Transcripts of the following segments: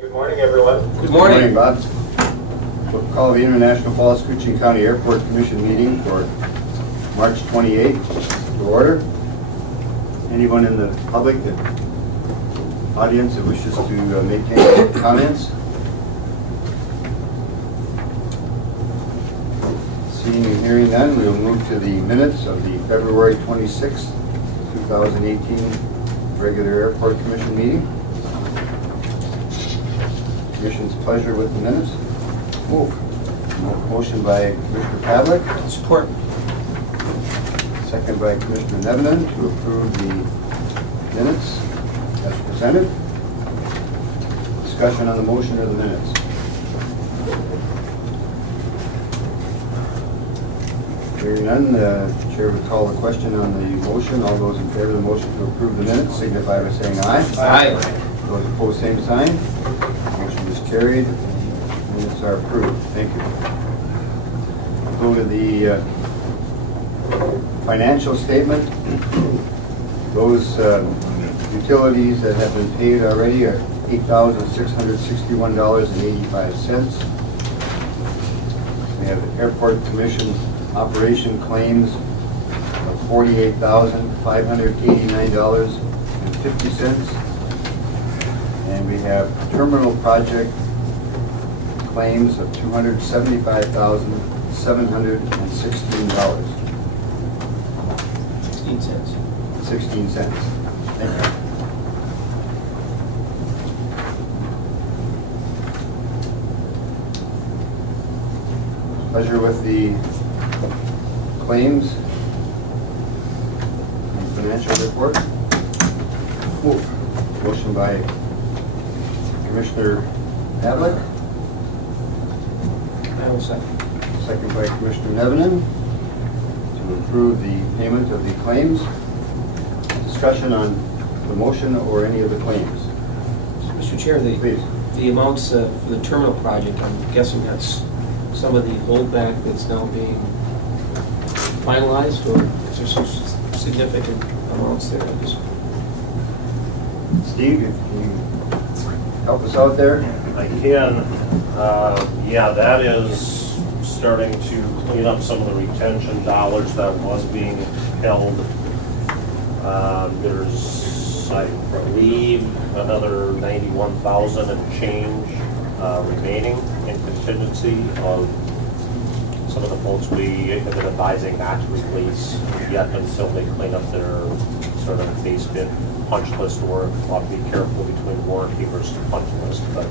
Good morning, everyone. Good morning. Bob. We'll call the International Falls Scooching County Airport Commission meeting for March 28th to order. Anyone in the public, audience that wishes to make any comments? Seeing and hearing none, we will move to the minutes of the February 26th, 2018 regular Airport Commission meeting. Commission's pleasure with the minutes. Move. Motion by Commissioner Pavlik, Support. second by Commissioner Nevinen to approve the minutes as presented. Discussion on the motion or the minutes. Hearing none, the chair would call the question on the motion. All those in favor of the motion to approve the minutes signify by saying aye. Aye. Those opposed, same sign. Motion is carried. Minutes are approved. Thank you. Go to the financial statement. Those utilities that have been paid already are $8,661.85. We have Airport Commission operation claims of $48,589.50. And we have terminal project claims of $275,716. 16 cents. 16 cents. Thank you. Pleasure with the claims and financial report. Move. Motion by Commissioner Pavlik, I will second. second by Commissioner Nevinen to approve the payment of the claims. Discussion on the motion or any of the claims. Mr. Chair, Please. the amounts for the terminal project, I'm guessing that's some of the holdback that's now being finalized, or is there some significant amounts there? Steve, if you help us out there. I can. Yeah, that is starting to clean up some of the retention dollars that was being held. There's, I believe, another 91,000 and change remaining in contingency of some of the folks we have been advising not to release yet until they clean up their sort of base bid punch list work. We'll have to be careful between warranty versus punch list, but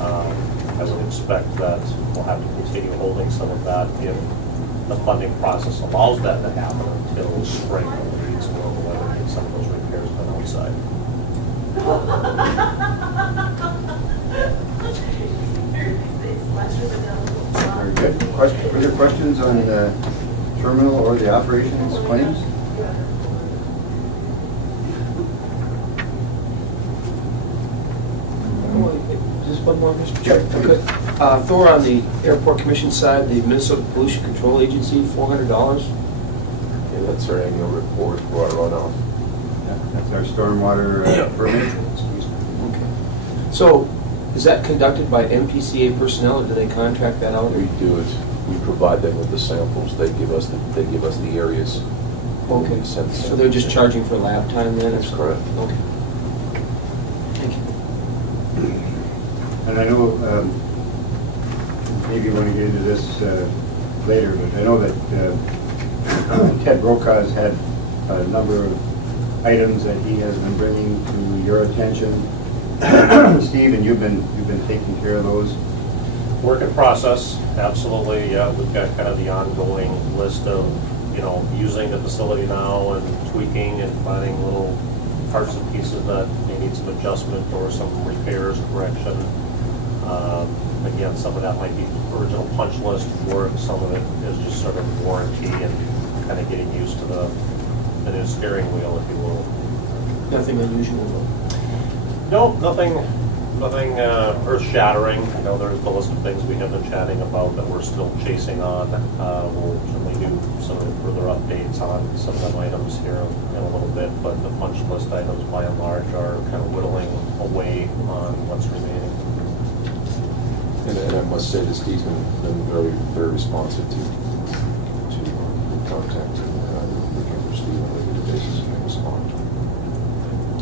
I would expect that we'll have to continue holding some of that if the funding process allows that to happen until spring, when the needs will weather and some of those repairs done outside. Very good. Further questions on the terminal or the operations claims? Just one more, Mr. Sure, Chair. please. Thor, on the Airport Commission side, the Minnesota Pollution Control Agency, $400. Yeah, that's our annual report, water runoff. Yeah, that's our stormwater permit. Okay. So, is that conducted by MPCA personnel, or do they contract that out? We do it, we provide them with the samples, they give us the areas. Okay, We send the so they're just samples. charging for lab time then? That's correct. Okay. Thank you. And I know, maybe you want to get into this later, but I know that Ted Brokaw has had a number of items that he has been bringing to your attention. Steve, and you've been taking care of those. Work in process, absolutely. Yeah, we've got kind of the ongoing list of, using the facility now and tweaking and finding little parts and pieces that may need some adjustment or some repairs, correction. Again, some of that might be original punch list work, some of it is just sort of warranty and kind of getting used to the new steering wheel, if you will. Nothing unusual though? No, nothing earth-shattering. I know there's the list of things we have been chatting about that we're still chasing on. We'll certainly do some further updates on some of them items here in a little bit, but the punch list items by and large are kind of whittling away on what's remaining. must say that Steve's been very, very responsive to contact and looking for Steve on a regular basis and respond.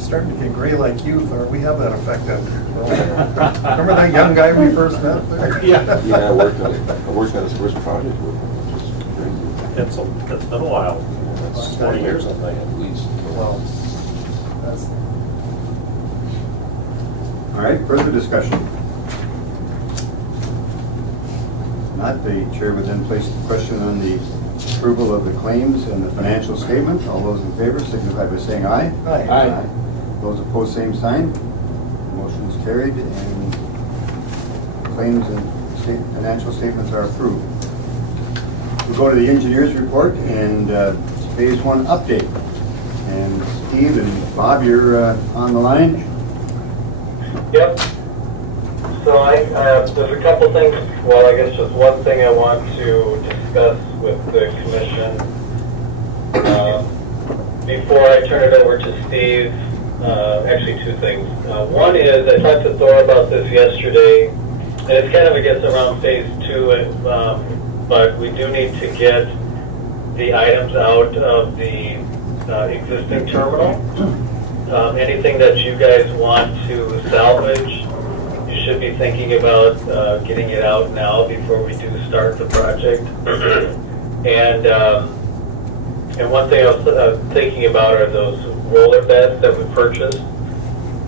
Starting to get gray like you, or we have that effect then. Remember that young guy we first met? Yeah. Yeah, I worked on his first project with him, which is crazy. It's been a while. It's 20 years, I think. At least. Well, that's, All right, further discussion? Not, the chair would then place the question on the approval of the claims and the financial statement. All those in favor signify by saying aye. Aye. Those opposed, same sign. Motion is carried and claims and financial statements are approved. We'll go to the engineer's report and phase one update. And Steve and Bob, you're on the line. Yep. So there's a couple things, well, I guess just one thing I want to discuss with the commission. Before I turn it over to Steve, actually two things. One is, I talked to Thor about this yesterday, and it's kind of, I guess, around phase two, but we do need to get the items out of the existing terminal. Anything that you guys want to salvage, you should be thinking about getting it out now before we do start the project. And one thing I was thinking about are those roller beds that we purchased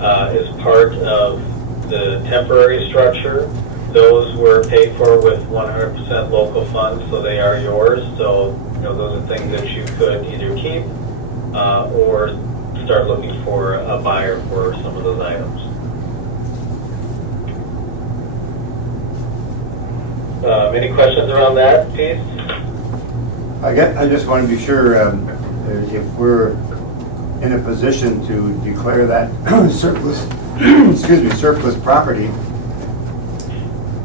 as part of the temporary structure. Those were paid for with 100% local funds, so they are yours. So, you know, those are things that you could either keep or start looking for a buyer for some of those items. Any questions around that piece? I just want to be sure if we're in a position to declare that surplus, excuse me, surplus property,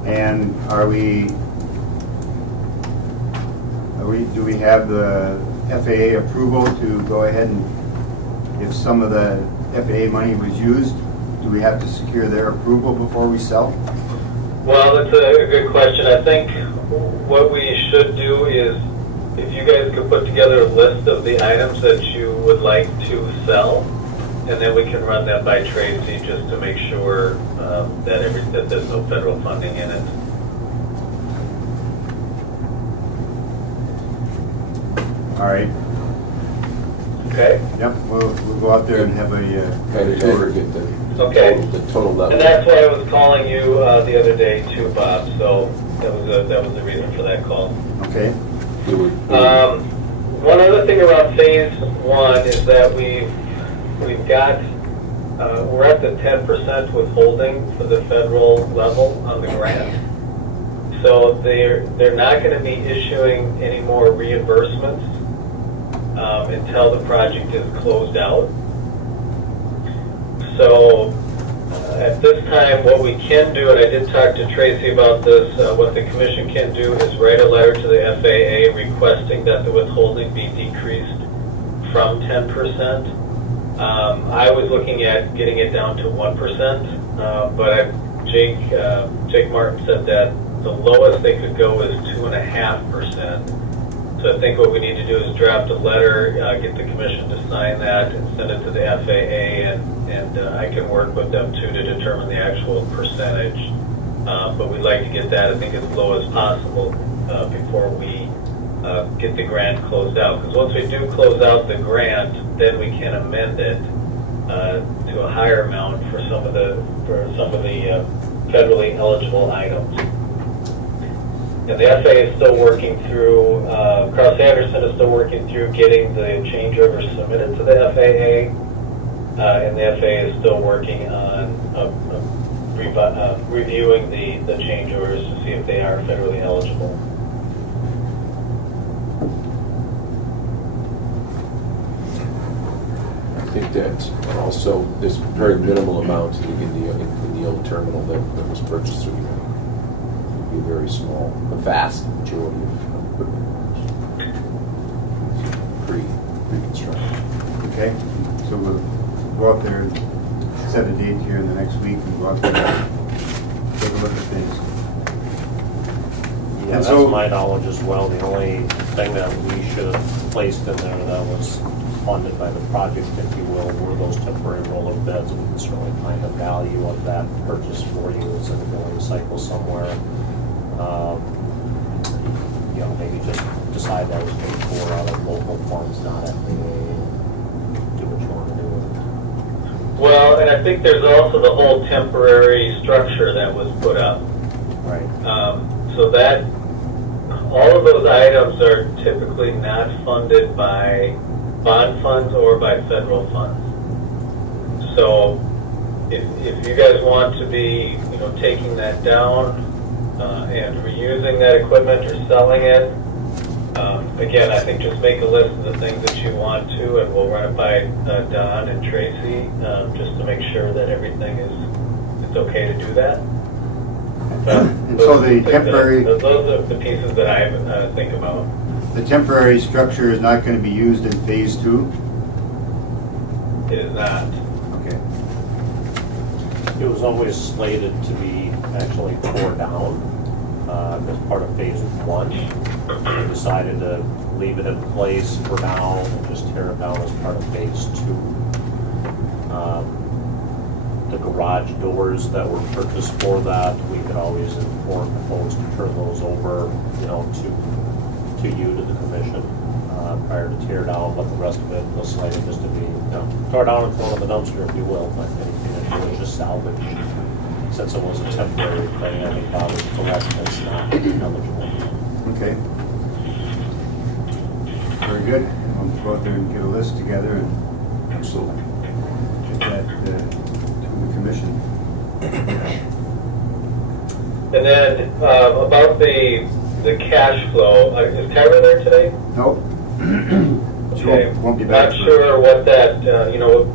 and do we have the FAA approval to go ahead and, if some of the FAA money was used, do we have to secure their approval before we sell? Well, that's a good question. I think what we should do is, if you guys could put together a list of the items that you would like to sell, and then we can run that by Tracy just to make sure that there's no federal funding in it. All right. Okay? Yep, we'll go out there and have a Kind of tour, get the Okay. total level. And that's why I was calling you the other day too, Bob. So that was the reason for that call. okay. One other thing around phase one is that we're at the 10% withholding for the federal level on the grant. So they're not going to be issuing any more reimbursements until the project is closed out. So at this time, what we can do, and I did talk to Tracy about this, what the commission can do is write a letter to the FAA requesting that the withholding be decreased from 10%. I was looking at getting it down to 1%, but Jake Martin said that the lowest they could go is 2.5%. So I think what we need to do is draft a letter, get the commission to sign that, and send it to the FAA, and I can work with them too to determine the actual percentage. But we'd like to get that, I think, as low as possible before we get the grant closed out. Because once we do close out the grant, then we can amend it to a higher amount for some of the federally eligible items. And the FAA is still working through, Carl Sanderson is still working through getting the changeovers submitted to the FAA, and the FAA is still working on reviewing the changeovers to see if they are federally eligible. I think that also there's very minimal amount in the old terminal that was purchased through. Be very small, the vast majority of equipment pre-construction. Okay, so we'll go out there and set a date here in the next week and go out there and take a look at things. Yeah, And that's so- my knowledge as well. The only thing that we should have placed in there that was funded by the project, if you will, were those temporary roller beds. We can certainly find a value of that purchase for you. It's in the billing cycle somewhere. You know, maybe just decide that was paid for out of local funds, not FAA. Do what you want to do with it. Well, and I think there's also the whole temporary structure that was put up. Right. So that, all of those items are typically not funded by bond funds or by federal funds. So if you guys want to be, you know, taking that down and reusing that equipment or selling it, again, I think just make a list of the things that you want to, and we'll run it by Don and Tracy, just to make sure that everything it's okay to do that. And so the temporary, Those are the pieces that I think about. the temporary structure is not going to be used in phase 2? It is not. Okay. It was always slated to be actually tore down as part of phase 1. We decided to leave it in place for now and just tear it down as part of phase 2. The garage doors that were purchased for that, we could always inform the folks to turn those over, you know, to you, to the commission, prior to tear down, but the rest of it was slated just to be, you know, tore down and thrown in the dumpster, if you will, but anything that was just salvage. Since it was a temporary thing, I think Bob was correct, it's not eligible. Okay. Very good. I'll go out there and get a list together and Absolutely. get that to the commission. And then about the cash flow, is Tyra there today? Nope. She Okay. won't be back. Not sure what that, you know,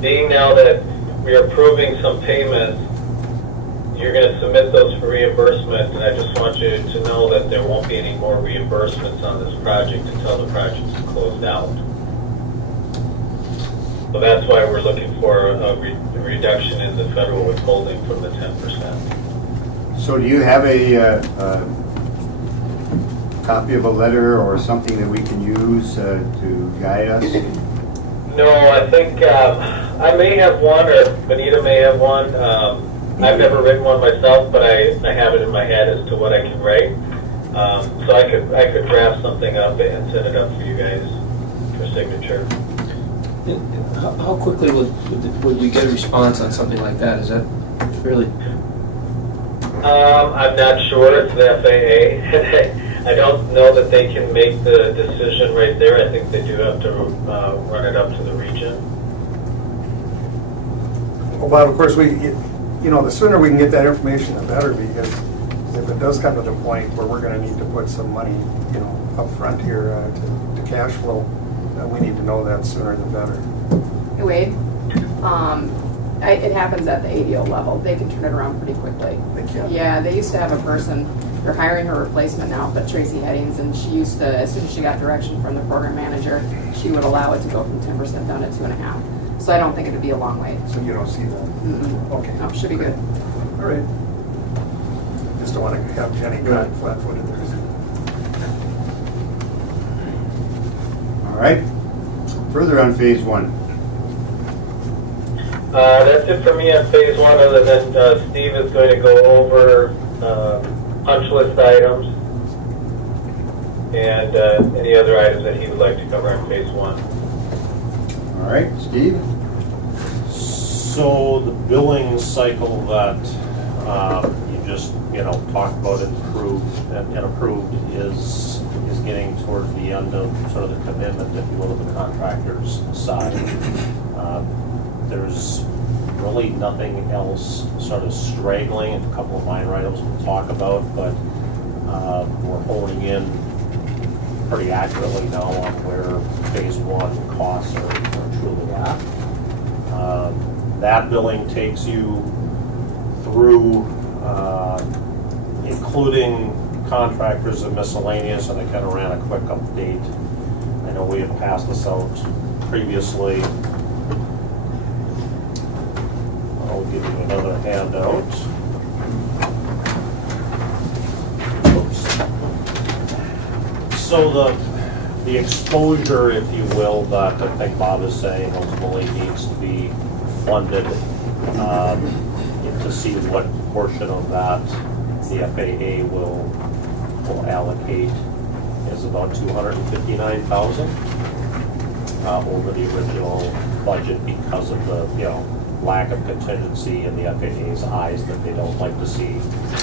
being now that we are approving some payments, you're going to submit those for reimbursement, and I just want you to know that there won't be any more reimbursements on this project until the project's closed out. So that's why we're looking for a reduction in the federal withholding from the 10%. So do you have a copy of a letter or something that we can use to guide us? No, I think I may have one, or Benita may have one. I've never written one myself, but I have it in my head as to what I can write. So I could draft something up and send it up for you guys for signature. How quickly would we get a response on something like that? Is that really? I'm not sure. It's the FAA. I don't know that they can make the decision right there. I think they do have to run it up to the region. Well, Bob, of course, you know, the sooner we can get that information, the better, because if it does come to the point where we're gonna need to put some money, you know, up front here to cash flow, we need to know that sooner than better. Hey, Wade, it happens at the ADO level. They can turn it around pretty quickly. They can. Yeah, they used to have a person, they're hiring her replacement now, but Tracy Headings, and she used to, as soon as she got direction from the program manager, she would allow it to go from 10% down to 2.5%. So I don't think it'd be a long wait. So you don't see that? Mm-mm. Okay. No, should be good. All right. Just don't want to have Jenny caught flat-footed there. All right. Further on phase 1. That's it for me on phase 1, other than Steve is going to go over punch list items and any other items that he would like to cover on phase 1. All right, Steve? So the billing cycle that you just, you know, talked about and approved is getting toward the end of sort of the commitment, if you will, of the contractor's side. There's really nothing else sort of straggling, a couple of minor items we'll talk about, but we're holding in pretty accurately now on where phase 1 costs are truly at. That billing takes you through, including contractors and miscellaneous, and I kind of ran a quick update. I know we had passed this out previously. I'll give you another handout. Oops. So the exposure, if you will, that I think Bob is saying ultimately needs to be funded, to see what portion of that the FAA will allocate is about $259,000 over the original budget because of the, lack of contingency in the FAA's eyes that they don't like to see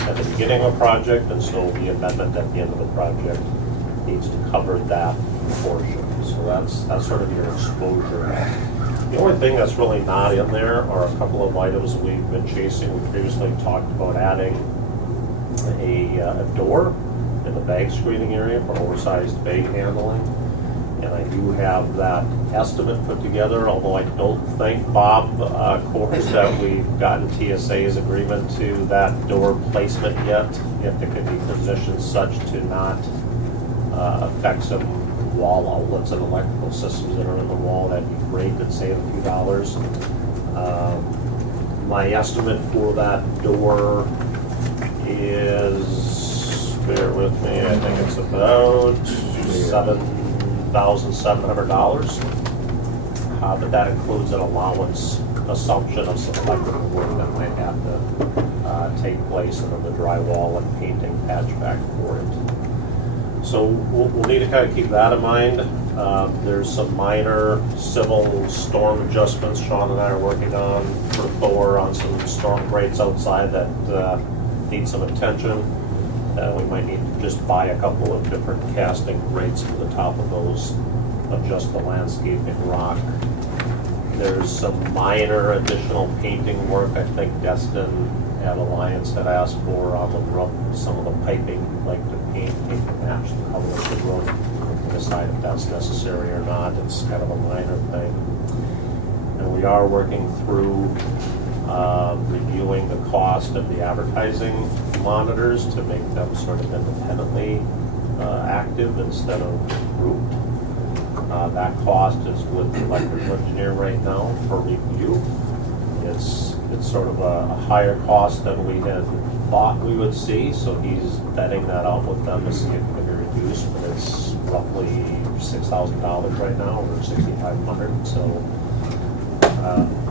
at the beginning of a project, and so the amendment at the end of the project needs to cover that portion. So that's sort of your exposure. The only thing that's really not in there are a couple of items we've been chasing. We previously talked about adding a door in the bag screening area for oversized bag handling. And I do have that estimate put together, although I don't think, Bob, Coors, that we've gotten TSA's agreement to that door placement yet. If it could be positioned such to not affect some wall outlets and electrical systems that are in the wall, that'd be great. It'd save a few dollars. My estimate for that door is, bear with me, I think it's about $7,700. But that includes an allowance assumption of some electrical work that might have to take place, and then the drywall and painting patchback for it. So we'll need to kind of keep that in mind. There's some minor civil storm adjustments Sean and I are working on for Thor on some storm grates outside that need some attention. We might need to just buy a couple of different casting grates for the top of those, adjust the landscaping rock. There's some minor additional painting work. I think Destin at Alliance had asked for on the roof, some of the piping, like to paint to match the color of the roof. We can decide if that's necessary or not. It's kind of a minor thing. And we are working through reviewing the cost of the advertising monitors to make them sort of independently active instead of grouped. That cost is with the electrical engineer right now for review. It's sort of a higher cost than we had thought we would see, so he's vetting that out with them to see if it can be reduced, but it's roughly $6,000 right now, or $6,500. So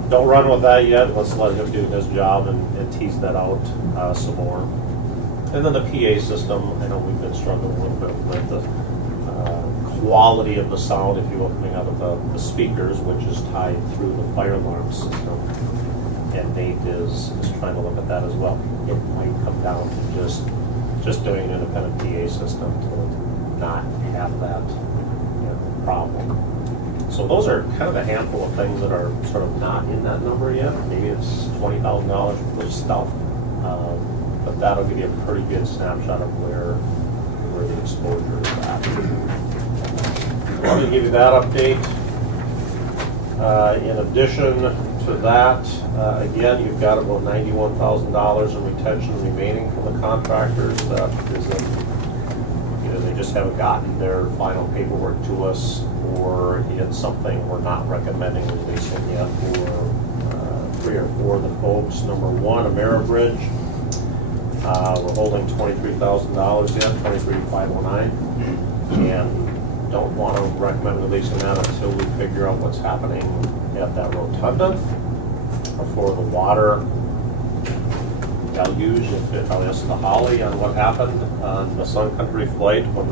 don't run with that yet. Let's let him do his job and tease that out some more. And then the PA system, I know we've been struggling a little bit with the quality of the sound, if you will, coming out of the speakers, which is tied through the fire alarm system. And Nate is trying to look at that as well. It might come down to just doing an independent PA system to not have that problem. So those are kind of a handful of things that are sort of not in that number yet. Maybe it's $20,000 for stuff, but that'll give you a pretty good snapshot of where the exposure is at. Let me give you that update. In addition to that, again, you've got about $91,000 in retention remaining from the contractors. That is either they just haven't gotten their final paperwork to us, or it's something we're not recommending releasing yet for 3 or 4 of the folks. Number one, Ameribridge. We're holding $23,000 yet, $23,509, and don't want to recommend releasing that until we figure out what's happening at that rotunda for the water deluge, if it is the Holly, on what happened on the Sun Country flight when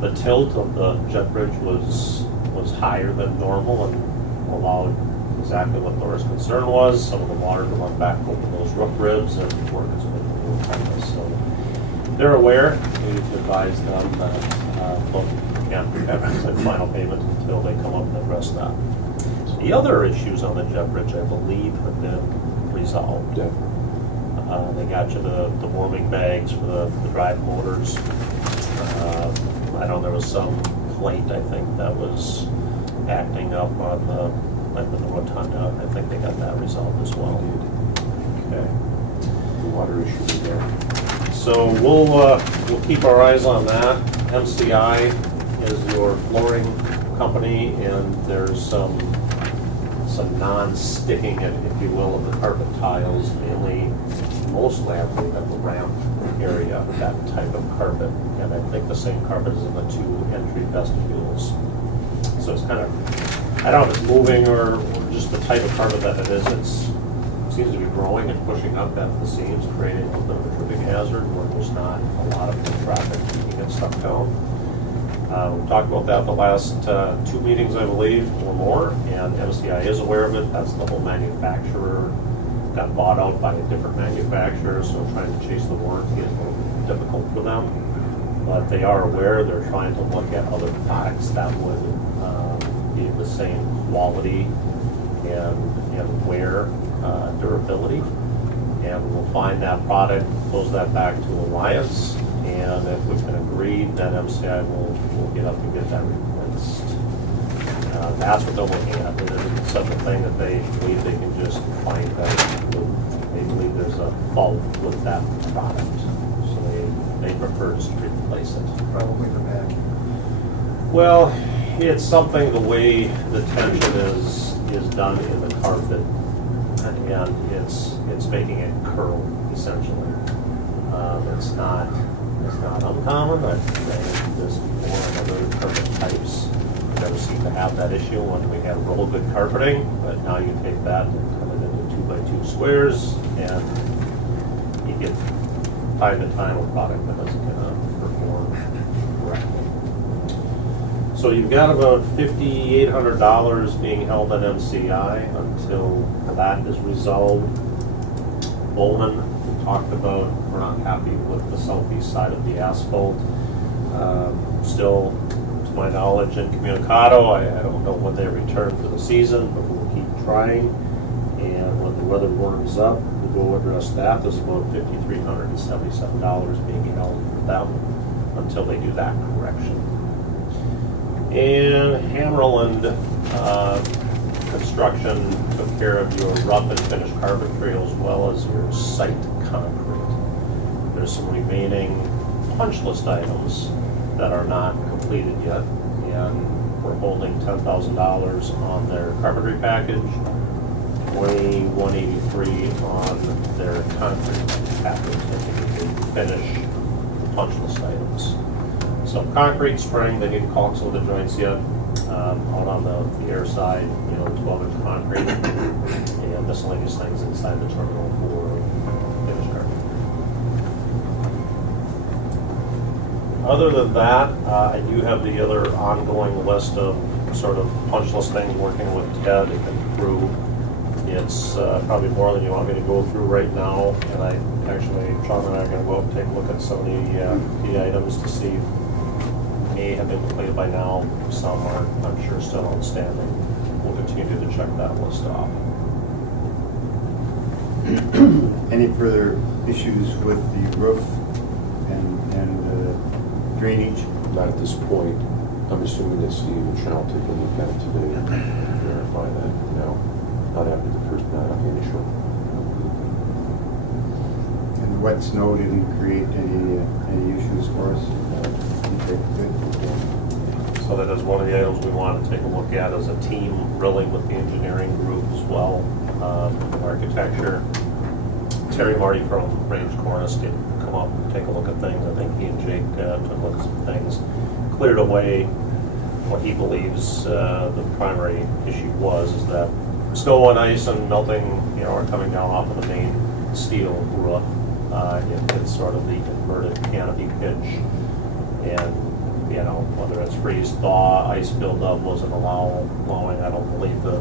the tilt of the jet bridge was higher than normal and allowed exactly what Laura's concern was, some of the water to run back over those roof ribs, and work has been doing on this. So they're aware. We've advised them that can't have final payment until they come up and address that. The other issues on the jet bridge, I believe, have been resolved. Yeah. They got you the warming bags for the drive motors. I know there was some plate, I think, that was acting up on the rotunda. I think they got that resolved as well. Okay. The water issue is there. So we'll keep our eyes on that. MCI is your flooring company, and there's some non-sticking, if you will, of the carpet tiles, mostly I think at the ramp area. that type of carpet. And I think the same carpet is in the 2 entry vestibules. So it's kind of, I don't know if it's moving or just the type of carpet that it is. Seems to be growing and pushing up at the seams, creating a little bit of a tripping hazard where there's not a lot of foot traffic keeping it stuck down. We talked about that the last 2 meetings, I believe, or more, and MCI is aware of it. That's the whole manufacturer. Got bought out by a different manufacturer, so trying to chase the warranty is a little difficult for them. But they are aware. They're trying to look at other products that would be the same quality and wear durability. And we'll find that product, close that back to Alliance, and if we can agree, then MCI will get up and get that replaced. That's what they're looking at. It isn't such a thing that they believe they can just find that. They believe there's a fault with that product, so they prefer just to replace it. Probably the back. Well, it's something, the way the tension is done in the carpet, and it's making it curl essentially. It's not uncommon. I've ran this before on other carpet types. Never seem to have that issue when we have real good carpeting, but now you take that and cut it into 2x2 squares, and you get time to time a product that doesn't perform correctly. So you've got about $5,800 being held at MCI until that is resolved. Bowman, we talked about, we're not happy with the southeast side of the asphalt. Still, to my knowledge, incommunicado. I don't know when they return for the season, but we'll keep trying. And when the weather warms up, we'll go address that. There's about $5,377 being held for them until they do that correction. And Hammerland Construction took care of your rough and finished carpentry as well as your site concrete. There's some remaining punch list items that are not completed yet, and we're holding $10,000 on their carpentry package, $2,183 on their concrete package that they need to finish the punch list items. So concrete spring, they need to caulk some of the joints yet. Out on the air side, 12-inch concrete and miscellaneous things inside the terminal for finished carpet. Other than that, I do have the other ongoing list of sort of punch list things working with Ted and crew. It's probably more than you want me to go through right now, and Sean and I are going to go up and take a look at some of the items to see if may have been completed by now. Some are, I'm sure, still outstanding. We'll continue to check that list off. Any further issues with the roof and drainage? Not at this point. I'm assuming that Steve and Sean will take a look at it today and verify that, not after the first night of the initial. And the wet snow didn't create any issues for us? Okay, good. So that is one of the items we want to take a look at as a team, really, with the engineering group as well, architecture. Terry Marty from Range Cornice did come up and take a look at things. I think he and Jake took a look at some things, cleared away what he believes the primary issue was, is that snow and ice and melting, are coming down off of the main steel roof. It's sort of the inverted canopy pitch, and whether it's freeze thaw, ice buildup wasn't allowing, I don't believe, the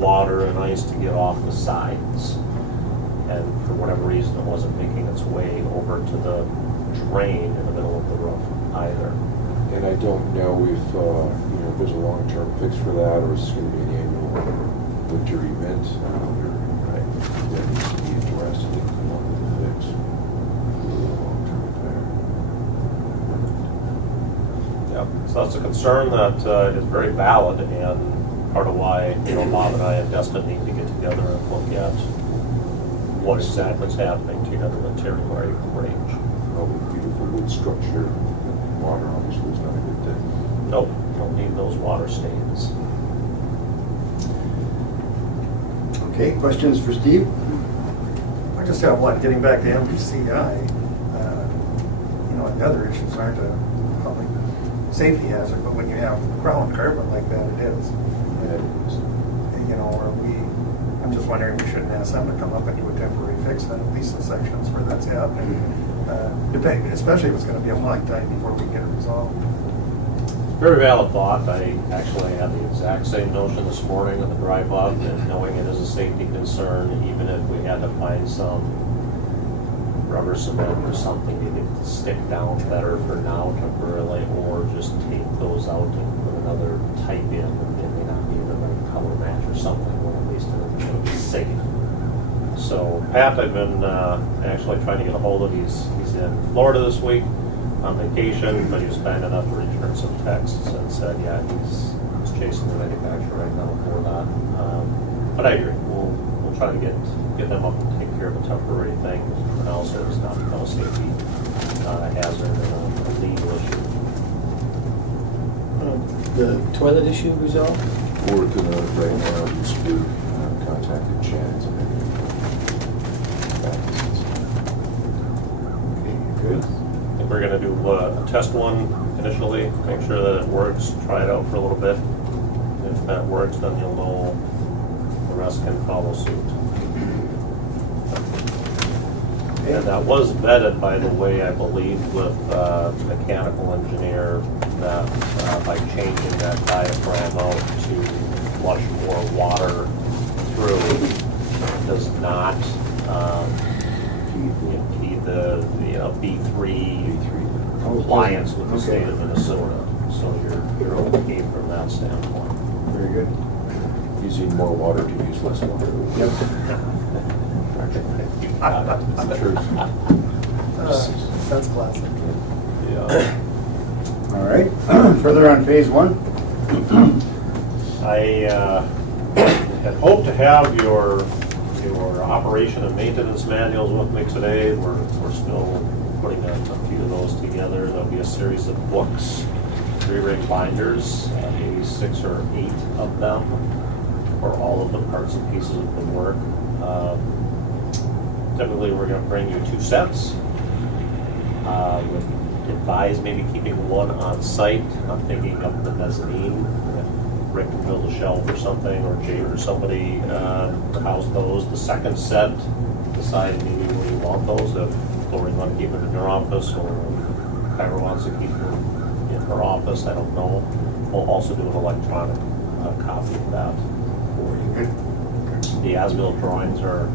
water and ice to get off the sides, and for whatever reason it wasn't making its way over to the drain in the middle of the roof either. And I don't know if there's a long-term fix for that, or is this going to be an annual winter event? That needs to be addressed and come up with a fix. Long-term affair. Yep. So that's a concern that is very valid, and part of why Bob and I and Destin need to get together and look at what exactly is happening together with Terry Marty Range. Beautiful wood structure. Water obviously is not a good thing. Nope, don't need those water stains. Okay, questions for Steve? I just have one, getting back to MCI. and the other issues aren't a public safety hazard, but when you have ground carpet like that, it is. You know, I'm just wondering, we shouldn't ask them to come up and do a temporary fix on at least the sections where that's happening. Depending, especially if it's gonna be a long time before we get it resolved. Very valid thought. I actually had the exact same notion this morning on the drive up, and knowing it is a safety concern, even if we had to find some rubber cement or something to stick down better for now temporarily, or just take those out and put another type in, and it may not be another color match or something, or at least it'll be safe. So Pat, I've been actually trying to get a hold of. He's in Florida this week on vacation, but he was kind enough to return some texts and said, yeah, he's chasing the manufacturer right now for that. But I agree. We'll try to get them up and take care of a temporary thing, and also it's not become a safety hazard and a legal issue. The toilet issue resolved? We're working on it right now. Dispute contacted Chad. Good. I think we're going to do a test one initially, make sure that it works, try it out for a little bit. If that works, then you'll know the rest can follow suit. And that was vetted, by the way, I believe, with the mechanical engineer, that by changing that diaphragm out to flush more water through does not impede the B3 compliance with the state of Minnesota. So you're okay from that standpoint. Very good. Using more water to use less water. Yep. It's the truth. That's classic. Yeah. All right. Further on phase one. I had hoped to have your operation and maintenance manuals with me today. We're still putting a few of those together. There'll be a series of books, 3-ring binders, maybe 6 or 8 of them, for all of the parts and pieces of the work. Typically, we're going to bring you 2 sets. Would advise maybe keeping one on site. I'm thinking of the mezzanine. If Rick can build a shelf or something, or Jay or somebody to house those. The second set, decide maybe where you want those. If Lori wants to keep it in her office, or Kyra wants to keep it in her office, I don't know. We'll also do an electronic copy of that for you. The as-built drawings are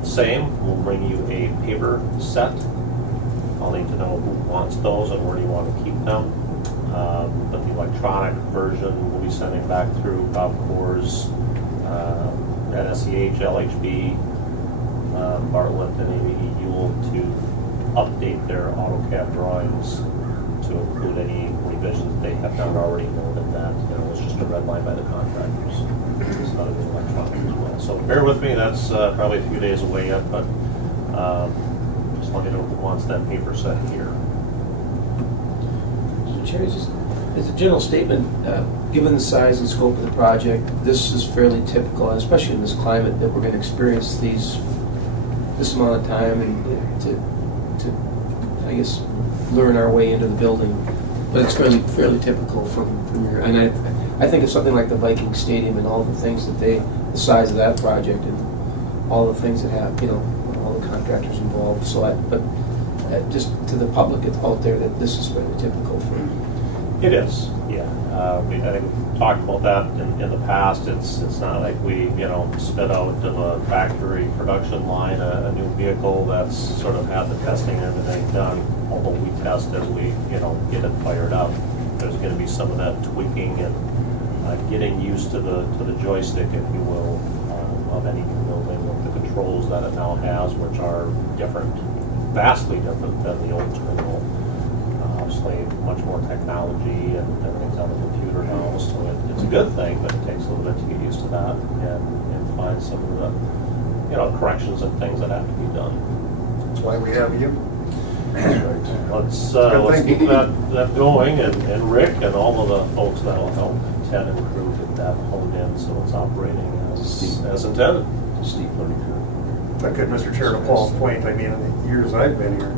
the same. We'll bring you a paper set. I'll need to know who wants those and where do you want to keep them. But the electronic version we'll be sending back through Bob Coors, NSEH, LHB, Bartlett, and ABE Ewell to update their AutoCAD drawings to include any revisions they have not already noted that it's just a red line by the contractors. It's not a new electronic as well. So bear with me. That's probably a few days away yet, but just let me know who wants that paper set here. So Chair, just as a general statement, given the size and scope of the project, this is fairly typical, especially in this climate, that we're going to experience this amount of time and to I guess learn our way into the building. But it's fairly typical from your, and I think it's something like the Viking Stadium and all the things that the size of that project and all the things that have, all the contractors involved. So, but just to the public out there, that this is fairly typical for. It is, yeah. I think we've talked about that in the past. It's not like we, spit out of a factory production line a new vehicle that's sort of had the testing and everything done. Although we test as we, get it fired up. There's going to be some of that tweaking and getting used to the joystick, if you will, of any new building with the controls that it now has, which are different, vastly different than the old terminal. Obviously, much more technology and everything's on the computer now, so it's a good thing, but it takes a little bit to get used to that and find some of the, corrections and things that have to be done. That's why we have you. That's right. Let's keep that going, and Rick and all of the folks that'll help Ted and crew get that honed in so it's operating as intended. Steep learning curve. But good, Mr. Chair, to Paul's point, I mean, in the years I've been here,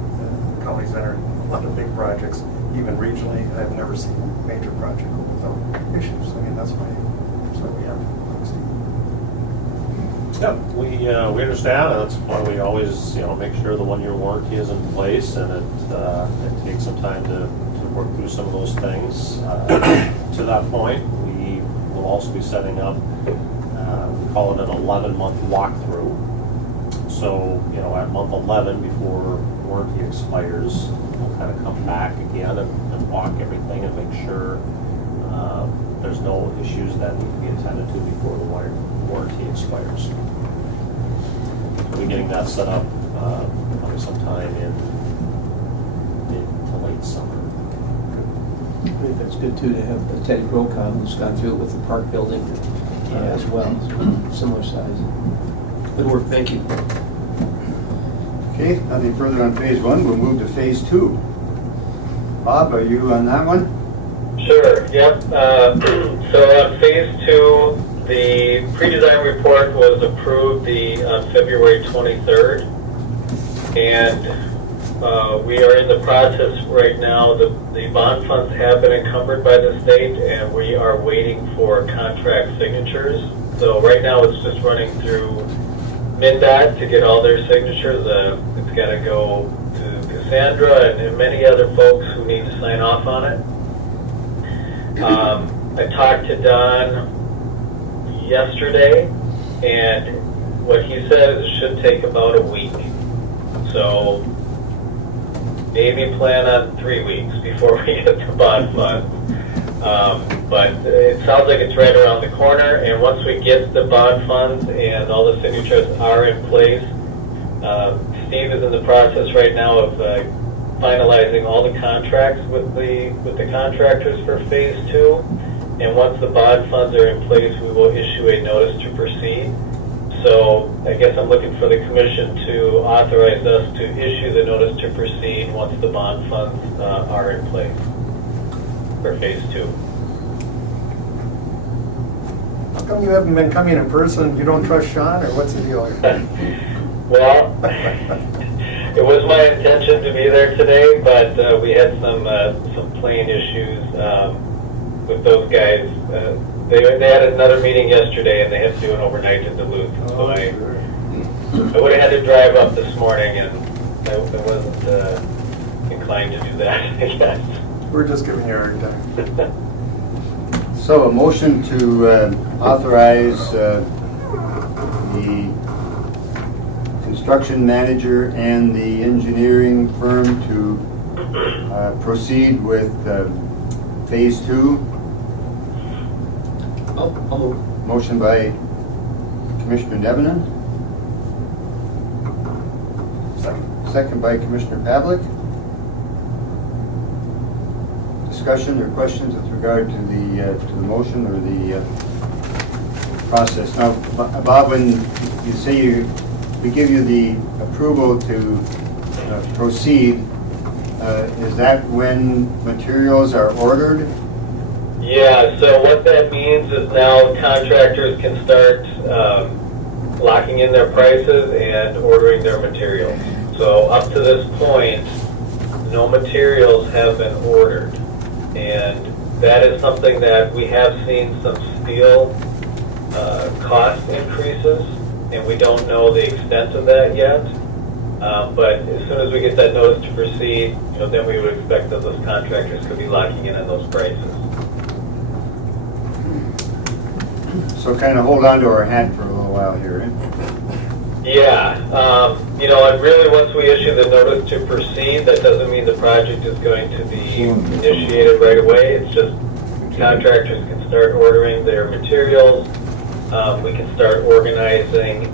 the County Center, lot of big projects, even regionally. I've never seen a major project go without issues. I mean, that's why we have honesty. Yep, we understand, and that's why we always, make sure the one-year warranty is in place, and it takes some time to work through some of those things. To that point, we will also be setting up, we call it an 11-month walkthrough. So, at month 11, before warranty expires, we'll kind of come back again and walk everything and make sure there's no issues that need to be attended to before the warranty expires. We're getting that set up probably sometime in mid to late summer. I think that's good too, to have Teddy Grocom, who's gone through it with the park building as well, similar size. Good work, thank you. Okay, nothing further on phase one. We'll move to phase two. Bob, are you on that one? Sure, yep. So on phase two, the pre-design report was approved on February 23rd. And we are in the process right now. The bond funds have been encumbered by the state, and we are waiting for contract signatures. So right now it's just running through MnDOT to get all their signatures. It's got to go to Cassandra and many other folks who need to sign off on it. I talked to Don yesterday, and what he said is it should take about a week. So maybe plan on 3 weeks before we get the bond funds. But it sounds like it's right around the corner, and once we get the bond funds and all the signatures are in place, Steve is in the process right now of finalizing all the contracts with the contractors for phase two. And once the bond funds are in place, we will issue a notice to proceed. So I guess I'm looking for the commission to authorize us to issue the notice to proceed once the bond funds are in place for phase two. How come you haven't been coming in person? You don't trust Sean, or what's the deal here? Well, it was my intention to be there today, but we had some plane issues with those guys. They had another meeting yesterday, and they had to do an overnight in Duluth. So I would have had to drive up this morning, and I wasn't inclined to do that, I guess. We're just giving you a hard time. So a motion to authorize the construction manager and the engineering firm to proceed with phase two. I'll move. Motion by Commissioner Devenon. Second by Commissioner Pavlik. Discussion or questions with regard to the motion or the process. Now, Bob, when you say we give you the approval to proceed, is that when materials are ordered? Yeah, so what that means is now contractors can start locking in their prices and ordering their materials. So up to this point, no materials have been ordered. And that is something that we have seen some steel cost increases, and we don't know the extent of that yet. But as soon as we get that notice to proceed, then we would expect that those contractors could be locking in on those prices. So kind of hold on to our hat for a little while here, eh? Yeah, and really once we issue the notice to proceed, that doesn't mean the project is going to be initiated right away. It's just contractors can start ordering their materials. We can start organizing.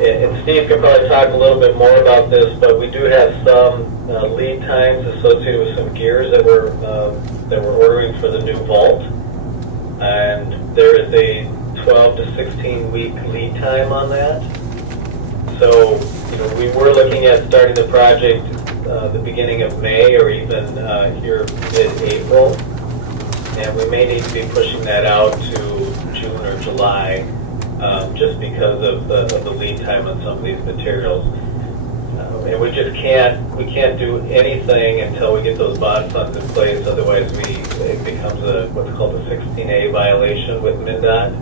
And Steve can probably talk a little bit more about this, but we do have some lead times associated with some gears that we're ordering for the new vault. And there is a 12 to 16 week lead time on that. So, we were looking at starting the project the beginning of May or even here mid-April. And we may need to be pushing that out to June or July just because of the lead time on some of these materials. And we just can't do anything until we get those bond funds in place. Otherwise, it becomes what's called a 16A violation with MnDOT.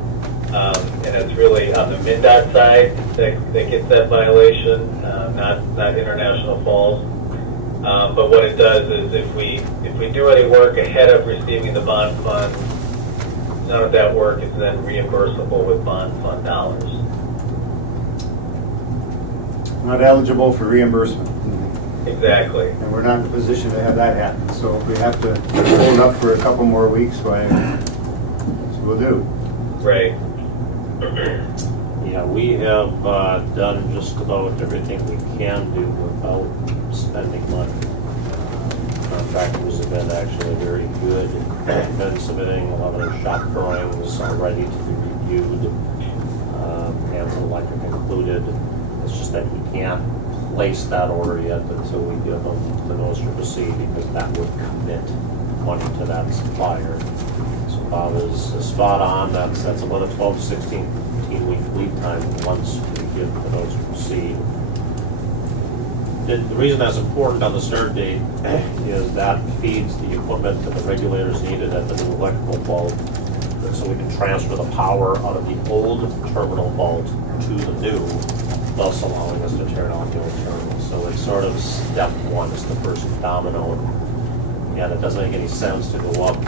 And it's really on the MnDOT side that gets that violation, not International Falls. But what it does is if we do any work ahead of receiving the bond funds, none of that work is then reimbursable with bond fund dollars. Not eligible for reimbursement. Exactly. And we're not in a position to have that happen. So if we have to hold up for a couple more weeks, why, we'll do. Right. Yeah, we have done just about everything we can do without spending money. Contractors have been actually very good. Been submitting a lot of their shop drawings already to be reviewed, Hanson Electric included. It's just that we can't place that order yet until we give them the notice to proceed, because that would commit money to that supplier. So Bob is spot on. That's about a 12 to 16 week lead time once we give the notice to proceed. The reason that's important on the start date is that feeds the equipment and the regulators needed at the new electrical vault, so we can transfer the power out of the old terminal vault to the new, thus allowing us to turn on the old terminal. So it's sort of step one, it's the first domino. And it doesn't make any sense to go up,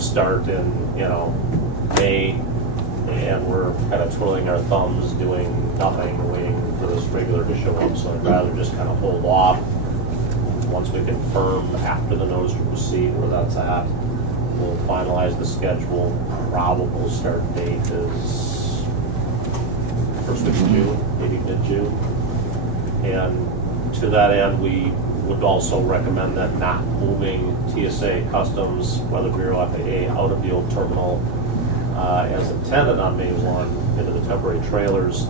start in, May, and we're kind of twiddling our thumbs, doing nothing, waiting for this regular to show up. So I'd rather just kind of hold off. Once we confirm after the notice to proceed where that's at, we'll finalize the schedule. Probable start date is first week of June, maybe mid-June. And to that end, we would also recommend that not moving TSA, Customs, Weather Bureau, FAA out of the old terminal as intended on May 1 into the temporary trailers.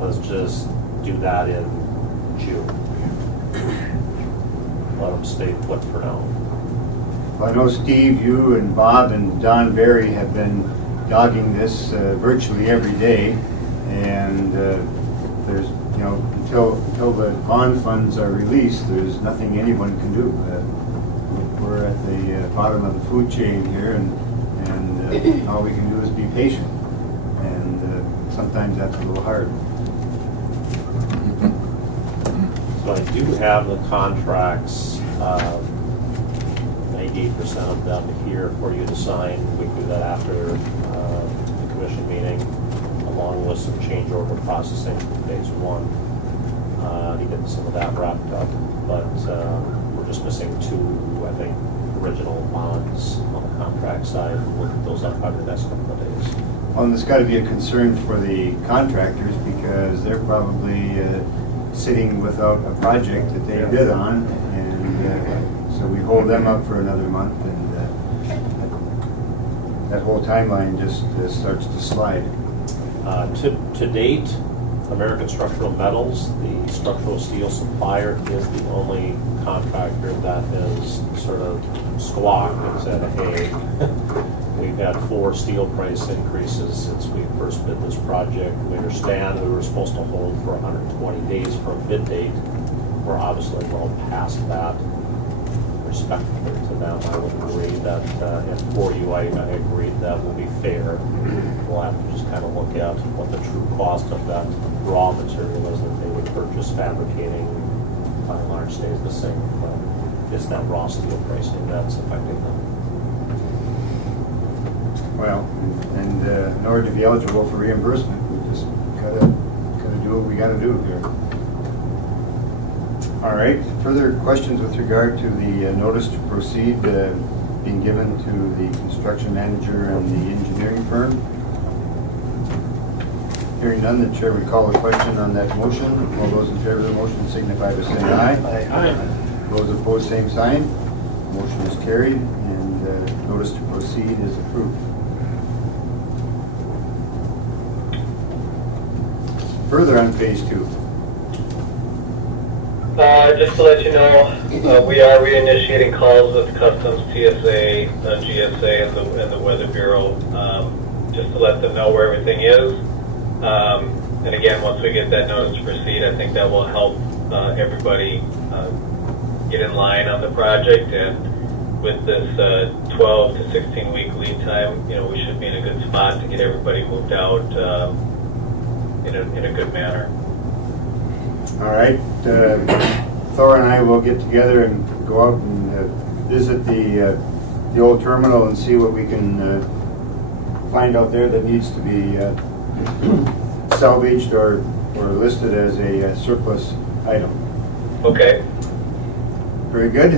Let's just do that in June. Let them stay put for now. Well, I know Steve, you and Bob and Don Barry have been dogging this virtually every day, and there's, until the bond funds are released, there's nothing anyone can do. We're at the bottom of the food chain here, and all we can do is be patient, and sometimes that's a little hard. So I do have the contracts, 98% of them here for you to sign. We do that after the commission meeting, along with some change order processing from phase one. To get some of that wrapped up, but we're just missing two, I think, original bonds on the contract side. We'll get those up by the next couple of days. Well, and there's got to be a concern for the contractors, because they're probably sitting without a project that they bid on, and so we hold them up for another month, and that whole timeline just starts to slide. To date, American Structural Metals, the structural steel supplier, is the only contractor that has sort of squawked and said, hey, we've had 4 steel price increases since we first bid this project. We understand we were supposed to hold for 120 days from bid date. We're obviously well past that. Respectfully to them, I would agree that, and for you, I agree that will be fair. We'll have to just kind of look at what the true cost of that raw material is that they would purchase fabricating. By and large, stays the same, but it's that raw steel pricing that's affecting them. Well, and in order to be eligible for reimbursement, we just gotta do what we gotta do here. All right, further questions with regard to the notice to proceed being given to the construction manager and the engineering firm? Hearing none, the chair would call the question on that motion. All those in favor of the motion signify by saying aye. Aye. Those opposed, same sign. Motion is carried, and notice to proceed is approved. Further on phase 2. Just to let you know, we are reinitiating calls with Customs, TSA, GSA, and the Weather Bureau, just to let them know where everything is. And again, once we get that notice to proceed, I think that will help everybody get in line on the project, and with this 12 to 16 week lead time, we should be in a good spot to get everybody moved out in a good manner. All right, Thor and I will get together and go out and visit the old terminal and see what we can find out there that needs to be salvaged or listed as a surplus item. Okay. Very good.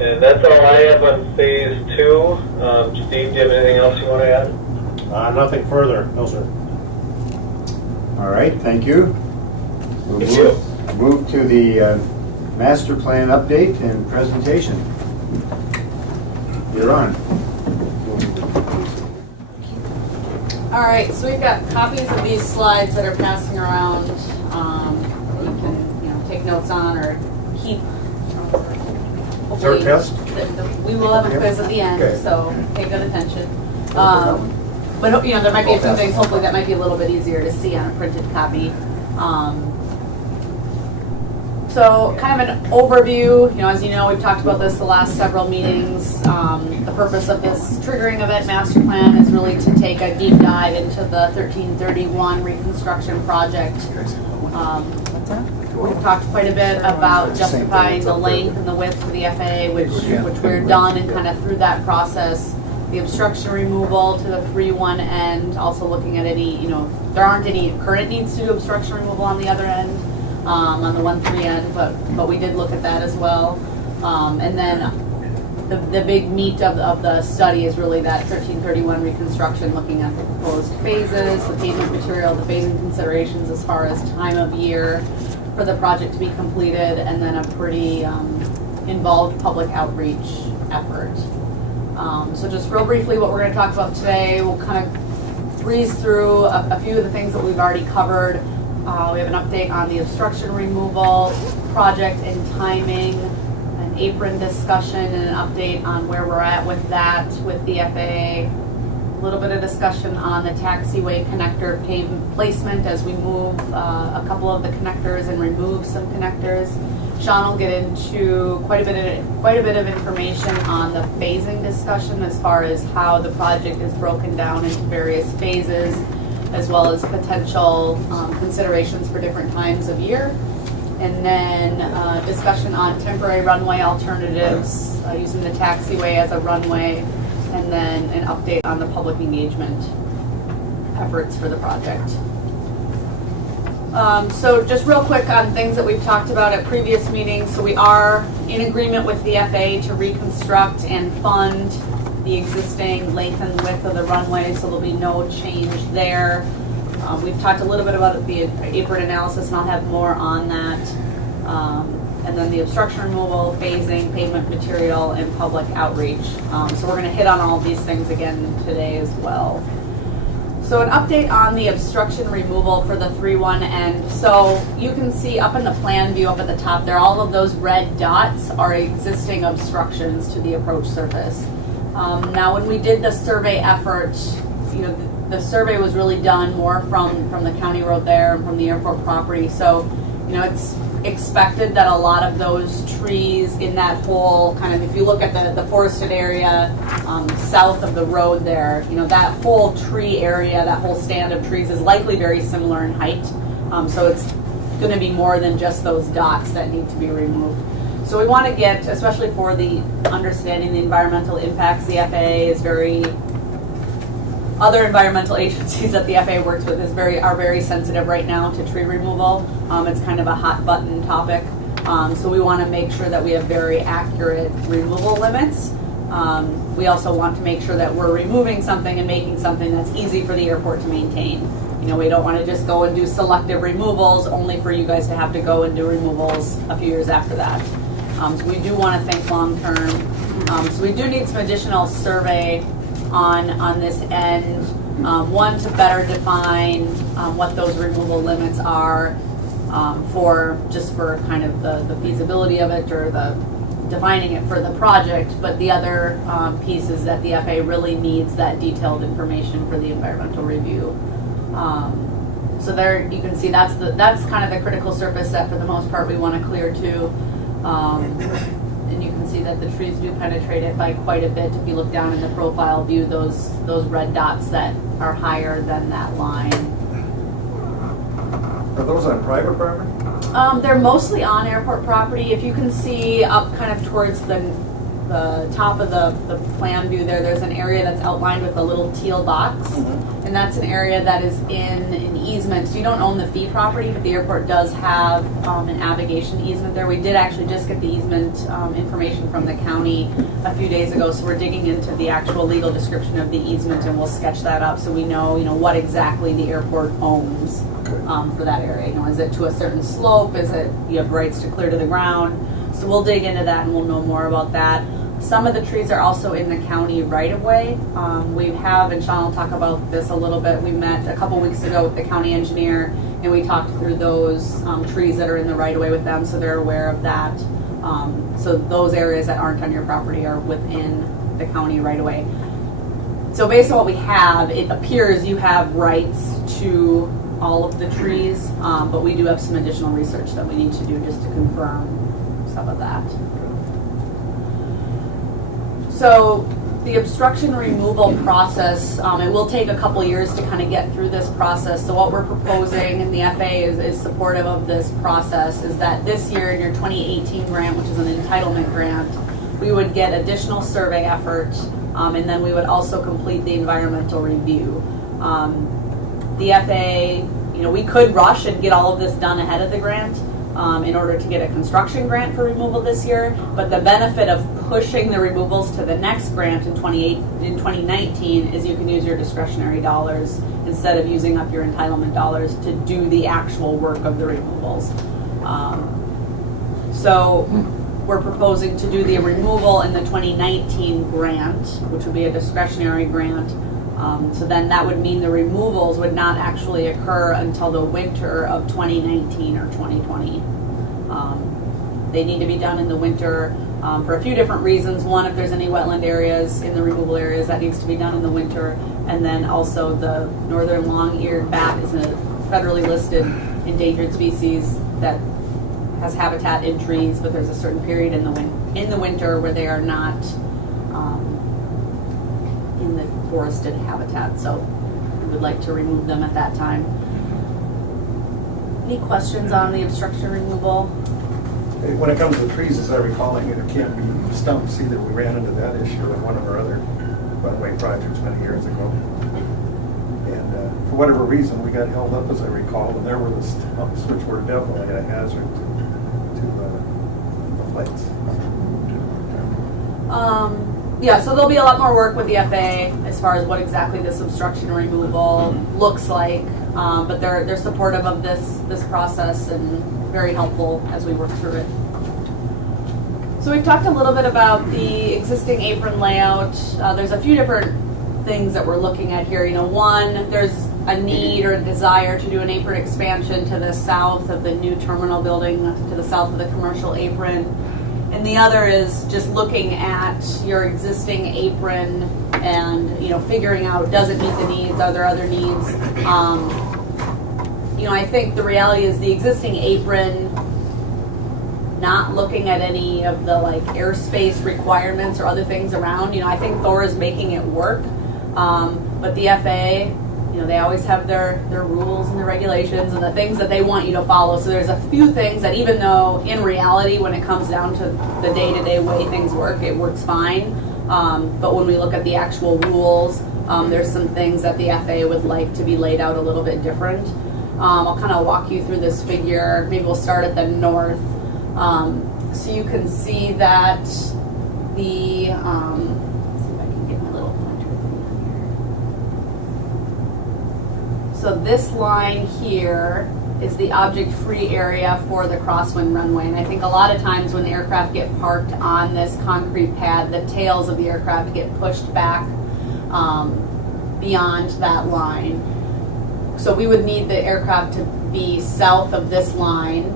And that's all I have on phase 2. Steve, do you have anything else you want to add? Nothing further, no sir. All right, thank you. We'll Thank you. move to the master plan update and presentation. You're on. All right, so we've got copies of these slides that are passing around. That you can, take notes on or keep. Is there a test? We will have a quiz at the end, Okay. so pay good attention. But there might be a few things. Hopefully, that might be a little bit easier to see on a printed copy. So kind of an overview, as you know, we've talked about this the last several meetings. The purpose of this triggering event master plan is really to take a deep dive into the 1331 reconstruction project. We've talked quite a bit about justifying the length and the width for the FAA, which we're done and kind of through that process. The obstruction removal to the 3-1 end, also looking at any, there aren't any current needs to do obstruction removal on the other end. On the 1-3 end, but we did look at that as well. And then the big meat of the study is really that 1331 reconstruction, looking at the proposed phases, the pavement material, the phasing considerations as far as time of year for the project to be completed, and then a pretty involved public outreach effort. So just real briefly, what we're going to talk about today, we'll kind of breeze through a few of the things that we've already covered. We have an update on the obstruction removal project and timing, an apron discussion, and an update on where we're at with that with the FAA. A little bit of discussion on the taxiway connector pavement placement as we move a couple of the connectors and remove some connectors. Sean will get into quite a bit of information on the phasing discussion as far as how the project is broken down into various phases, as well as potential considerations for different times of year. And then discussion on temporary runway alternatives, using the taxiway as a runway, and then an update on the public engagement efforts for the project. So just real quick on things that we've talked about at previous meetings. So we are in agreement with the FAA to reconstruct and fund the existing length and width of the runway, so there'll be no change there. We've talked a little bit about the apron analysis, and I'll have more on that. And then the obstruction removal, phasing, pavement material, and public outreach. So we're going to hit on all of these things again today as well. So an update on the obstruction removal for the 3-1 end. So you can see up in the plan view up at the top there, all of those red dots are existing obstructions to the approach surface. Now, when we did the survey effort, the survey was really done more from the county road there and from the airport property. So, it's expected that a lot of those trees in that whole kind of, if you look at the forested area south of the road there, that whole tree area, that whole stand of trees is likely very similar in height. So it's going to be more than just those dots that need to be removed. So we want to get, especially for the understanding the environmental impacts, the FAA is other environmental agencies that the FAA works with are very sensitive right now to tree removal. It's kind of a hot button topic. So we want to make sure that we have very accurate removal limits. We also want to make sure that we're removing something and making something that's easy for the airport to maintain. We don't want to just go and do selective removals only for you guys to have to go and do removals a few years after that. So we do want to think long term. So we do need some additional survey on this end. One, to better define what those removal limits are for kind of the feasibility of it, or the defining it for the project. But the other piece is that the FAA really needs that detailed information for the environmental review. So there you can see that's kind of the critical surface that for the most part we want to clear too. And you can see that the trees do penetrate it by quite a bit. If you look down in the profile view, those red dots that are higher than that line. Are those on private property? They're mostly on airport property. If you can see up kind of towards the top of the plan view there's an area that's outlined with a little teal box. And that's an area that is in an easement. So you don't own the fee property, but the airport does have an navigation easement there. We did actually just get the easement information from the county a few days ago, so we're digging into the actual legal description of the easement, and we'll sketch that up so we know, what exactly the airport owns for that area. Is it to a certain slope? Is it you have rights to clear to the ground? So we'll dig into that and we'll know more about that. Some of the trees are also in the county right-of-way. We have, and Sean will talk about this a little bit, we met a couple weeks ago with the county engineer and we talked through those trees that are in the right-of-way with them, so they're aware of that. So those areas that aren't on your property are within the county right-of-way. So based on what we have, it appears you have rights to all of the trees, but we do have some additional research that we need to do just to confirm some of that. So the obstruction removal process, it will take a couple years to kind of get through this process. So what we're proposing, and the FAA is supportive of this process, is that this year in your 2018 grant, which is an entitlement grant, we would get additional survey effort, and then we would also complete the environmental review. The FAA, we could rush and get all of this done ahead of the grant in order to get a construction grant for removal this year, but the benefit of pushing the removals to the next grant in 2019 is you can use your discretionary dollars instead of using up your entitlement dollars to do the actual work of the removals. So we're proposing to do the removal in the 2019 grant, which would be a discretionary grant. So then that would mean the removals would not actually occur until the winter of 2019 or 2020. They need to be done in the winter for a few different reasons. One, if there's any wetland areas in the removal areas, that needs to be done in the winter. And then also the northern long-eared bat is a federally listed endangered species that has habitat in trees, but there's a certain period in the winter where they are not in the forested habitat. So we would like to remove them at that time. Any questions on the obstruction removal? When it comes to trees, as I recall, there can't be stumps either. We ran into that issue in one of our other runway projects many years ago. And for whatever reason, we got held up, as I recall, and there were the stumps, which were definitely a hazard to the flights. Yeah, so there'll be a lot more work with the FAA as far as what exactly this obstruction removal looks like, but they're supportive of this process and very helpful as we work through it. So we've talked a little bit about the existing apron layout. There's a few different things that we're looking at here. One, there's a need or a desire to do an apron expansion to the south of the new terminal building, to the south of the commercial apron. And the other is just looking at your existing apron and figuring out, does it meet the needs? Are there other needs? I think the reality is the existing apron, not looking at any of the airspace requirements or other things around. I think Thor is making it work, but the FAA, they always have their rules and their regulations and the things that they want you to follow. So there's a few things that, even though in reality, when it comes down to the day-to-day way things work, it works fine. But when we look at the actual rules, there's some things that the FAA would like to be laid out a little bit different. I'll kind of walk you through this figure. Maybe we'll start at the north. So you can see that the, let's see if I can get my little pointer thing here. So this line here is the object-free area for the crosswind runway. And I think a lot of times when the aircraft get parked on this concrete pad, the tails of the aircraft get pushed back beyond that line. So we would need the aircraft to be south of this line,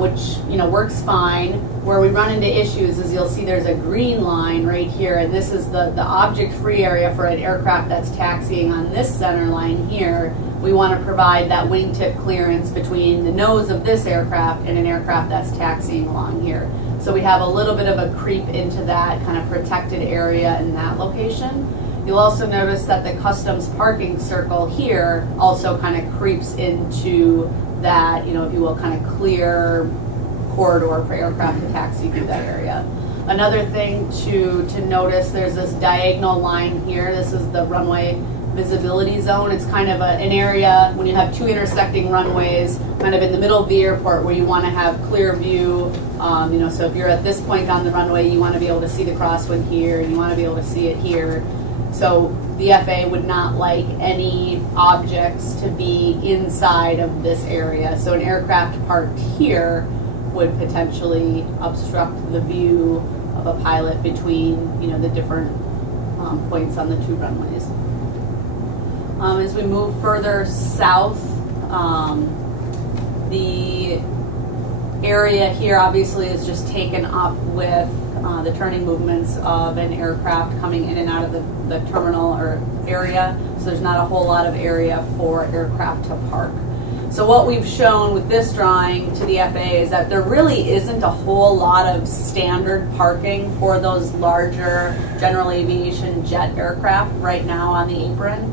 which works fine. Where we run into issues is you'll see there's a green line right here, and this is the object-free area for an aircraft that's taxiing on this center line here, we want to provide that wingtip clearance between the nose of this aircraft and an aircraft that's taxiing along here. So we have a little bit of a creep into that kind of protected area in that location. You'll also notice that the customs parking circle here also kind of creeps into that, if you will, kind of clear corridor for aircraft to taxi through that area. Another thing to notice, there's this diagonal line here. This is the runway visibility zone. It's kind of an area when you have two intersecting runways kind of in the middle of the airport where you want to have clear view. So if you're at this point on the runway, you want to be able to see the crosswind here, and you want to be able to see it here. So the FAA would not like any objects to be inside of this area. So an aircraft parked here would potentially obstruct the view of a pilot between, the different points on the two runways. As we move further south, the area here obviously is just taken up with the turning movements of an aircraft coming in and out of the terminal or area. So there's not a whole lot of area for aircraft to park. So what we've shown with this drawing to the FAA is that there really isn't a whole lot of standard parking for those larger general aviation jet aircraft right now on the apron.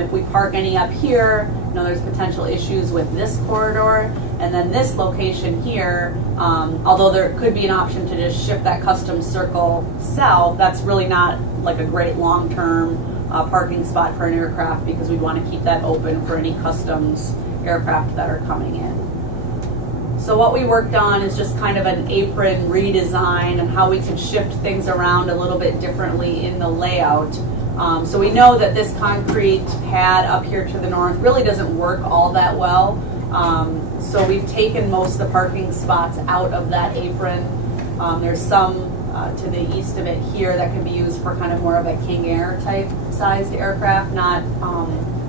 If we park any up here, there's potential issues with this corridor. And then this location here, although there could be an option to just shift that customs circle south, that's really not like a great long-term parking spot for an aircraft because we want to keep that open for any customs aircraft that are coming in. So what we worked on is just kind of an apron redesign and how we could shift things around a little bit differently in the layout. So we know that this concrete pad up here to the north really doesn't work all that well. So we've taken most of the parking spots out of that apron. There's some to the east of it here that can be used for kind of more of a King Air type sized aircraft, not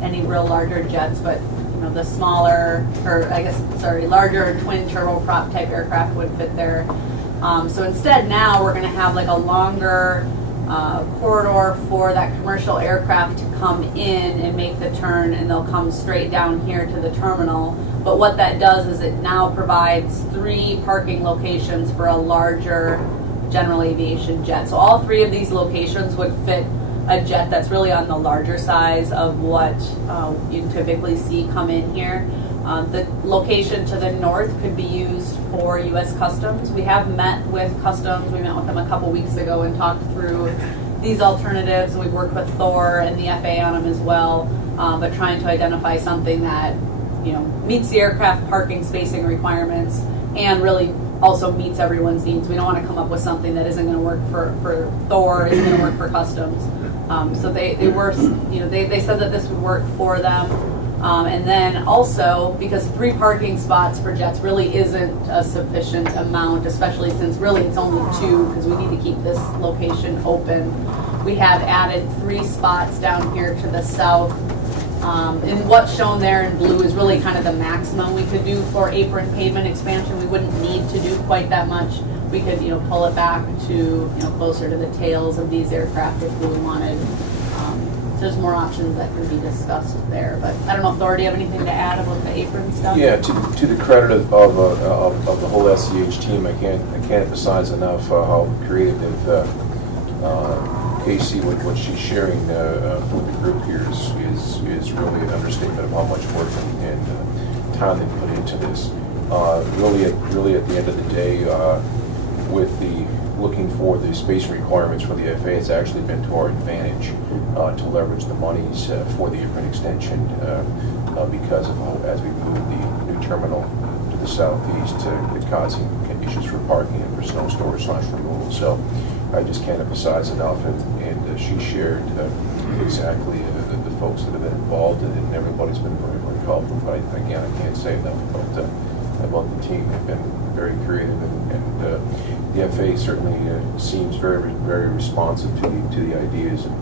any real larger jets, but the smaller, larger twin turboprop type aircraft would fit there. So instead now we're going to have like a longer corridor for that commercial aircraft to come in and make the turn, and they'll come straight down here to the terminal. But what that does is it now provides 3 parking locations for a larger general aviation jet. So all 3 of these locations would fit a jet that's really on the larger size of what you typically see come in here. The location to the north could be used for U.S. Customs. We have met with Customs. We met with them a couple weeks ago and talked through these alternatives. We've worked with Thor and the FAA on them as well, but trying to identify something that meets the aircraft parking spacing requirements and really also meets everyone's needs. We don't want to come up with something that isn't going to work for Thor, isn't going to work for Customs. So they said that this would work for them. And then also, because 3 parking spots for jets really isn't a sufficient amount, especially since really it's only 2 because we need to keep this location open. We have added 3 spots down here to the south. And what's shown there in blue is really kind of the maximum we could do for apron pavement expansion. We wouldn't need to do quite that much. We could, pull it back to, closer to the tails of these aircraft if we wanted. So there's more options that can be discussed there. But I don't know, Thor, do you have anything to add about the apron stuff? Yeah, to the credit of the whole SCH team, I can't emphasize enough how creative Casey, what she's sharing with the group here is really an understatement of how much work and time they put into this. Really at the end of the day, with the looking for the space requirements for the FAA, it's actually been to our advantage to leverage the monies for the apron extension because of as we move the new terminal to the southeast, it causing issues for parking and for snow storage / removal. So I just can't emphasize enough, and she shared exactly the folks that have been involved, and everybody's been very, very helpful. But again, I can't say enough about the team. They've been very creative, and the FAA certainly seems very, very responsive to the ideas and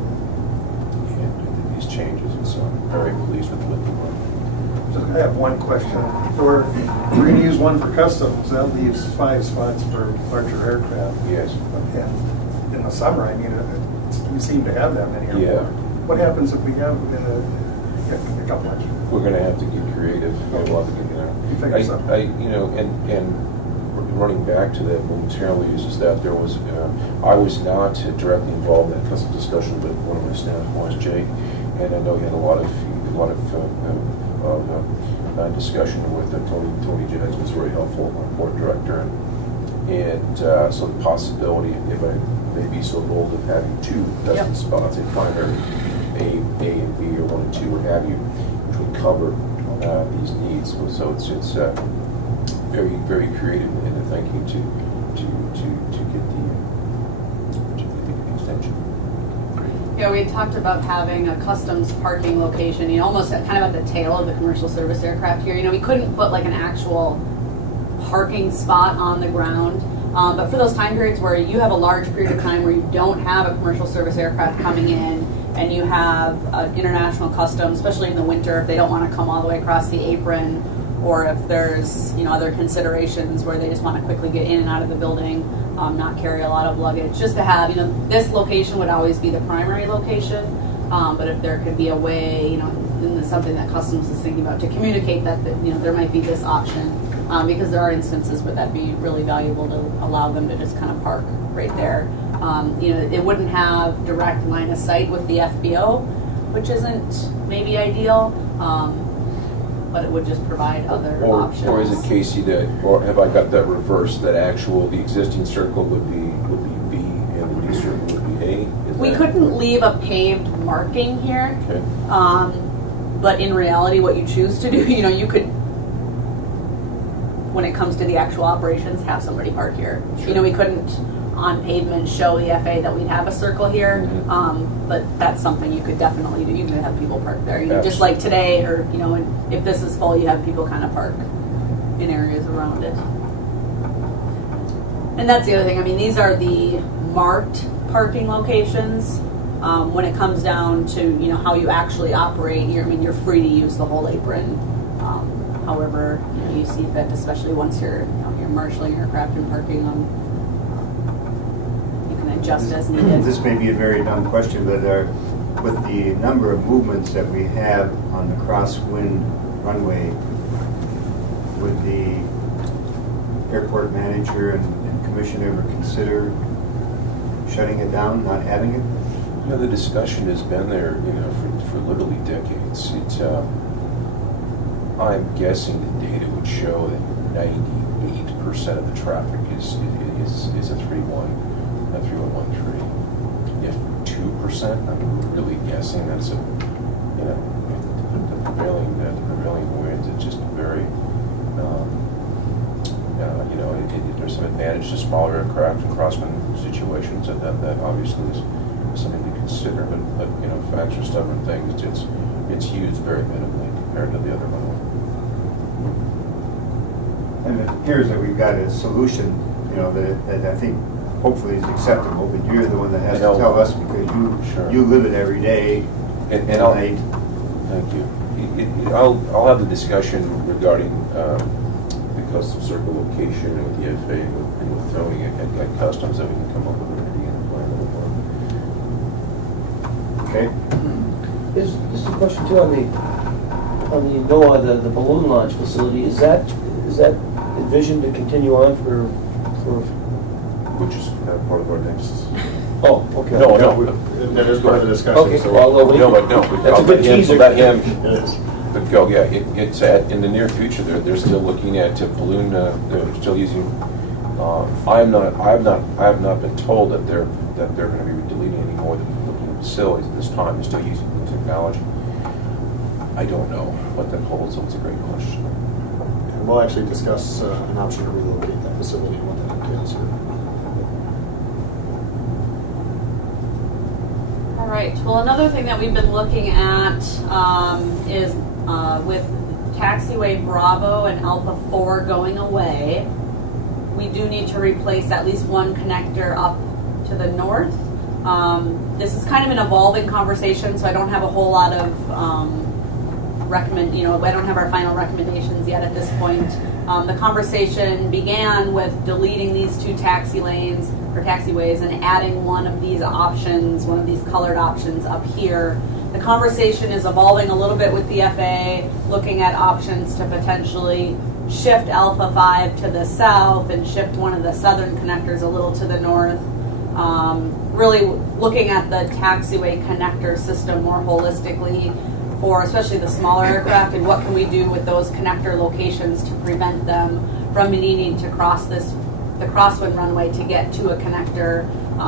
these changes, and so I'm very pleased with the work. So I have one question. We're going to use one for Customs. That leaves 5 spots for larger aircraft. Yes. And in the summer, we seem to have that many airports. Yeah. What happens if we have a couple extra. We're gonna have to get creative. We'll have to get, You figure something. you know, and running back to that momentarily is that there was, I was not directly involved in that custom discussion, but one of my staff was, Jay, and I know he had a lot of discussion with Tony Jennings was very helpful, my board director, and so the possibility, if I may be so bold, of having two custom spots, a primary, A and B, or 1 and 2, what have you, which would cover these needs. So it's very, very creative in the thinking to get the extension. Yeah, we talked about having a customs parking location, almost kind of at the tail of the commercial service aircraft here. We couldn't put like an actual parking spot on the ground. But for those time periods where you have a large period of time where you don't have a commercial service aircraft coming in, and you have international customs, especially in the winter, if they don't want to come all the way across the apron, or if there's other considerations where they just want to quickly get in and out of the building, not carry a lot of luggage, just to have, this location would always be the primary location, but if there could be a way, and it's something that Customs is thinking about, to communicate that there might be this option, because there are instances where that'd be really valuable to allow them to just kind of park right there. It wouldn't have direct line of sight with the FBO, which isn't maybe ideal, but it would just provide other options. Or is it, Casey, or have I got that reversed, that the existing circle would be B and the new circle would be A? We couldn't leave a paved marking here, Okay. but in reality, what you choose to do, you could, when it comes to the actual operations, have somebody park here. Sure. We couldn't on pavement show the FAA that we'd have a circle here, but that's something you could definitely do. You can have people park there, just like today, or and if this is full, you have people kind of park in areas around it. And that's the other thing. These are the marked parking locations. When it comes down to how you actually operate, you're free to use the whole apron. However, you see fit, especially once you're marshaling aircraft and parking them. Adjust as needed. This may be a very dumb question, but with the number of movements that we have on the crosswind runway, would the airport manager and commission ever consider shutting it down, not having it? The discussion has been there, for literally decades. I'm guessing the data would show that 98% of the traffic is a 3113. If 2%, I'm really guessing that's the prevailing winds. It's just very, there's some advantage to smaller aircraft and crosswind situations, and that obviously is something to consider. But facts are stubborn things. It's used very minimally compared to the other one. And it appears that we've got a solution, that I think hopefully is acceptable, but you're the one that has to tell us, because you live it every day and night. Thank you. I'll have the discussion regarding the custom circle location and with the FAA and with Tony at Customs, that we can come up with an idea and plan a little more. Okay. There's just a question too on the NOAA, the balloon launch facility. Is that envisioned to continue on for? Which is part of our next. Oh, okay. No. That is part of the discussion. Okay, So well, that's a good teaser. Let him. it is. But go, yeah. It's in the near future. They're still looking at balloon. They're still using. I have not been told that they're going to be deleting any more than looking at facilities at this time. They're still using the technology. I don't know what that holds. So it's a great question. And we'll actually discuss an option to relocate that facility and what that entails here. All right. Well, another thing that we've been looking at is with Taxiway Bravo and Alpha 4 going away, we do need to replace at least one connector up to the north. This is kind of an evolving conversation, so I don't have a whole lot of I don't have our final recommendations yet at this point. The conversation began with deleting these two taxi lanes or taxiways and adding one of these options, one of these colored options up here the conversation is evolving a little bit with the FAA, looking at options to potentially shift Alpha 5 to the south and shift one of the southern connectors a little to the north. Really looking at the taxiway connector system more holistically for especially the smaller aircraft, and what can we do with those connector locations to prevent them from needing to cross the crosswind runway to get to a connector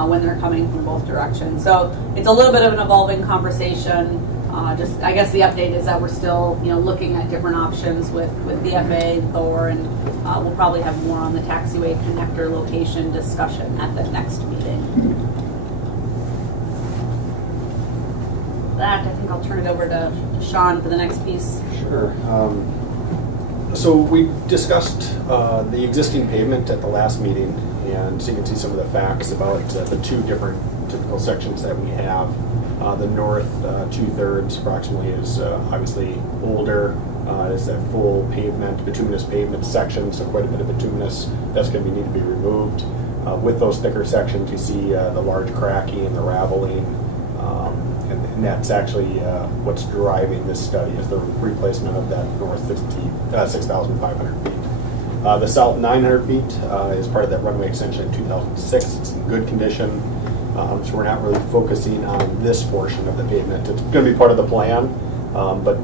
when they're coming from both directions. So it's a little bit of an evolving conversation. Just I guess the update is that we're still looking at different options with the FAA and Thor, and we'll probably have more on the taxiway connector location discussion at the next meeting. With that, I think I'll turn it over to Sean for the next piece. Sure. So we discussed the existing pavement at the last meeting, and so you can see some of the facts about the two different typical sections that we have. The north 2/3 approximately is obviously older. It's that full pavement, bituminous pavement section, so quite a bit of bituminous that's going to need to be removed. With those thicker sections, you see the large cracking and the raveling, and that's actually what's driving this study, is the replacement of that north 6,500 feet. The south 900 feet is part of that runway extension in 2006. It's in good condition. So we're not really focusing on this portion of the pavement. It's going to be part of the plan, but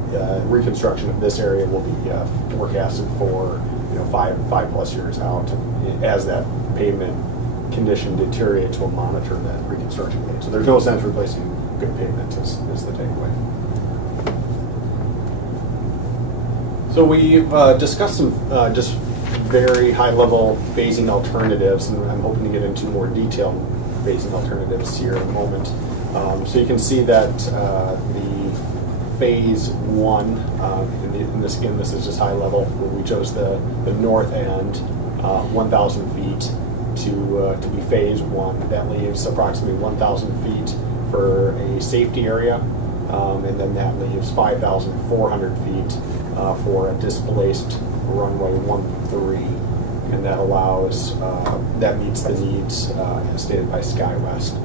reconstruction of this area will be forecasted for 5+ years out. As that pavement condition deteriorates, we'll monitor that reconstruction date. So there's no sense replacing good pavement is the takeaway. So we've discussed some just very high-level phasing alternatives, and I'm hoping to get into more detailed phasing alternatives here in a moment. So you can see that the phase 1, in this again, this is just high level, where we chose the north end, 1,000 feet to be phase 1. That leaves approximately 1,000 feet for a safety area, and then that leaves 5,400 feet for a displaced runway 1-3. And that allows, that meets the needs as stated by SkyWest.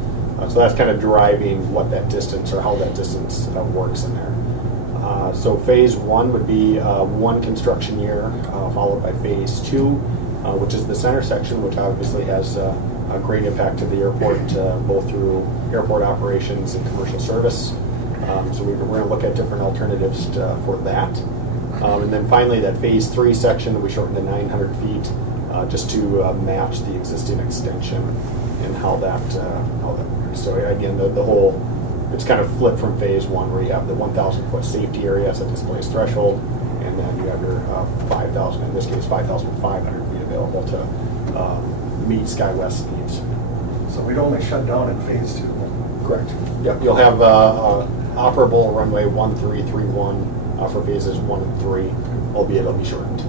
So that's kind of driving what that distance, or how that distance works in there. So phase 1 would be 1 construction year, followed by phase 2, which is the center section, which obviously has a great impact to the airport, both through airport operations and commercial service. So we're going to look at different alternatives for that. And then finally, that phase 3 section, we shortened to 900 feet. Just to match the existing extension and how that works. So again, the whole, it's kind of flipped from phase 1, where you have the 1,000 foot safety area as a displaced threshold, and then you have your 5,000, in this case 5,500 feet available to meet SkyWest needs. So we'd only shut down in phase 2. Correct. Yep. You'll have operable runway 1331 for phases 1 and 3, albeit it'll be shortened.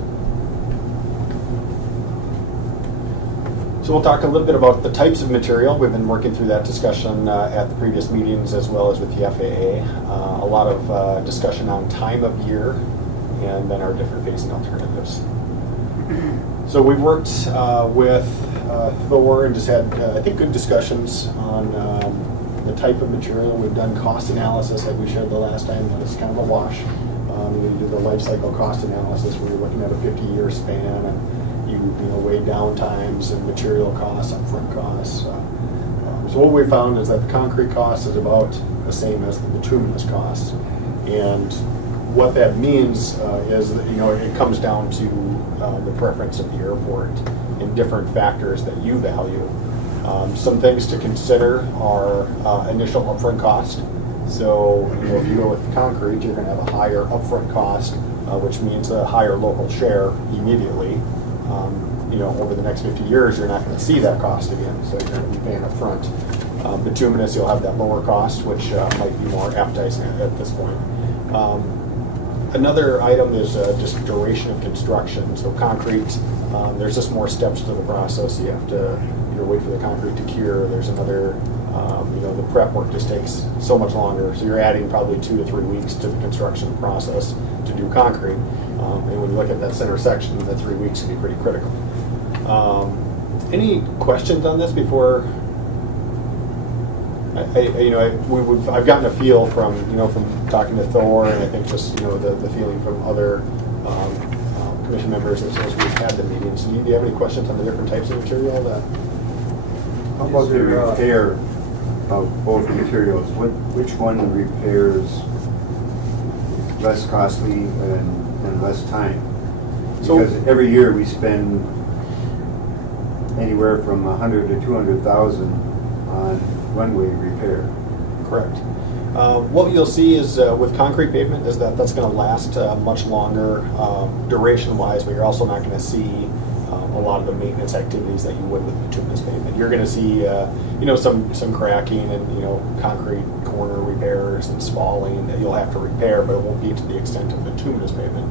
So we'll talk a little bit about the types of material. We've been working through that discussion at the previous meetings, as well as with the FAA. A lot of discussion on time of year, and then our different phasing alternatives. So we've worked with Thor and just had, I think, good discussions on the type of material. We've done cost analysis, like we showed the last time. That was kind of a wash. We did the life cycle cost analysis, where you're looking at a 50-year span, and you weigh downtimes and material costs, upfront costs. So what we found is that the concrete cost is about the same as the bituminous costs, and what that means is that it comes down to the preference of the airport and different factors that you value. Some things to consider are initial upfront cost. So if you go with concrete, you're going to have a higher upfront cost, which means a higher local share immediately. Over the next 50 years, you're not going to see that cost again, so you're going to be paying up front. Bituminous, you'll have that lower cost, which might be more appetizing at this point. Another item is just duration of construction. So concrete, there's just more steps to the process. You have to wait for the concrete to cure. There's another, the prep work just takes so much longer. So you're adding probably 2 to 3 weeks to the construction process to do concrete. And when you look at that center section, the 3 weeks can be pretty critical. Any questions on this before I've gotten a feel from talking to Thor, and I think just the feeling from other commission members as we've had the meetings. Do you have any questions on the different types of material? How about The the repair of both materials, which one repairs less costly and less time? So- Because every year we spend anywhere from 100 to 200,000 on runway repair. Correct. What you'll see is with concrete pavement is that's going to last much longer duration-wise, but you're also not going to see a lot of the maintenance activities that you would with bituminous pavement. You're going to see some cracking and concrete corner repairs and spalling that you'll have to repair, but it won't be to the extent of bituminous pavement.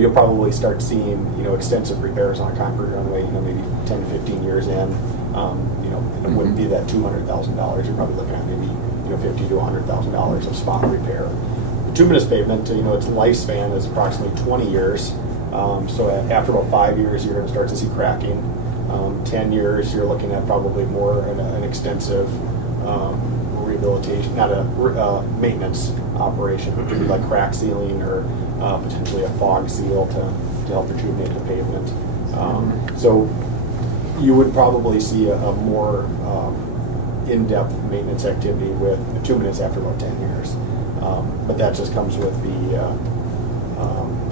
You'll probably start seeing extensive repairs on a concrete runway maybe 10 to 15 years in. It wouldn't be that $200,000. You're probably looking at maybe $50,000 to $100,000 of spot repair. Bituminous pavement, its lifespan is approximately 20 years. So after about 5 years, you're going to start to see cracking. 10 years, you're looking at probably more an extensive rehabilitation, not a maintenance operation, which would be like crack sealing or potentially a fog seal to help rejuvenate the pavement. So you would probably see a more in-depth maintenance activity with bituminous after about 10 years. But that just comes with the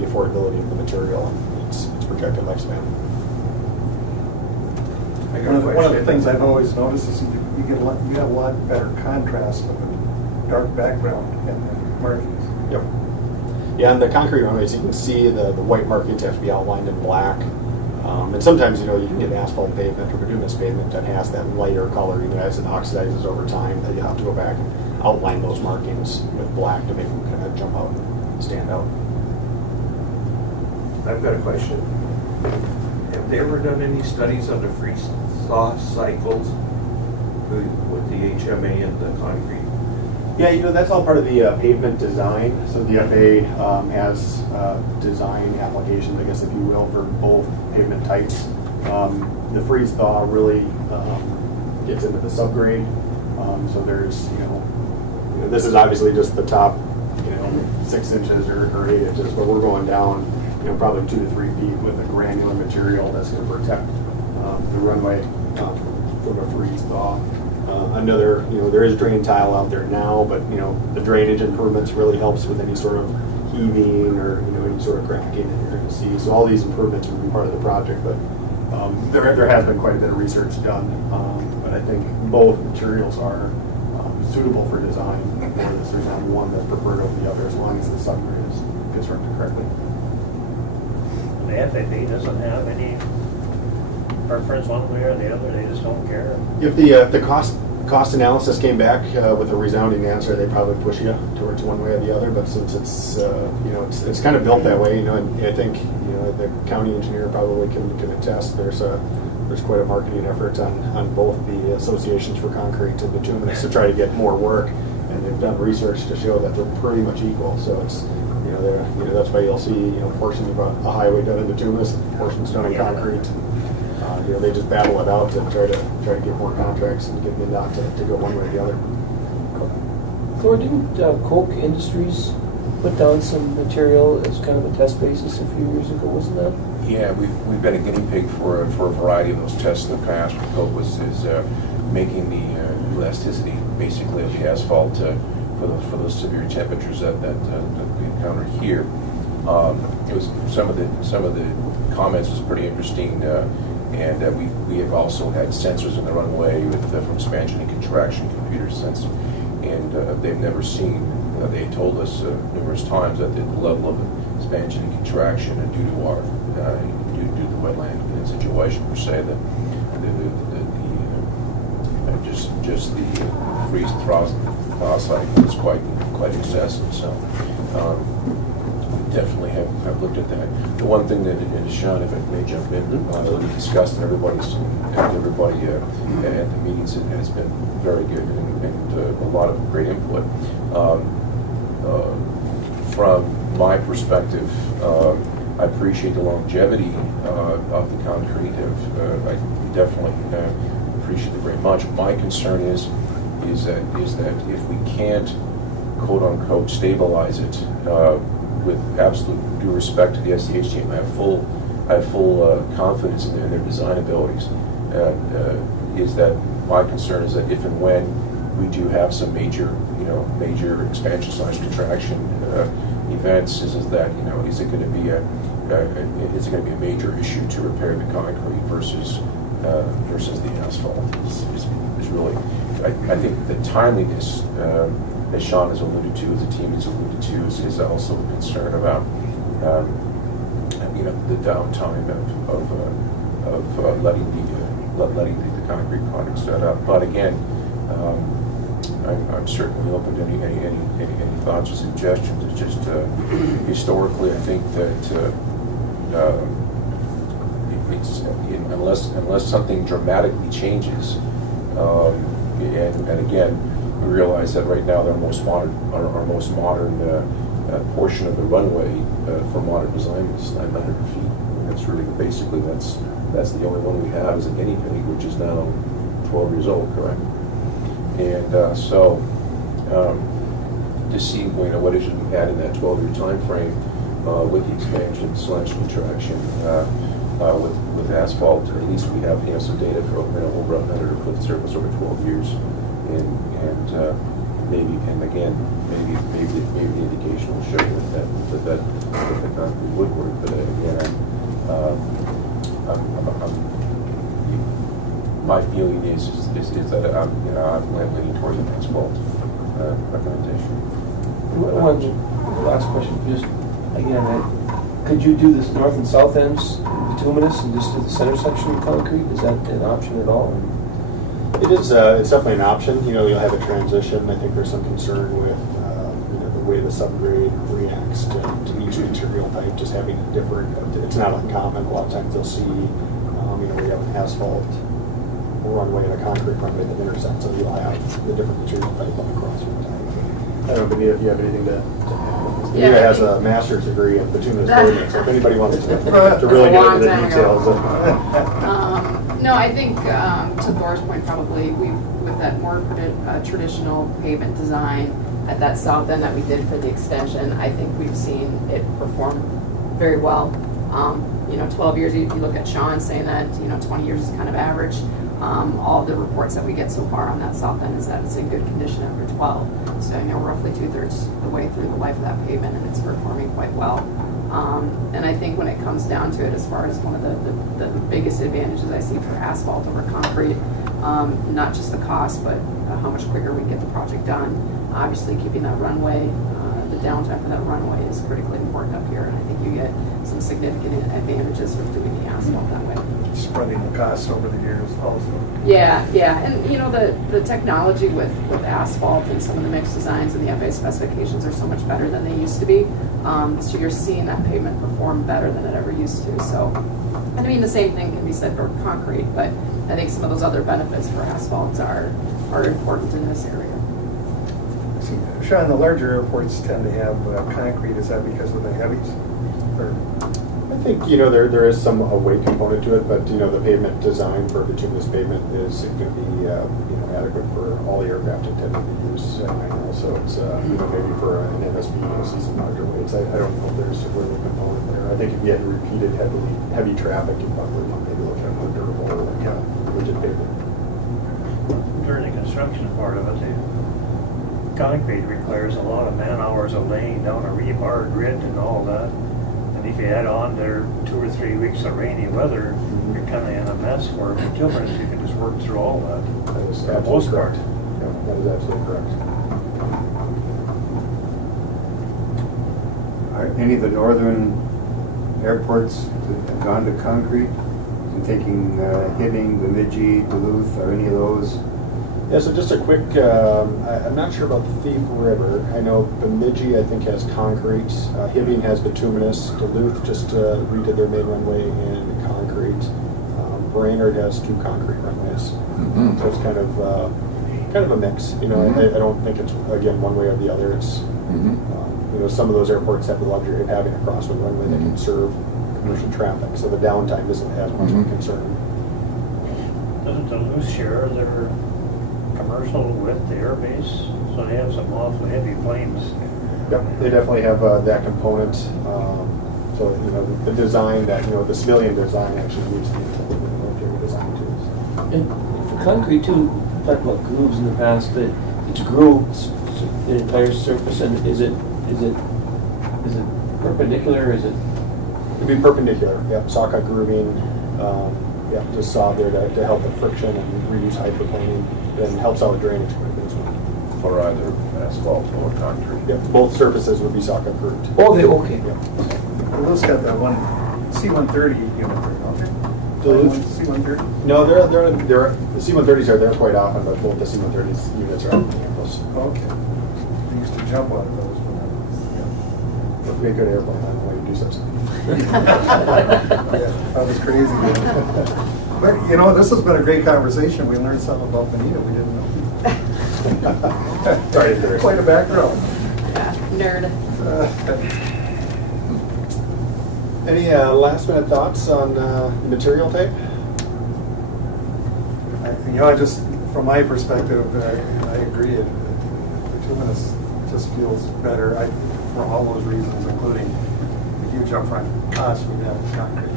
affordability of the material and its projected lifespan. one of the things I've always noticed is you have a lot better contrast with a dark background and the markings. Yep. Yeah, and the concrete runways, you can see the white markings have to be outlined in black. And sometimes, you can get asphalt pavement or bituminous pavement that has that lighter color, even as it oxidizes over time, that you have to go back and outline those markings with black to make them kind of jump out and stand out. I've got a question. Have they ever done any studies on the freeze-thaw cycles with the HMA and the concrete? Yeah, that's all part of the pavement design. So the FAA has design applications, I guess, if you will, for both pavement types. The freeze-thaw really gets into the subgrade. So there's, this is obviously just the top, 6 inches or 8 inches, but we're going down, probably 2 to 3 feet with a granular material that's going to protect the runway from a freeze-thaw. There is drain tile out there now, but the drainage improvements really helps with any sort of heaving or any sort of cracking that you're going to see. So all these improvements will be part of the project, but there has been quite a bit of research done. But I think both materials are suitable for design for this. There's not one that's preferred over the other as long as the subgrade is constructed correctly. The FAA doesn't have any preference one way or the other, they just don't care. If the cost analysis came back with a resounding answer, they'd probably push you towards one way or the other. But since it's it's kind of built that way, and I think the county engineer probably can attest. There's quite a marketing effort on both the associations for concrete and bituminous to try to get more work, and they've done research to show that they're pretty much equal. So it's that's why you'll see portions of a highway done in bituminous, portions done in concrete. They just battle it out to try to get more contracts and get MnDOT to go one way or the other. Thor, didn't Koch Industries put down some material as kind of a test basis a few years ago, wasn't that? Yeah, we've been a guinea pig for a variety of those tests in the past. What Koch is making the elasticity basically of the asphalt for those severe temperatures that we encounter here. It was some of the comments was pretty interesting. And we have also had sensors in the runway from expansion and contraction computers sensing, and they've never seen. They told us numerous times that the level of expansion and contraction, and due to our due to the wetland situation per se, that just the freeze and thaw cycle is quite excessive. So. Definitely have looked at that. The one thing that Sean, if I may jump in, that we discussed and everybody at the meetings has been very good and a lot of great input. From my perspective, I appreciate the longevity of the concrete. I definitely appreciate it very much. My concern is is that if we can't quote unquote stabilize it with absolute due respect to the SCH team, I have full confidence in their design abilities. Is that my concern is that if and when we do have some major expansion/contraction events, is that is it going to be a major issue to repair the concrete versus the asphalt? Is really, I think the timeliness, as Sean has alluded to, as the team has alluded to, is also a concern about the downtime of letting the concrete product set up. But again, I'm certainly open to any thoughts or suggestions. It's just historically, I think that it's unless something dramatically changes, and again, we realize that right now our most modern portion of the runway for modern design is 900 feet. And that's really that's the only one we have as a guinea pig, which is now 12 years old, correct? And to see what is had in that 12-year time frame with the expansion/contraction with asphalt, at least we have some data for over 100 foot surface over 12 years, and maybe the indication will show you that the concrete would work. But again, my feeling is that I'm leaning towards an asphalt recommendation. One last question, just again, could you do this north and south ends bituminous and just do the center section concrete? Is that an option at all? It is. It's definitely an option. You'll have a transition. I think there's some concern with the way the subgrade reacts to each material type, just having a different. It's not uncommon. A lot of times you'll see, we have an asphalt runway and a concrete runway that intersect, so you'll have the different material type on the crossroad type. I don't know, Benita, if you have anything to add. Benita has a master's degree in bituminous coordinates, so if anybody wants to really get into the details. No, I think to Thor's point, probably with that more traditional pavement design at that south end that we did for the extension, I think we've seen it perform very well. 12 years, you look at Sean saying that 20 years is kind of average. All the reports that we get so far on that south end is that it's in good condition after 12. So roughly 2/3 the way through the life of that pavement, and it's performing quite well. And I think when it comes down to it, as far as one of the biggest advantages I see for asphalt over concrete, not just the cost, but how much quicker we get the project done. Obviously, keeping that runway, the downtime for that runway is critically important up here, and I think you get some significant advantages with doing the asphalt that way. Spreading the costs over the years also. Yeah, and the technology with asphalt and some of the mixed designs and the FAA specifications are so much better than they used to be. So you're seeing that pavement perform better than it ever used to. So, and I mean the same thing can be said for concrete, but I think some of those other benefits for asphalt are important in this area. See, Sean, the larger airports tend to have concrete. Is that because of the heavies? Or? I think there is some weight component to it, but the pavement design for bituminous pavement is going to be adequate for all the aircraft intended to use right now. So it's maybe for an MSP you'll see some larger weights. I don't know if there's a really component there. I think if you had repeated heavy traffic, you probably want maybe look at a more durable rigid pavement. During the construction part of it, concrete requires a lot of man hours of laying down a rebar grid and all that. And if you add on there 2 or 3 weeks of rainy weather, you're kind of in a mess for bituminous. You can just work through all that. That is For the most part. Yeah, that is absolutely correct. Are any of the northern airports that have gone to concrete? And taking Hibbing, Bemidji, Duluth, are any of those? Yeah, so just a quick, I'm not sure about Thief River. I know Bemidji, I think, has concrete. Hibbing has bituminous. Duluth just redid their main runway in concrete. Brainerd has 2 concrete runways. Mm-hmm. So it's kind of a mix. I don't think it's, again, one way or the other. It's, some of those airports have the luxury of having a crosswind runway that can serve commercial traffic. So the downtime isn't as much of a concern. Doesn't Duluth share their commercial with the air base? So they have some awfully heavy planes. Yep, they definitely have that component. So, you know, the design that, you know, the civilian design actually needs to be the military design too. And for concrete too, we talked about grooves in the past, but it's grooves the entire surface, and is it perpendicular, or is it? It'd be perpendicular, yep, socket grooving, yeah, just saw there to help with friction and reduce hydroplaning, and helps out with drainage quite a bit as well. For either asphalt or concrete. Yep, both surfaces would be socket grooved. Oh, they, okay. Yep. Well, those got that one C-130 unit there, don't they? C-130? No, they're the C-130s are there quite often, but both the C-130s units are on the campus. Okay. They used to jump out of those when Would be a good airplane, I don't know why you do such thing. yeah, that was crazy. Man. But, you know, this has been a great conversation. We learned something about Benita we didn't know. Sorry, there. Quite a background. Yeah, nerd. Any last minute thoughts on material type? You know, just from my perspective, I agree. The bituminous just feels better for all those reasons, including the huge upfront cost we have with concrete.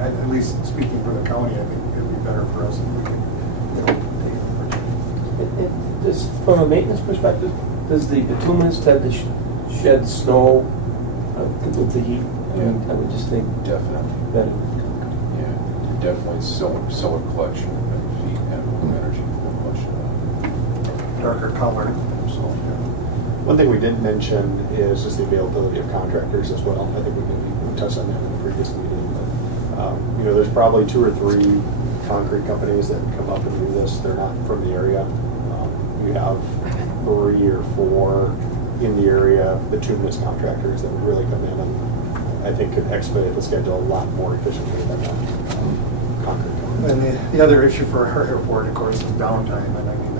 At least speaking for the county, I think it'd be better for us if we could, you know, take it. Just from a maintenance perspective, does the bituminous tend to shed snow with the heat? Yeah. I would just think Definitely. better. Yeah, definitely solar collection of heat and energy, no question about Darker color. it. So, One thing we didn't mention is just the availability of contractors as well. I think we touched on that in the previous meeting. But, you know, there's probably 2 or 3 concrete companies that come up and do this. They're not from the area. We have 3 or 4 in the area, bituminous contractors that would really come in and I think could expedite the schedule a lot more efficiently than a concrete company. And the other issue for our airport, of course, is downtime, and I mean,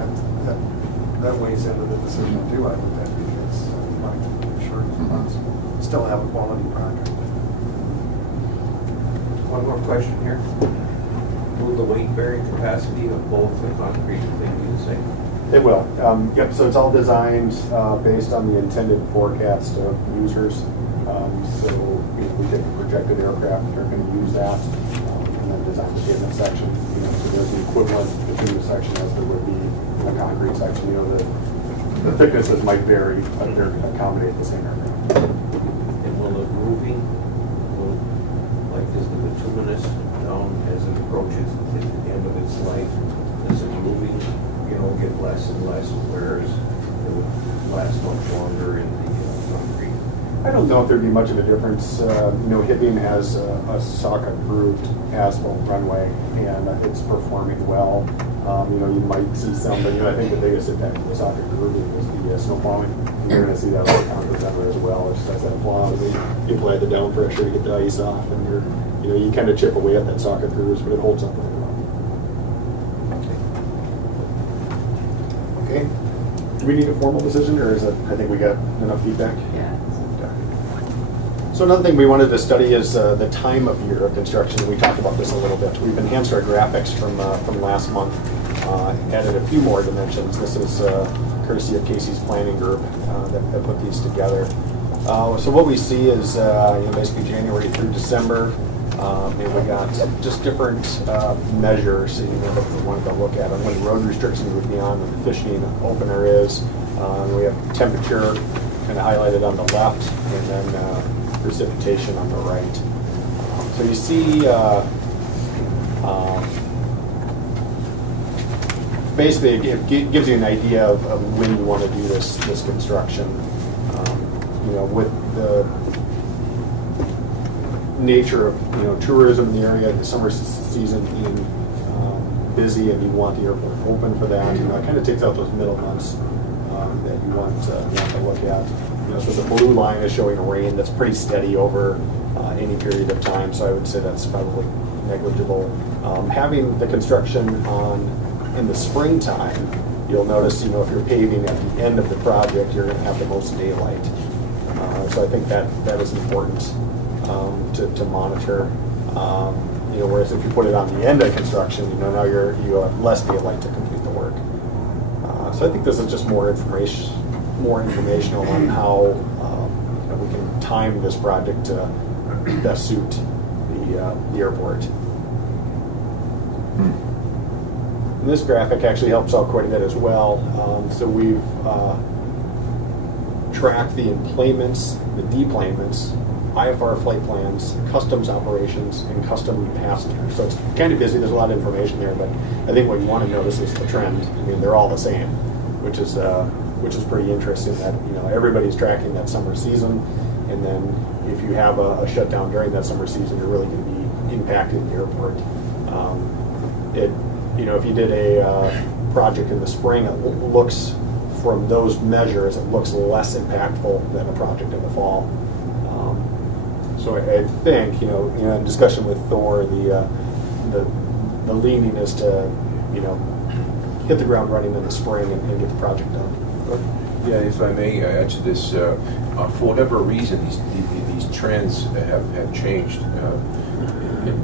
that weighs into the decision too, I would think, because we want to keep it as short as possible. Still have a quality project. One more question here. Will the weight bearing capacity of both the concrete thing be the same? It will. Yep, so it's all designed based on the intended forecast of users. So we take a projected aircraft, they're going to use that, and then design the pavement section. You know, so there's an equivalent between the section as there would be in a concrete section. You know, the thicknesses might vary, but they're going to accommodate the same aircraft. And will the grooving, like is the bituminous down as it approaches the end of its life, does the grooving, you know, get less and less, whereas it would last much longer in the concrete? I don't know if there'd be much of a difference. You know, Hibbing has a socket-grooved asphalt runway, and it's performing well. You know, you might see some, but you know, I think the biggest impact of the socket grooving is the snow plowing. And you're going to see that on the concrete runway as well. It's just as that plows, you apply the down pressure to get the ice off, and you kind of chip away at that socket grooves, but it holds up really well. Okay. Do we need a formal decision, or is it? I think we got enough feedback. Yeah. So another thing we wanted to study is the time of year of construction. We talked about this a little bit. We've enhanced our graphics from last month, added a few more dimensions. This is courtesy of Casey's planning group that put these together. So what we see is basically January through December, and we got just different measures that we wanted to look at on when road restrictions would be on, when the fishing opener is. We have temperature kind of highlighted on the left, and then precipitation on the right. So you see basically it gives you an idea of when you want to do this construction. With the nature of tourism in the area, the summer season being busy, and you want the airport open for that, it kind of takes out those middle months that you want to look at. So the blue line is showing rain that's pretty steady over any period of time, so I would say that's probably negligible. Having the construction in the springtime, you'll notice, if you're paving at the end of the project, you're going to have the most daylight. So I think that is important to monitor. Whereas if you put it on the end of construction, now you have less daylight to complete the work. So I think this is just more informational on how we can time this project to best suit the airport. And this graphic actually helps out quite a bit as well. So we've tracked the enplanements, the deplanements, IFR flight plans, customs operations, and custom passengers. So it's kind of busy. There's a lot of information there, but I think what you want to notice is the trend. I mean, they're all the same, which is pretty interesting. That everybody's tracking that summer season, and then if you have a shutdown during that summer season, you're really going to be impacting the airport. If you did a project in the spring, it looks, from those measures, it looks less impactful than a project in the fall. So I think, in discussion with Thor, the leaning is to, hit the ground running in the spring and get the project done. Yeah, if I may add to this, for whatever reason, these trends have changed in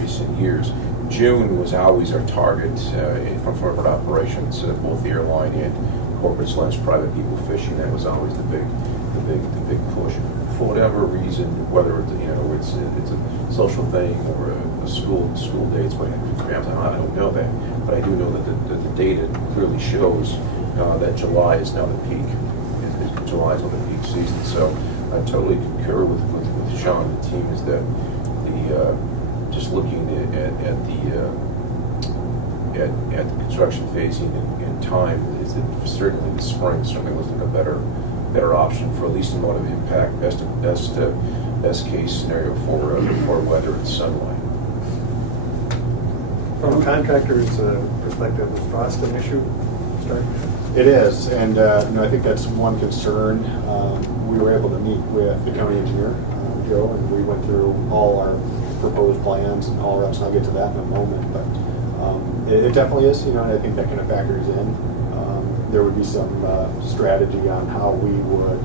recent years. June was always our target from corporate operations, both the airline and corporate/private people fishing. That was always the big push. For whatever reason, whether it's a social thing or a school dates, I don't know that, but I do know that the data clearly shows that July is now the peak. July is now the peak season. So I totally concur with Sean and the team is that just looking at the construction phasing in time is that certainly the spring certainly looks like a better option for at least amount of impact, best case scenario for weather and sunlight. From a contractor's perspective, is frost an issue? It is, and I think that's one concern. We were able to meet with the county engineer, Joe, and we went through all our proposed plans and all reps, and I'll get to that in a moment, but it definitely is, and I think that kind of factors in. There would be some strategy on how we would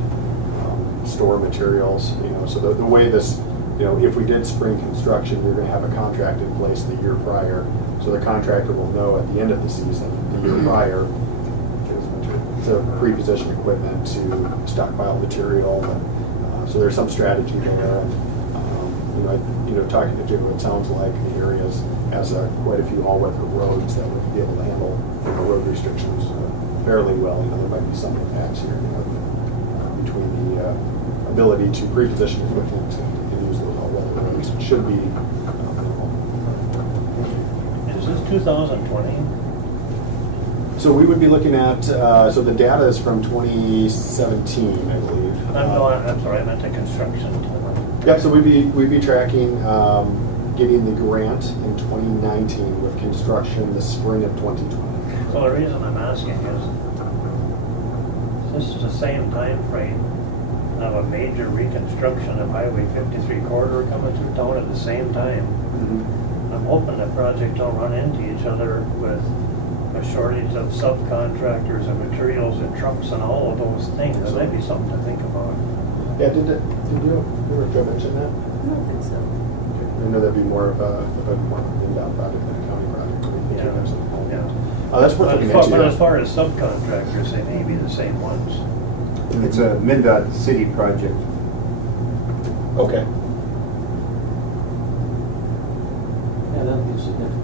store materials, so the way this, if we did spring construction, you're going to have a contract in place the year prior, so the contractor will know at the end of the season, the year prior, to pre-position equipment to stockpile material, and so there's some strategy there. And, talking to Jim, it sounds like the areas has quite a few all-weather roads that would be able to handle road restrictions fairly well. There might be some impacts here between the ability to pre-position equipment and use those all-weather roads. It should be minimal. Is this 2020? So we would be looking at, so the data is from 2017, I believe. I'm sorry, I meant the construction. Yep, so we'd be tracking getting the grant in 2019 with construction the spring of 2020. So the reason I'm asking is, this is the same time frame of a major reconstruction of Highway 53 corridor coming through town at the same time. Mm-hmm. I'm hoping the project don't run into each other with a shortage of subcontractors and materials and trucks and all of those things. That might be something to think about. Yeah, did you ever mention that? I don't think so. I know that'd be more of a more inbound project than a county project. Yeah. That's worth looking into. But as far as subcontractors, they may be the same ones. It's a MnDOT city project. Okay. Yeah, that would be significant.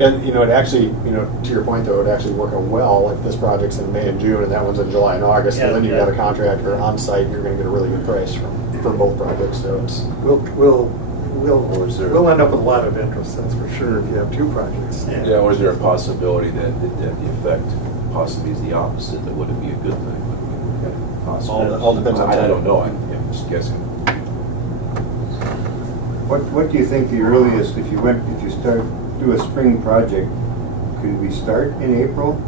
And, it actually, to your point though, it would actually work out well if this project's in May and June and that one's in July and August. Yeah, and then you've yeah. got a contractor on site, you're going to get a really good price for both projects. So it's We'll end up with a lot of interest, that's for sure, if you have two projects. Yeah, or is there a possibility that the effect possibly is the opposite, that wouldn't be a good thing? all depends on I don't know, I'm just guessing. What do you think the earliest, if you do a spring project, could we start in April?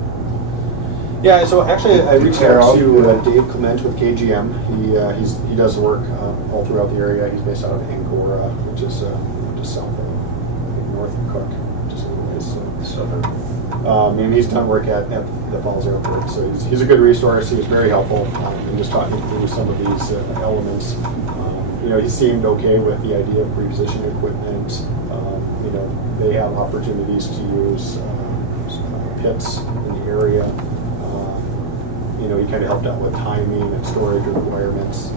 Yeah, so actually I reached Fair out out. to Dave Clement with KGM. He does work all throughout the area. He's based out of Ancora, which is just south of, I think, north of Cook, just a little ways southern. And he's done work at the Falls Airport, so he's a good resource. He was very helpful in just talking through some of these elements. He seemed okay with the idea of pre-positioned equipment. They have opportunities to use pits in the area. You know, he kind of helped out with timing and storage requirements.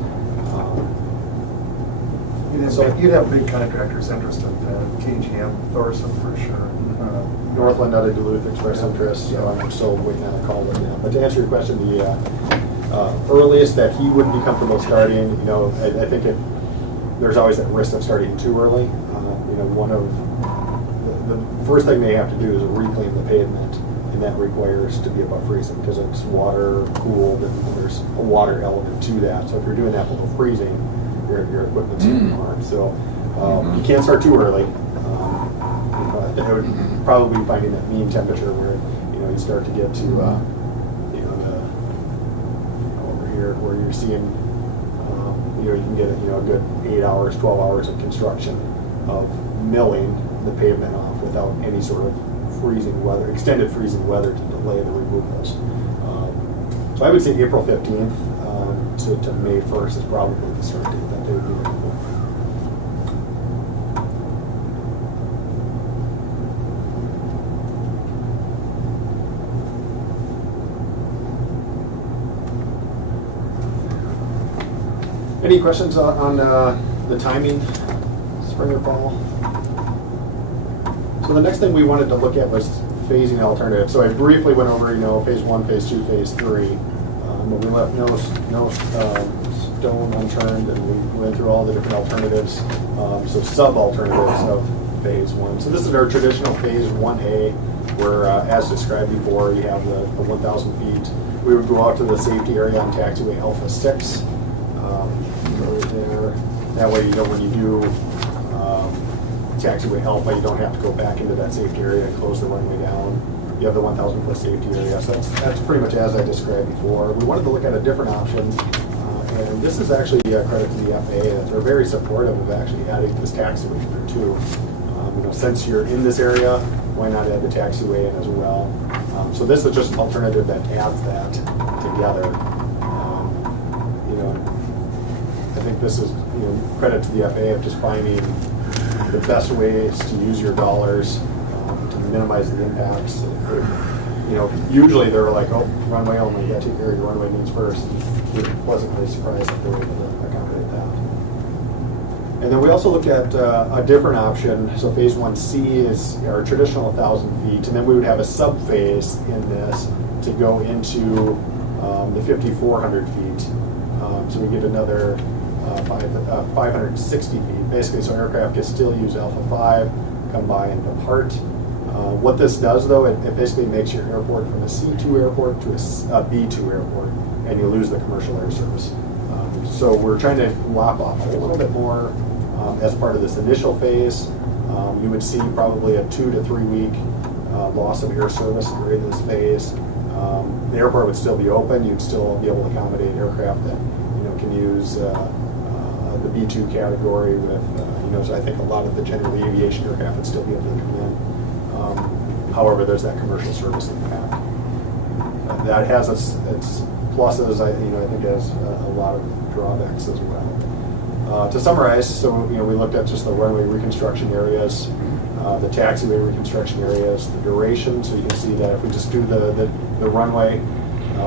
You'd have big contractors interested, KGM, Thorson for sure. Northland out of Duluth expressed interest, so I'm still waiting on a call with him. But to answer your question, the earliest that he wouldn't be comfortable starting, you know, I think there's always that risk of starting too early. You know, one of the first thing they have to do is reclaim the pavement, and that requires to be above freezing because it's water cooled and there's a water element to that. So if you're doing that below freezing, your equipment's in harm. So you can't start too early. I would probably be finding that mean temperature where you start to get to over here where you're seeing you can get a good 8 hours, 12 hours of construction of milling the pavement off without any sort of freezing weather, extended freezing weather to delay the removals. So I would say April 15th to May 1st is probably the start date that they would be removed. Any questions on the timing, spring or fall? So the next thing we wanted to look at was phasing alternatives. So I briefly went over, phase 1, phase 2, phase 3, but we left no stone unturned, and we went through all the different alternatives, so sub-alternatives of phase 1. So this is our traditional phase 1A, where, as described before, you have the 1,000 feet. We would go out to the safety area on taxiway Alpha 6. Right there. That way, when you do taxiway Alpha, you don't have to go back into that safety area and close the runway down. You have the 1,000 foot safety area. So that's pretty much as I described before. We wanted to look at a different option, and this is actually a credit to the FAA that they're very supportive of actually adding this taxiway here too. Since you're in this area, why not add the taxiway in as well? So this is just an alternative that adds that together. I think this is credit to the FAA of just finding the best ways to use your dollars to minimize the impacts. Usually they're like, oh, runway only, you got to take care of your runway needs first. We're pleasantly surprised that they're able to accommodate that. And then we also looked at a different option. So phase 1C is our traditional 1,000 feet, and then we would have a sub-phase in this to go into the 5,400 feet. So we get another 560 feet, basically, so aircraft can still use Alpha 5, come by and depart. What this does, though, it basically makes your airport from a C2 airport to a B2 airport, and you lose the commercial air service. So we're trying to lop off a little bit more as part of this initial phase. You would see probably a 2 to 3 week loss of air service during this phase. The airport would still be open. You'd still be able to accommodate aircraft that can use the B2 category with, so I think a lot of the general aviation aircraft would still be able to come in. However, there's that commercial service impact. That has its pluses, I think it has a lot of drawbacks as well. To summarize, so we looked at just the runway reconstruction areas, the taxiway reconstruction areas, the duration, so you can see that if we just do the runway,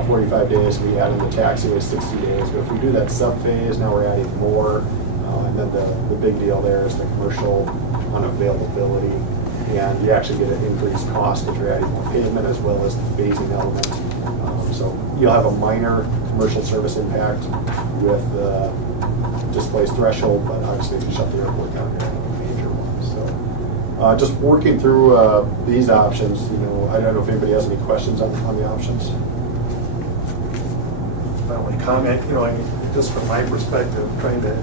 45 days, we add in the taxiway 60 days. But if we do that sub-phase, now we're adding more. And then the big deal there is the commercial unavailability. And you actually get an increased cost because you're adding more pavement as well as the phasing element. So you'll have a minor commercial service impact with the displaced threshold, but obviously if you shut the airport down, you're having a major one. So just working through these options, I don't know if anybody has any questions on the options. My only comment, just from my perspective, trying to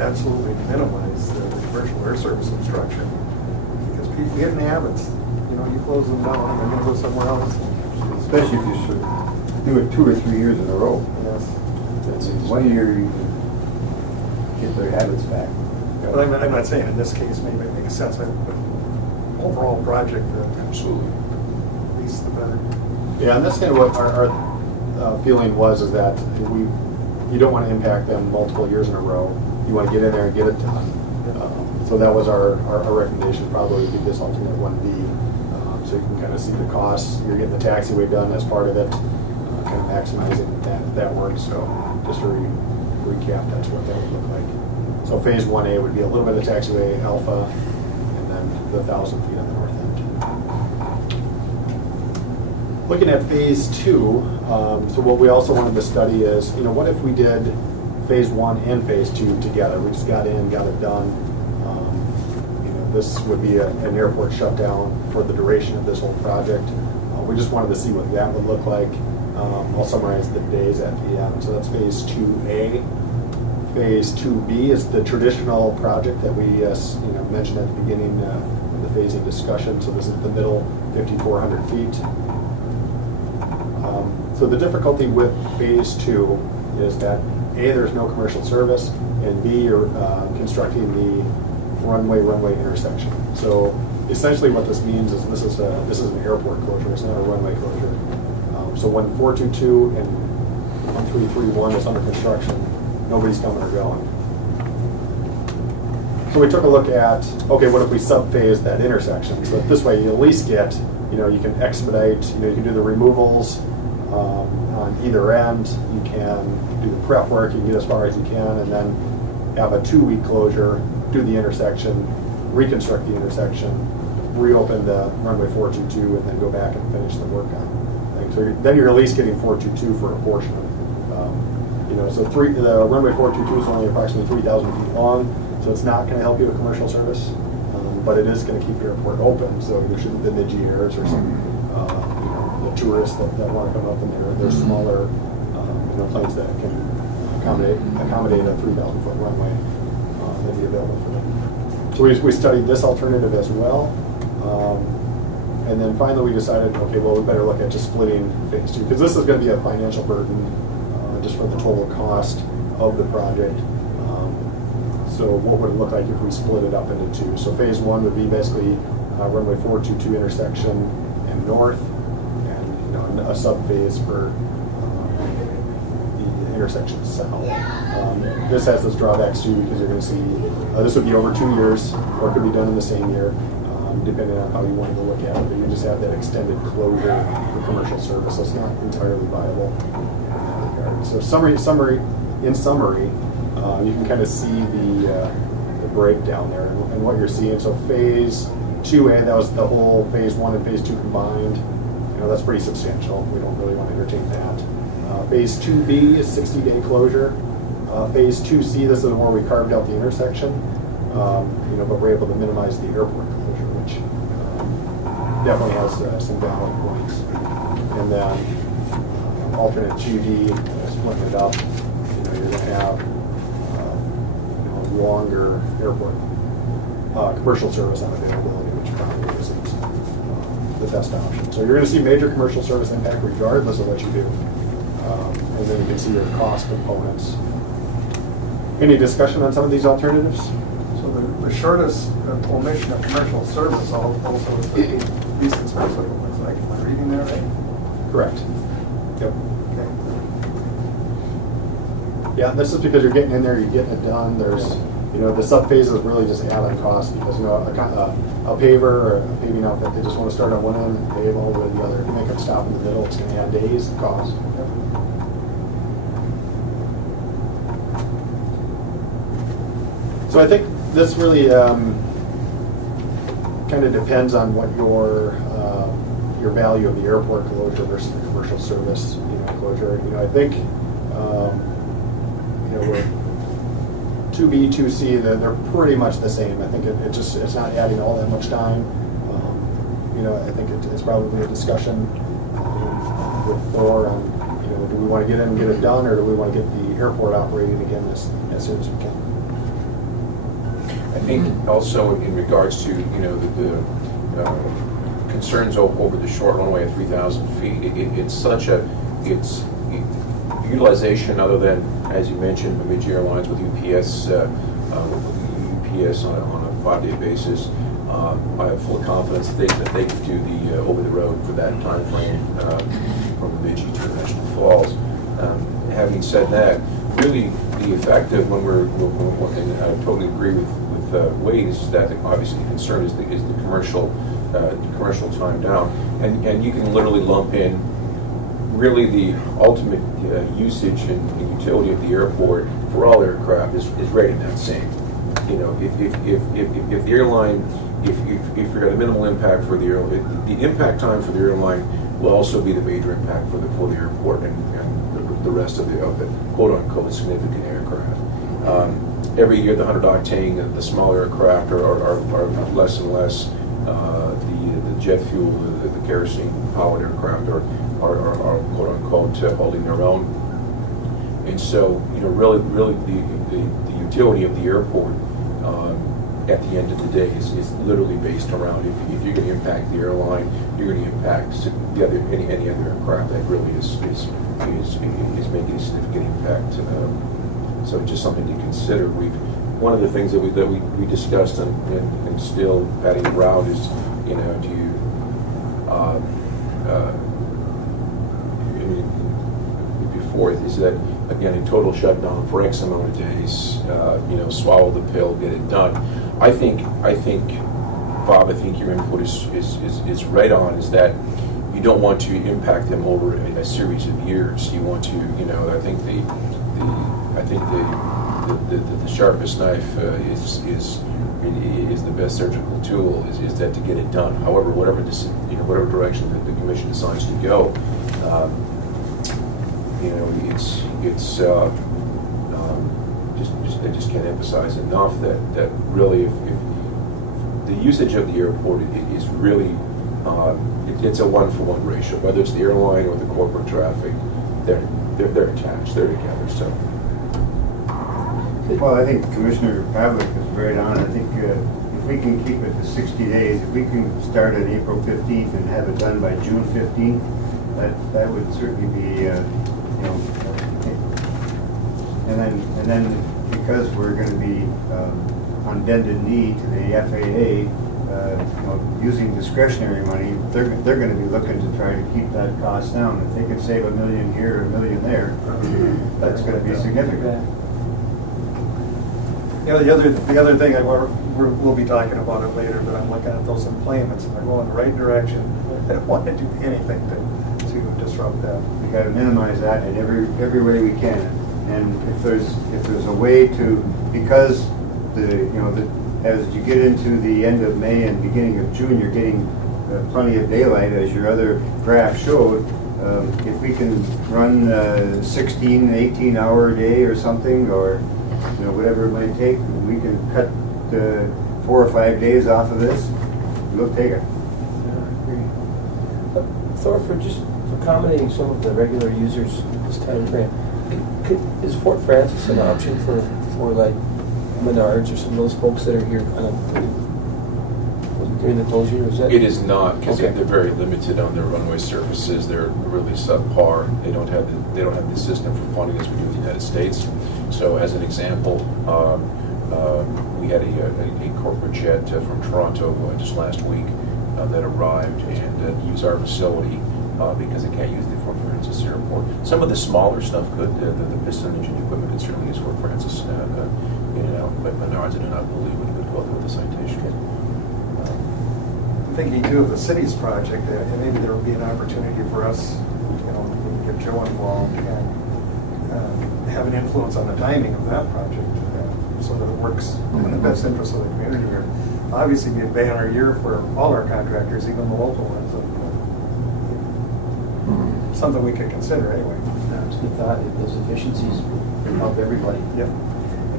absolutely minimize the commercial air service obstruction, because people get in habits. You close them down, and they're going to go somewhere else. Especially if you should do it 2 or 3 years in a row. Yes. 1 year you get their habits back. But I'm not saying in this case maybe it makes sense, but overall project, Absolutely. least the better. Yeah, and that's kind of what our feeling was, is that you don't want to impact them multiple years in a row. You want to get in there and get it done. So that was our recommendation, probably would be this alternate 1B, So you can kind of see the costs. You're getting the taxiway done as part of it, kind of maximizing that work. So just to recap, that's what that would look like. So phase 1A would be a little bit of taxiway alpha, and then the 1,000 feet on the north end. Looking at phase 2, so what we also wanted to study is, what if we did phase 1 and phase 2 together? We just got in, got it done. This would be an airport shutdown for the duration of this whole project. We just wanted to see what that would look like. I'll summarize the days at the end. So that's phase 2A. Phase 2B is the traditional project that we mentioned at the beginning of the phasing discussion. So this is the middle 5,400 feet. So the difficulty with phase 2 is that A, there's no commercial service, and B, you're constructing the runway intersection. So essentially what this means is this is an airport closure, it's not a runway closure. So when 422 and 1331 is under construction, nobody's coming or going. So we took a look at, okay, what if we subphase that intersection? So this way you at least get, you can expedite, you can do the removals on either end, you can do the prep work, you can get as far as you can, and then have a 2-week closure, do the intersection, reconstruct the intersection, reopen the runway 422, and then go back and finish the work on things. So then you're at least getting 422 for a portion of it. So the runway 422 is only approximately 3,000 feet long, so it's not going to help you with commercial service, but it is going to keep your airport open. So there shouldn't be Midgiers or some the tourists that want to come up in their smaller planes that can accommodate a 3,000-foot runway. Be available for them. So we studied this alternative as well. And then finally we decided, okay, well, we better look at just splitting phase 2, because this is going to be a financial burden just for the total cost of the project. So what would it look like if we split it up into 2? So phase 1 would be basically runway 422 intersection and north, and a sub-phase for the intersection south. This has its drawbacks too, because you're going to see this would be over 2 years, or it could be done in the same year, depending on how you wanted to look at it. But you just have that extended closure for commercial service, so it's not entirely viable in that regard. So in summary, you can kind of see the breakdown there and what you're seeing. So phase 2A, that was the whole phase 1 and phase 2 combined. That's pretty substantial. We don't really want to entertain that. Phase 2B is 60-day closure. Phase 2C, this is where we carved out the intersection, but we're able to minimize the airport closure, which definitely has some valid points. And then alternate 2D, splitting it up, you're going to have longer airport commercial service unavailability, which probably isn't the best option. So you're going to see major commercial service impact regardless of what you do. And then you can see your cost components. Any discussion on some of these alternatives? So the shortest omission of commercial service also is the least expensive, it looks like. Am I reading that right? Correct. Yep. Okay. Yeah, this is because you're getting in there, you're getting it done. There's, the sub-phase is really just add-on cost because, a paver or a paving outfit, they just want to start on one end and pave all the way to the other. If you make them stop in the middle, it's going to add days of cost. Yep. So I think this really kind of depends on what your value of the airport closure versus the commercial service closure. I think with 2B, 2C, they're pretty much the same. I think it's not adding all that much time. I think it's probably a discussion with Thor on do we want to get in and get it done, or do we want to get the airport operating again as soon as we can. I think also in regards to the concerns over the short runway of 3,000 feet, it's utilization other than, as you mentioned, Bemidji Airlines with UPS on a 5-day basis. I have full confidence that they could do the over the road for that time frame from Bemidji to National Falls. Having said that, really the effect of when and I totally agree with Wade, is that obviously the concern is the commercial commercial time down. And you can literally lump in really the ultimate usage and utility of the airport for all aircraft is right in that same. You know, if the airline, if you're at a minimal impact for the airline, the impact time for the airline will also be the major impact for the airport and the rest of the quote unquote significant aircraft. Every year, the 100 octane, the smaller aircraft are less and less. The jet fuel, the kerosene powered aircraft are quote unquote holding their own. And so, you know, really the utility of the airport at the end of the day is literally based around if you're going to impact the airline, you're going to impact any other aircraft that really is making a significant impact. So it's just something to consider. One of the things that we discussed and still batting around is, you know, do you before is that again a total shutdown for X amount of days, you know, swallow the pill, get it done. I think Bob, I think your input is right on, is that you don't want to impact them over a series of years. You want to, you know, I think the sharpest knife is the best surgical tool is that to get it done. However, whatever direction that the commission decides to go, you know, I just can't emphasize enough that really if the usage of the airport is really it's a 1-for-1 ratio. Whether it's the airline or the corporate traffic, they're attached. They're together. So. Well, I think Commissioner Pavlik is right on. I think if we can keep it to 60 days, if we can start on April 15th and have it done by June 15th, that would certainly be, you know, and then because we're going to be on bended knee to the FAA, you know, using discretionary money, they're going to be looking to try to keep that cost down. If they can save $1 million here or $1 million there, that's going to be significant. You know, the other thing, we'll be talking about it later, but I'm looking at those employments and they're going the right direction. I don't want to do anything to disrupt that. We got to minimize that in every way we can. And if there's a way to, because as you get into the end of May and beginning of June, you're getting plenty of daylight, as your other graph showed. If we can run 16, 18-hour day or something, or you know, whatever it might take, we can cut 4 or 5 days off of this, we'll take it. Thor, just accommodating some of the regular users this time frame, is Fort Francis an option for like Menards or some of those folks that are here kind of during the closure? It is not, because okay. They're very limited on their runway surfaces. They're really subpar. They don't have the system for funding as we do in the United States. So, as an example, we had a corporate jet from Toronto just last week that arrived and used our facility because it can't use the Fort Francis Airport. Some of the smaller stuff could. The piston engine equipment could certainly use Fort Francis. But Menards, I do not believe would go with the citation. I'm thinking too of the city's project, and maybe there would be an opportunity for us, you know, to get Joe involved and have an influence on the timing of that project, so that it works in the best interest of the community here. Obviously, it'd be a banner year for all our contractors, even the local ones. Something we could consider anyway. It's a good thought. Those efficiencies help everybody. Yep. I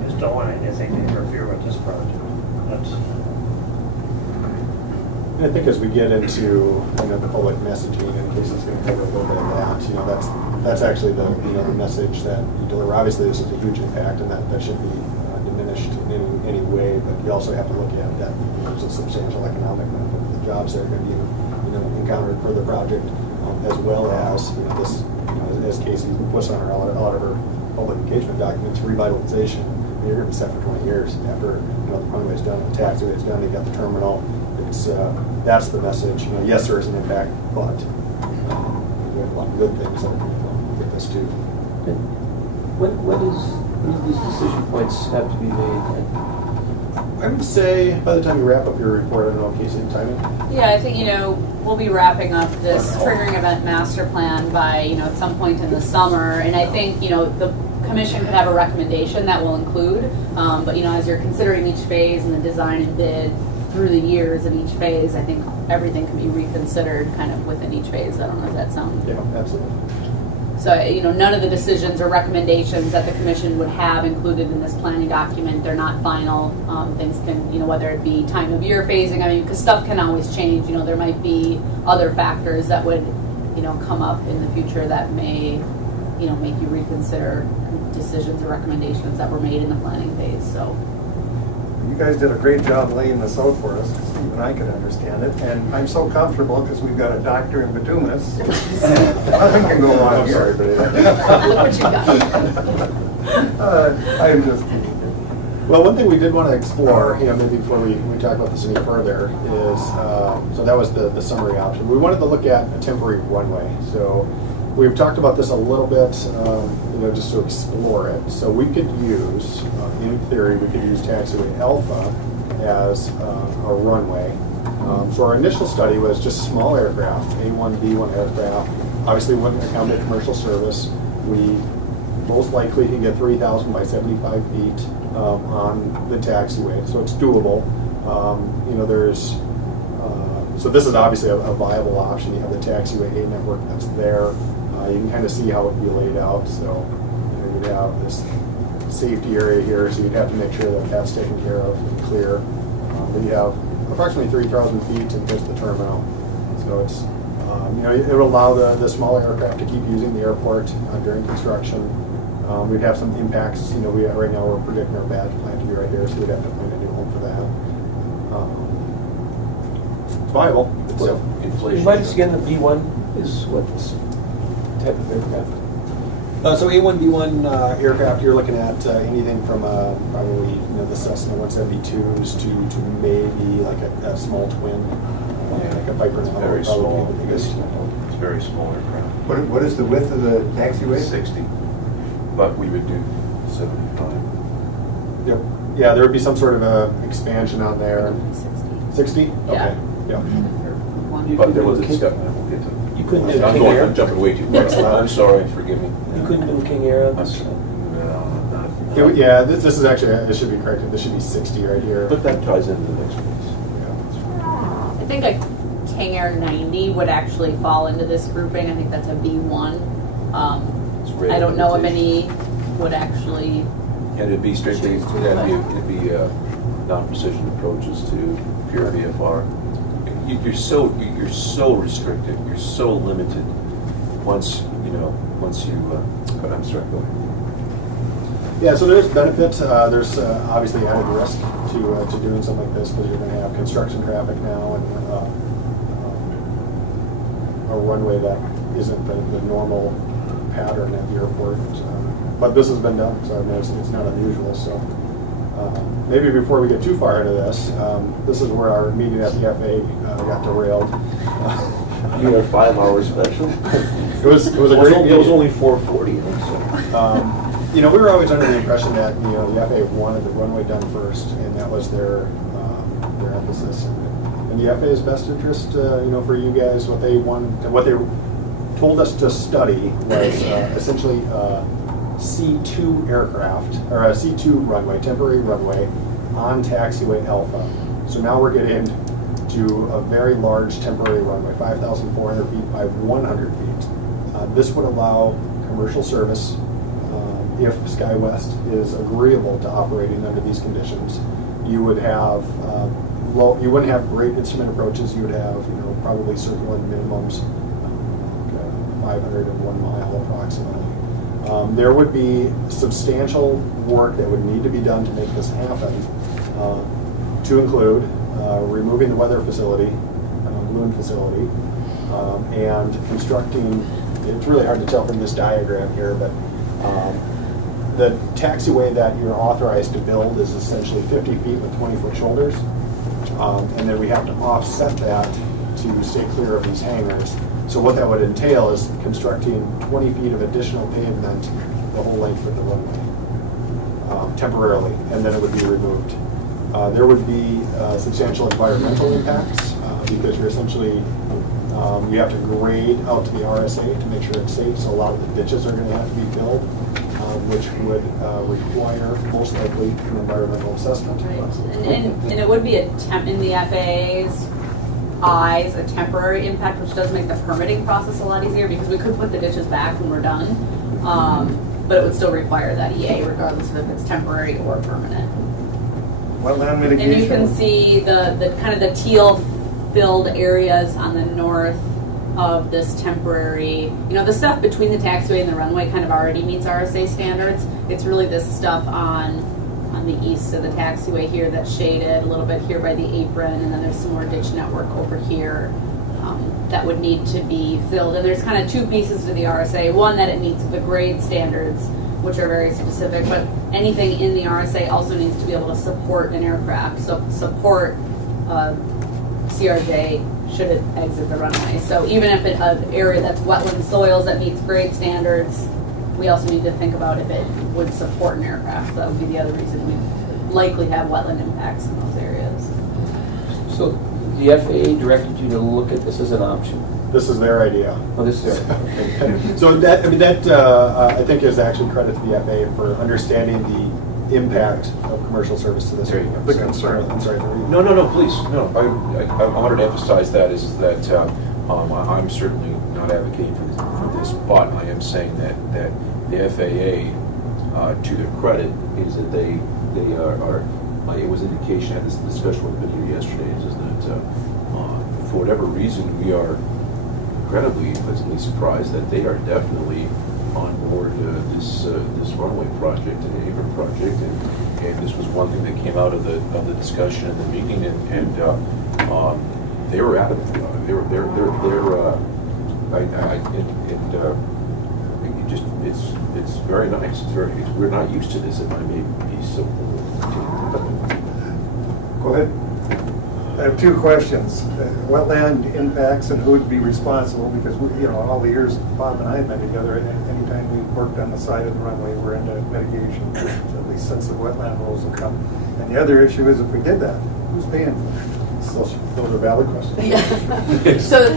just don't want anything to interfere with this project. I think as we get into the public messaging, and Casey's going to cover a little bit of that, that's actually the the message that you deliver. Obviously, this is a huge impact, and that shouldn't be diminished in any way. But you also have to look at that there's a substantial economic benefit for the jobs that are going to be encountered for the project, as well as this, as Casey puts on a lot of her public engagement documents, revitalization. You're going to be set for 20 years after the runway's done, the taxiway's done, you got the terminal. It's that's the message. Yes, there is an impact, but we have a lot of good things that with this too. When do these decision points have to be made? I would say by the time you wrap up your report, I don't know, Casey, timing? Yeah, I think, we'll be wrapping up this triggering event master plan by, at some point in the summer. And I think, the commission could have a recommendation that will include, but, as you're considering each phase and the design and bid through the years of each phase, I think everything can be reconsidered kind of within each phase. I don't know, does that sound? Yeah, absolutely. So, none of the decisions or recommendations that the commission would have included in this planning document, they're not final. Things can, whether it be time of year phasing, because stuff can always change. There might be other factors that would, come up in the future that may, make you reconsider decisions or recommendations that were made in the planning phase, so. You guys did a great job laying this out for us. Steve and I could understand it. And I'm so comfortable because we've got a doctor in bituminous. Nothing can go wrong I'm sorry, here. but Look what you got. I'm just kidding. Well, one thing we did want to explore, maybe before we talk about this any further, is, so that was the summary option. We wanted to look at a temporary runway. So we've talked about this a little bit, just to explore it. So we could use, in theory, we could use taxiway Alpha as a runway. So our initial study was just small aircraft, A1, B1 aircraft. Obviously, wouldn't accommodate commercial service. We most likely can get 3,000 by 75 feet on the taxiway, so it's doable. So this is obviously a viable option. You have the taxiway A network that's there. You can kind of see how it would be laid out. So you'd have this safety area here, so you'd have to make sure that that's taken care of and clear. But you have approximately 3,000 feet and there's the terminal. So it's, it would allow the smaller aircraft to keep using the airport during construction. We'd have some impacts. Right now we're predicting our badge plant to be right here, so we'd have to find a new home for that. It's viable. Well, inflation. Remind us again, the B1 is what this type of aircraft? So A1, B1 aircraft, you're looking at anything from probably the Cessna 172s to maybe like a small twin, like a Viper. It's very small. It's very small aircraft. What is the width of the taxiway? 60, but we would do 75. Yep. Yeah, there would be some sort of a expansion on there. 60? Yeah. Okay. Yeah. But there was a discussion. We'll get to. You couldn't do I'm King going. Air? I'm jumping way too far. I'm sorry. Forgive me. You couldn't do King Air on this? No, Yeah, this is actually, it should be corrected. This should be 60 right here. but that ties into the next piece. I think a King Air 90 would actually fall into this grouping. I think that's a B1. It's rated I don't know if limitation. any would actually. And it'd be strictly, Choose to, it'd be non-precision approaches to pure VFR. You're so restricted. You're so limited. Once you. But I'm sorry. Go ahead. Yeah, so there's benefits. There's obviously added risk to doing something like this because you're going to have construction traffic now and a runway that isn't the normal pattern at the airport. But this has been done, so I mean, it's not unusual. So maybe before we get too far into this, this is where our meeting at the FAA got derailed. You had a 5-hour special? It was a great meeting. It was only 4:40. We were always under the impression that the FAA wanted the runway done first, and that was their emphasis. And the FAA's best interest, for you guys, what they told us to study was essentially C2 aircraft or a C2 runway, temporary runway on taxiway Alpha. So now we're getting to a very large temporary runway, 5,400 feet by 100 feet. This would allow commercial service if SkyWest is agreeable to operating under these conditions. You would have you wouldn't have great instrument approaches. You would have probably circular minimums, 501 mile approximately. There would be substantial work that would need to be done to make this happen, to include removing the weather facility, balloon facility, and constructing. It's really hard to tell from this diagram here, but the taxiway that you're authorized to build is essentially 50 feet with 20-foot shoulders, and then we have to offset that to stay clear of these hangars. So what that would entail is constructing 20 feet of additional pavement the whole length of the runway, temporarily, and then it would be removed. There would be substantial environmental impacts because you're essentially, you have to grade out to the RSA to make sure it's safe, so a lot of the ditches are going to have to be filled, which would require most likely an environmental assessment. And it would be in the FAA's eyes, a temporary impact, which does make the permitting process a lot easier because we could put the ditches back when we're done, but it would still require that EA regardless of if it's temporary or permanent. Wetland mitigation. And you can see the kind of the teal filled areas on the north of this temporary, the stuff between the taxiway and the runway kind of already meets RSA standards. It's really this stuff on the east of the taxiway here that's shaded, a little bit here by the apron, and then there's some more ditch network over here that would need to be filled. And there's kind of two pieces to the RSA. One, that it meets the grade standards, which are very specific, but anything in the RSA also needs to be able to support an aircraft, so support CRJ should it exit the runway. So even if it's an area that's wetland soils that meets grade standards, we also need to think about if it would support an aircraft. That would be the other reason we likely have wetland impacts in those areas. So the FAA directed you to look at this as an option? This is their idea. Well, this is So that I think is actually credit to the FAA for understanding the impact of commercial service to this. There you go. The concern. I'm sorry. No, please. No, I wanted to emphasize that is that I'm certainly not advocating for this, but I am saying that the FAA, to their credit, is that they are it was indication at this discussion with Benita yesterday, is that for whatever reason we are incredibly pleasantly surprised that they are definitely on board this runway project and the apron project, and this was one thing that came out of the discussion in the meeting, and they were adamant about it. It's very nice. We're not used to this. It might be so. Go ahead. I have two questions. Wetland impacts and who would be responsible, because all the years Bob and I have been together, anytime we've worked on the side of the runway, we're into mitigation, at least since the wetland rules have come. And the other issue is if we did that, who's paying for it? So those are valid questions. Yeah. So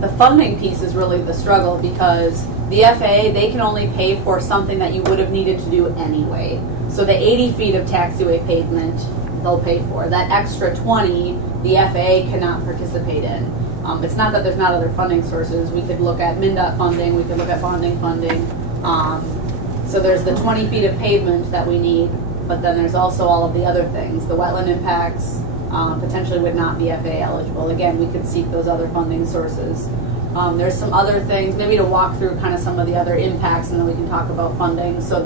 the funding piece is really the struggle, because the FAA, they can only pay for something that you would have needed to do anyway. So the 80 feet of taxiway pavement, they'll pay for. That extra 20, the FAA cannot participate in. It's not that there's not other funding sources. We could look at MnDOT funding, we could look at bonding funding. So there's the 20 feet of pavement that we need, but then there's also all of the other things. The wetland impacts potentially would not be FAA eligible. Again, we could seek those other funding sources. There's some other things, maybe to walk through kind of some of the other impacts, and then we can talk about funding. So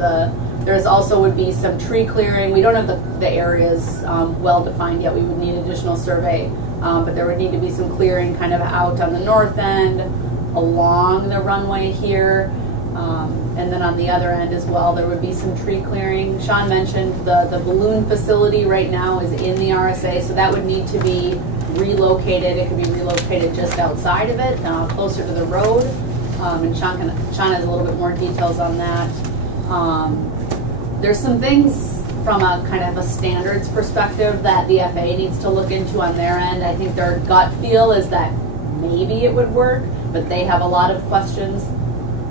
there's also would be some tree clearing. We don't have the areas well defined yet. We would need additional survey, but there would need to be some clearing kind of out on the north end, along the runway here, and then on the other end as well, there would be some tree clearing. Sean mentioned the balloon facility right now is in the RSA, so that would need to be relocated. It could be relocated just outside of it, closer to the road, and Sean has a little bit more details on that. There's some things from a kind of a standards perspective that the FAA needs to look into on their end. I think their gut feel is that maybe it would work, but they have a lot of questions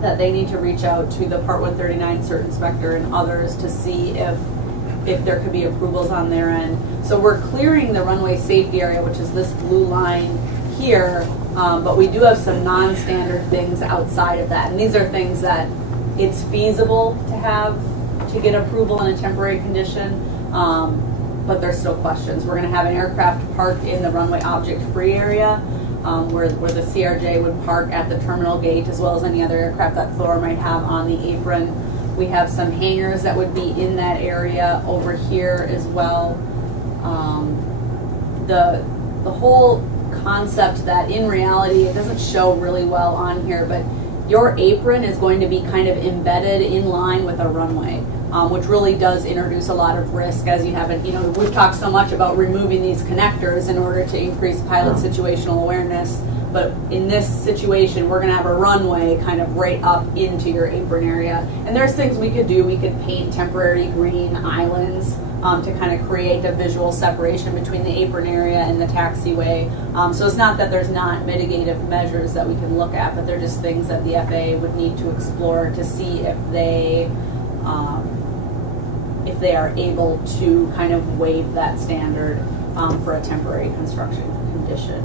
that they need to reach out to the Part 139 cert inspector and others to see if there could be approvals on their end. So we're clearing the runway safety area, which is this blue line here, but we do have some non-standard things outside of that. And these are things that it's feasible to get approval in a temporary condition, but there's still questions. We're going to have an aircraft parked in the runway object-free area, where the CRJ would park at the terminal gate, as well as any other aircraft that Thor might have on the apron. We have some hangars that would be in that area over here as well. The whole concept that in reality, it doesn't show really well on here, but your apron is going to be kind of embedded in line with a runway. which really does introduce a lot of risk as you haven't, we've talked so much about removing these connectors in order to increase pilot situational awareness. But in this situation, we're gonna have a runway kind of right up into your apron area. And there's things we could do. We could paint temporary green islands to kind of create a visual separation between the apron area and the taxiway. So it's not that there's not mitigative measures that we can look at, but they're just things that the FAA would need to explore to see if they are able to kind of waive that standard for a temporary construction condition.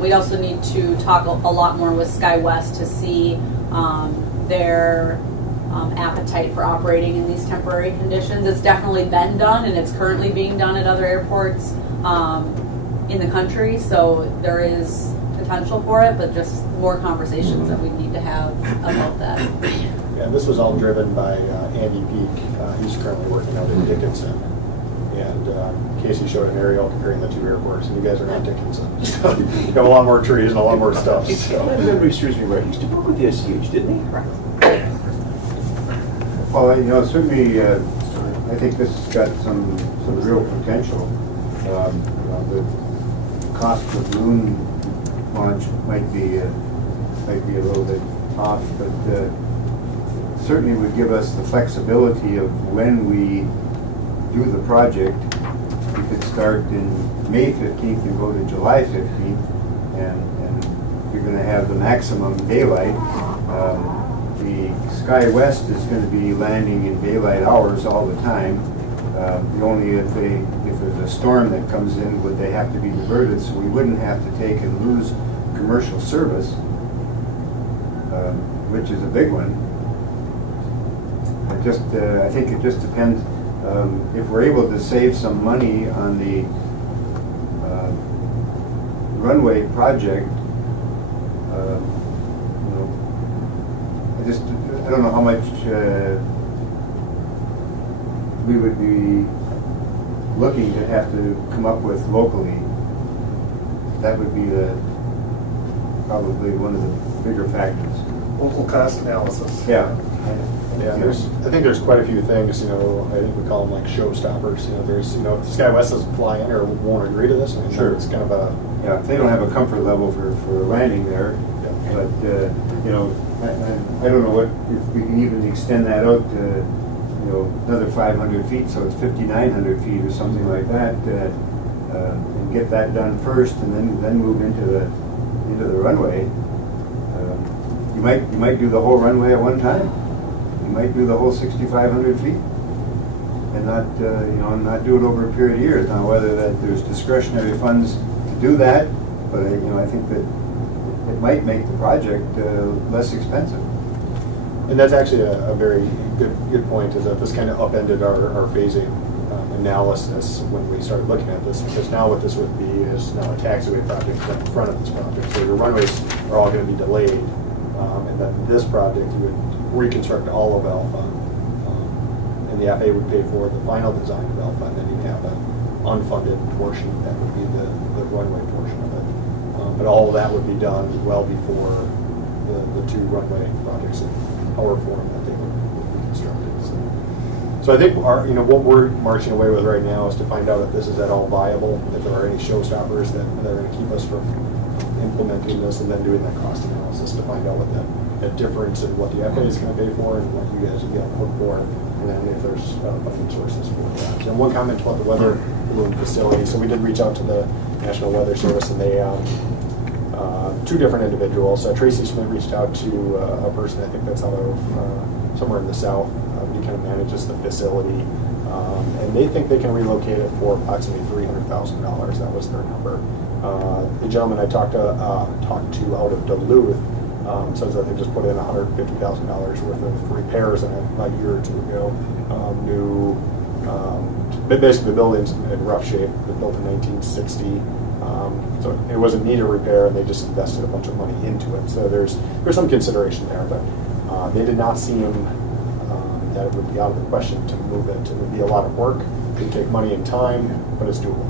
We'd also need to talk a lot more with SkyWest to see their appetite for operating in these temporary conditions. It's definitely been done, and it's currently being done at other airports in the country, so there is potential for it, but just more conversations that we need to have about that. Yeah, this was all driven by Andy Peak. He's currently working out in Dickinson. And Casey showed an aerial comparing the two airports, and you guys are not Dickinson. So you have a lot more trees and a lot more stuff. If my memory serves me right, he used to work with the SCH, didn't he? Well, certainly, I think this has got some real potential. The cost of balloon launch might be a little bit off, but certainly would give us the flexibility of when we do the project. We could start in May 15th and go to July 15th, and you're going to have the maximum daylight. The SkyWest is going to be landing in daylight hours all the time. Only if there's a storm that comes in would they have to be diverted, so we wouldn't have to take and lose commercial service, which is a big one. I think it just depends. If we're able to save some money on the runway project, I don't know how much we would be looking to have to come up with locally. That would be probably one of the bigger factors. Local cost analysis. Yeah. Yeah, I think there's quite a few things, I think we call them like showstoppers. There's, SkyWest doesn't fly in or won't agree to this. Sure. It's kind of a... Yeah, they don't have a comfort level for landing there. Yeah. But, I don't know if we can even extend that out to, another 500 feet, so it's 5,900 feet or something like that, and get that done first, and then move into the runway. You might do the whole runway at one time. You might do the whole 6,500 feet, and not do it over a period of years. Now, whether there's discretionary funds to do that, but I think that it might make the project less expensive. And that's actually a very good point, is that this kind of upended our phasing analysis when we started looking at this, because now what this would be is now a taxiway project in front of this project. So your runways are all going to be delayed, and then this project you would reconstruct all of Alpha, and the FAA would pay for the final design of Alpha, and then you'd have an unfunded portion that would be the runway portion of it. But all of that would be done well before the two runway projects in our form that they would be constructed. So I think what we're marching away with right now is to find out if this is at all viable, if there are any showstoppers that are going to keep us from implementing this, and then doing that cost analysis to find out what that difference in what the FAA is going to pay for and what you guys would be able to put for, and then if there's funding sources for that. And one comment about the weather balloon facility. So we did reach out to the National Weather Service, and they two different individuals. Tracy Smith reached out to a person, I think that's out of somewhere in the south. He kind of manages the facility, and they think they can relocate it for approximately $300,000. That was their number. The gentleman I talked to out of Duluth says that they just put in $150,000 worth of repairs in it a year or two ago. Basically the building's in rough shape. It was built in 1960. So it was in need of repair, and they just invested a bunch of money into it. So there's some consideration there, but they did not seem that it would be out of the question to move it. It would be a lot of work. It would take money and time, but it's doable.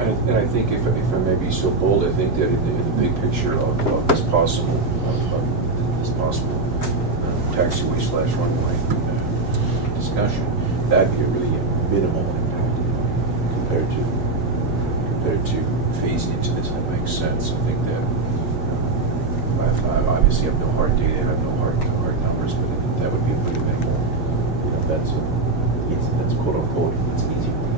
And I think if I may be so bold, I think that in the big picture of this possible taxiway / runway discussion, that'd be a really minimal impact compared to phasing into this. That makes sense. I think that I obviously have no hard data, I have no hard numbers, but I think that would be a pretty minimal. That's quote unquote, it's an easy one.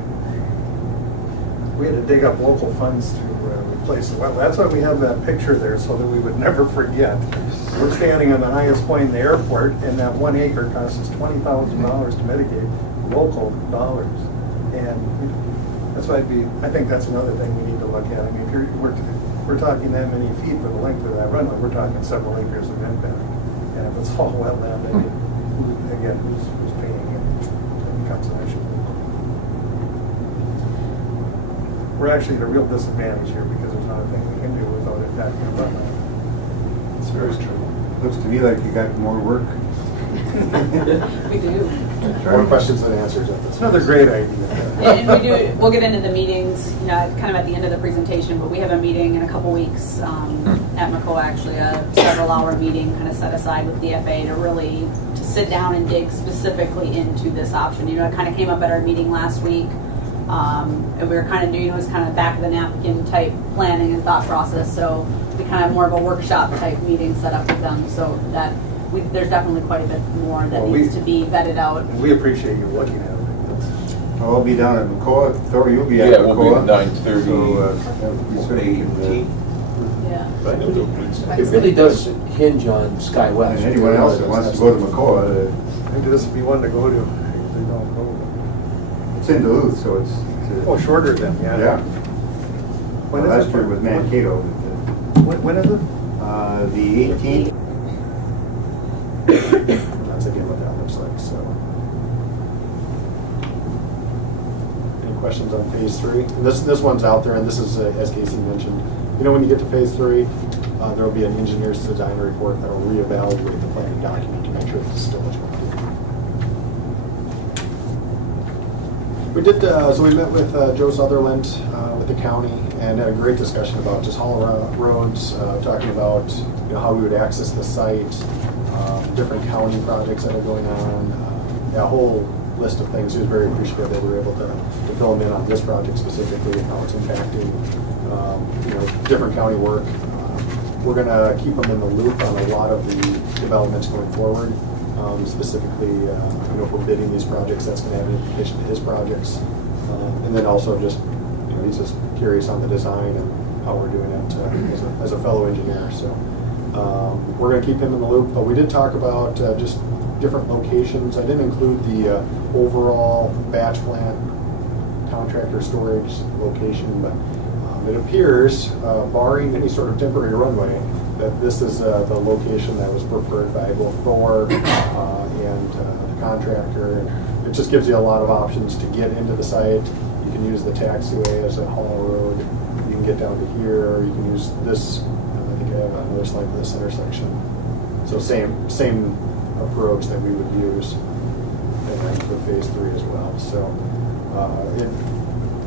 We had to dig up local funds to replace the well. That's why we have that picture there, so that we would never forget. We're standing on the highest point in the airport, and that 1 acre costs us $20,000 to mitigate local dollars. And that's why I think that's another thing we need to look at. I mean, if we're talking that many feet for the length of that runway, we're talking several acres of impact. And if it's all wetland, then again, who's paying it? It becomes an issue. We're actually at a real disadvantage here because there's not a thing we can do without it that wetland. It's very true. Looks to me like you got more work. We do. More questions than answers at this. It's another great idea. And we'll get into the meetings, kind of at the end of the presentation, but we have a meeting in a couple weeks at McCoa, actually, a several-hour meeting kind of set aside with the FAA to sit down and dig specifically into this option. It kind of came up at our meeting last week, and we were kind of doing, it was kind of back of the napkin type planning and thought process, so we kind of have more of a workshop type meeting set up with them, so that there's definitely quite a bit more that needs to be vetted out. And we appreciate you looking at it. Well, we'll be down at McCoa. Thor, you'll be at Yeah, McCoa. we'll be at 9:30. So, Yeah. It really does hinge on SkyWest. and anyone else that wants to go to McCoa, Maybe this would be one to go to. If they don't go. it's in Duluth, so it's Oh, shorter than, yeah. yeah. When Well, is last it? year was Mankato. When is it? The 18th. That's again what that looks like, so. Any questions on phase 3? And this one's out there, and this is, as Casey mentioned, when you get to phase 3, there will be an engineer's design report that will reevaluate the planning document to make sure it's still what you want to do. We did, so we met with Joe Sutherland with the county and had a great discussion about just all around roads, talking about how we would access the site, different county projects that are going on, a whole list of things. He was very appreciative that we were able to fill him in on this project specifically and how it's impacting different county work. We're going to keep him in the loop on a lot of the developments going forward. Specifically, if we're bidding these projects, that's going to have an implication to his projects. And then also just, he's just curious on the design and how we're doing it as a fellow engineer. So we're going to keep him in the loop. But we did talk about just different locations. I didn't include the overall batch plant contractor storage location, but it appears, barring any sort of temporary runway, that this is the location that was preferred by both Thor and the contractor. And it just gives you a lot of options to get into the site. You can use the taxiway as a haul road. You can get down to here, or you can use this. I think I have another slide for this intersection. So same approach that we would use for phase 3 as well. So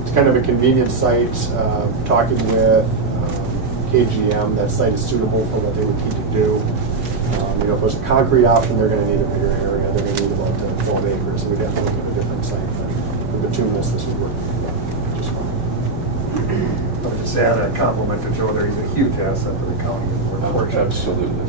it's kind of a convenient site. Talking with KGM, that site is suitable for what they would need to do. If there's a concrete option, they're going to need a bigger area. They're going to need about 12 acres, so we'd have to look at a different site. But for bituminous, this would work just fine. I would just add a compliment to Joe there. He's a huge asset to the county. And we're fortunate. Absolutely.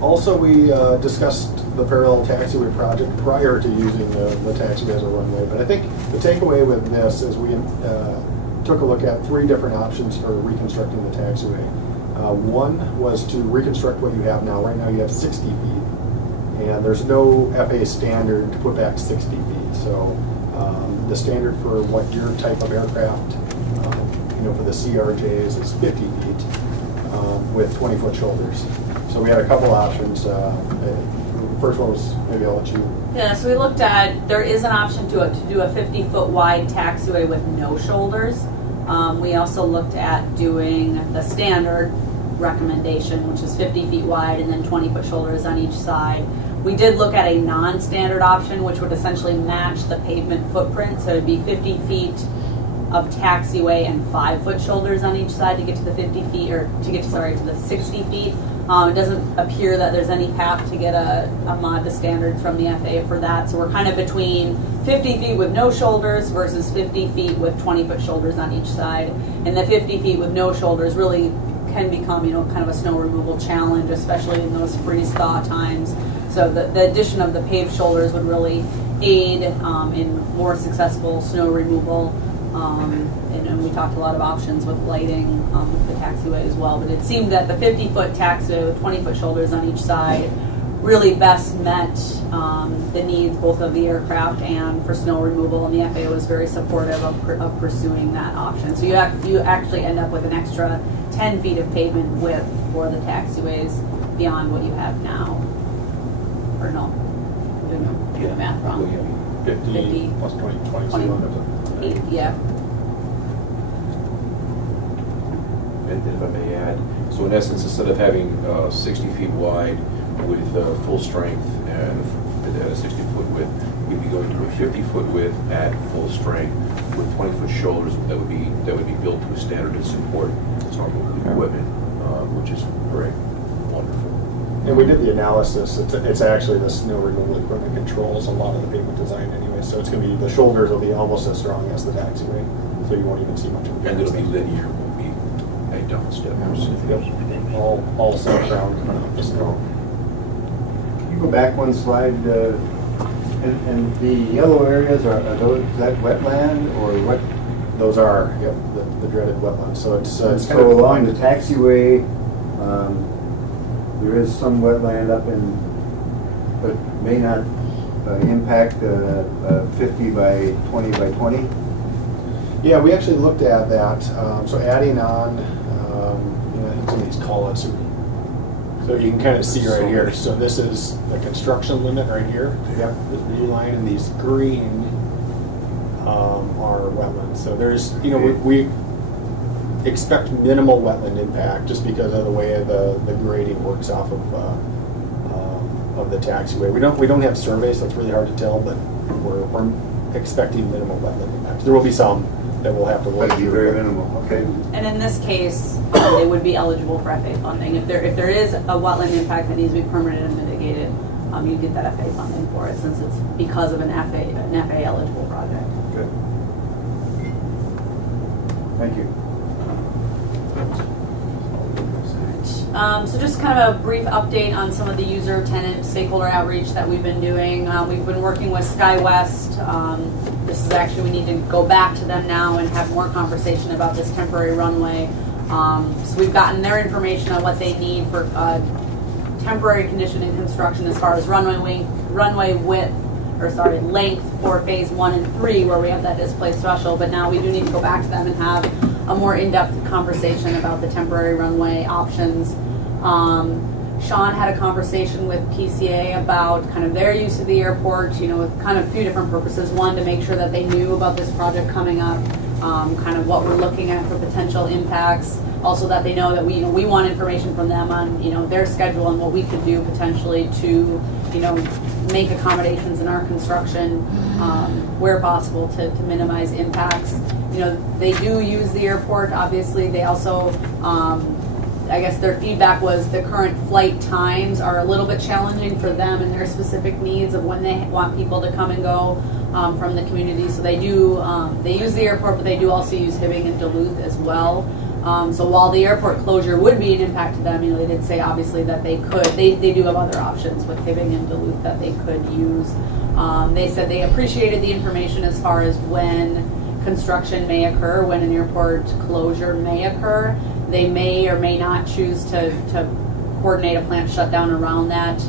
Also, we discussed the parallel taxiway project prior to using the taxiway as a runway. But I think the takeaway with this is we took a look at 3 different options for reconstructing the taxiway. One was to reconstruct what you have now. Right now you have 60 feet, and there's no FAA standard to put back 60 feet. So the standard for what your type of aircraft, for the CRJs is 50 feet with 20-foot shoulders. So we had a couple options. First one was, maybe I'll let you. Yeah, so we looked at, there is an option to do a 50-foot wide taxiway with no shoulders. We also looked at doing the standard recommendation, which is 50 feet wide and then 20-foot shoulders on each side. We did look at a non-standard option, which would essentially match the pavement footprint. So it'd be 50 feet of taxiway and 5-foot shoulders on each side to get to the 50 feet, or to get to the 60 feet. It doesn't appear that there's any path to get a mod to standards from the FAA for that. So we're kind of between 50 feet with no shoulders versus 50 feet with 20-foot shoulders on each side. And the 50 feet with no shoulders really can become, kind of a snow removal challenge, especially in those freeze-thaw times. So the addition of the paved shoulders would really aid in more successful snow removal. And we talked a lot of options with lighting with the taxiway as well. But it seemed that the 50-foot taxiway with 20-foot shoulders on each side really best met the needs both of the aircraft and for snow removal. And the FAA was very supportive of pursuing that option. So you actually end up with an extra 10 feet of pavement width for the taxiways beyond what you have now. Or no, do the math wrong. 50 plus 20, 22. Yeah. And if I may add, so in essence, instead of having 60 feet wide with full strength and at a 60-foot width, you'd be going to a 50-foot width at full strength with 20-foot shoulders that would be built to a standard to support snow equipment, which is very wonderful. And we did the analysis. It's actually the snow removal equipment controls a lot of the pavement design anyway. So it's going to be the shoulders will be almost as strong as the taxiway, so you won't even see much of it. And it'll be linear, won't be a down step. Yep. All set around the snow. Can you go back one slide? And the yellow areas, are those, is that wetland or what? Those are, yep, the dreaded wetlands. So it's kind so of along the taxiway, there is some wetland up in, but may not impact 50 by 20 by 20. Yeah, we actually looked at that. So adding on, some of these call-outs. So you can kind of see right here. So this is the construction limit right here. Yep. This blue line and these green are wetlands. So there's, we expect minimal wetland impact just because of the way the grading works off of the taxiway. We don't have surveys, so it's really hard to tell, but we're expecting minimal wetland impact. There will be some that we'll have to work through. Very minimal, okay. And in this case, they would be eligible for FA funding. If there is a wetland impact that needs to be permitted and mitigated, you get that FA funding for it, since it's because of an FA eligible project. Good. Thank you. So just kind of a brief update on some of the user, tenant, stakeholder outreach that we've been doing. We've been working with SkyWest. This is actually, we need to go back to them now and have more conversation about this temporary runway. So we've gotten their information on what they need for temporary condition and construction as far as runway width, length for phase 1 and 3, where we have that displaced threshold. But now we do need to go back to them and have a more in-depth conversation about the temporary runway options. Sean had a conversation with PCA about kind of their use of the airport, with kind of a few different purposes. One, to make sure that they knew about this project coming up, kind of what we're looking at for potential impacts. Also that they know that we want information from them on, their schedule and what we could do potentially to, make accommodations in our construction where possible to minimize impacts. They do use the airport, obviously. They also, I guess their feedback was the current flight times are a little bit challenging for them and their specific needs of when they want people to come and go from the community. So they do, they use the airport, but they do also use Hibbing and Duluth as well. So while the airport closure would be an impact to them, they did say obviously that they could, they do have other options with Hibbing and Duluth that they could use. They said they appreciated the information as far as when construction may occur, when an airport closure may occur. They may or may not choose to coordinate a plant shutdown around that.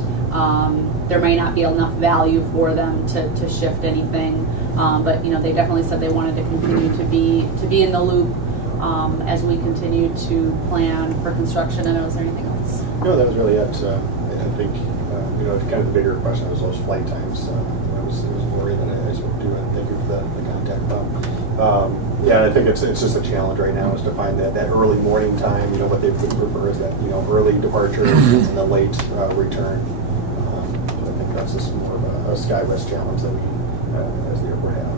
There may not be enough value for them to shift anything, but they definitely said they wanted to continue to be in the loop as we continue to plan for construction. And was there anything else? No, that was really it. I think kind of the bigger question was those flight times. It was worry that I spoke to, and thank you for the contact, Bob. Yeah, I think it's just a challenge right now is to find that early morning time. What they would prefer is that early departure and the late return. I think that's just more of a SkyWest challenge that we, as the airport, have.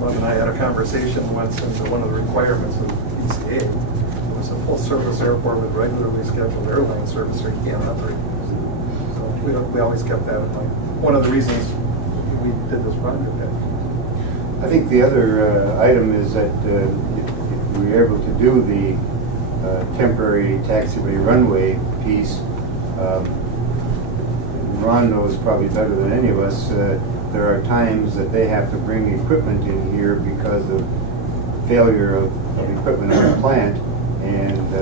Bob and I had a conversation once into one of the requirements of PCA was it's a full-service airport with regularly scheduled airline service, or you can't operate. So we always kept that in mind. One of the reasons we did this project. I think the other item is that if we were able to do the temporary taxiway runway piece, Ron knows probably better than any of us, there are times that they have to bring equipment in here because of failure of equipment in the plant, and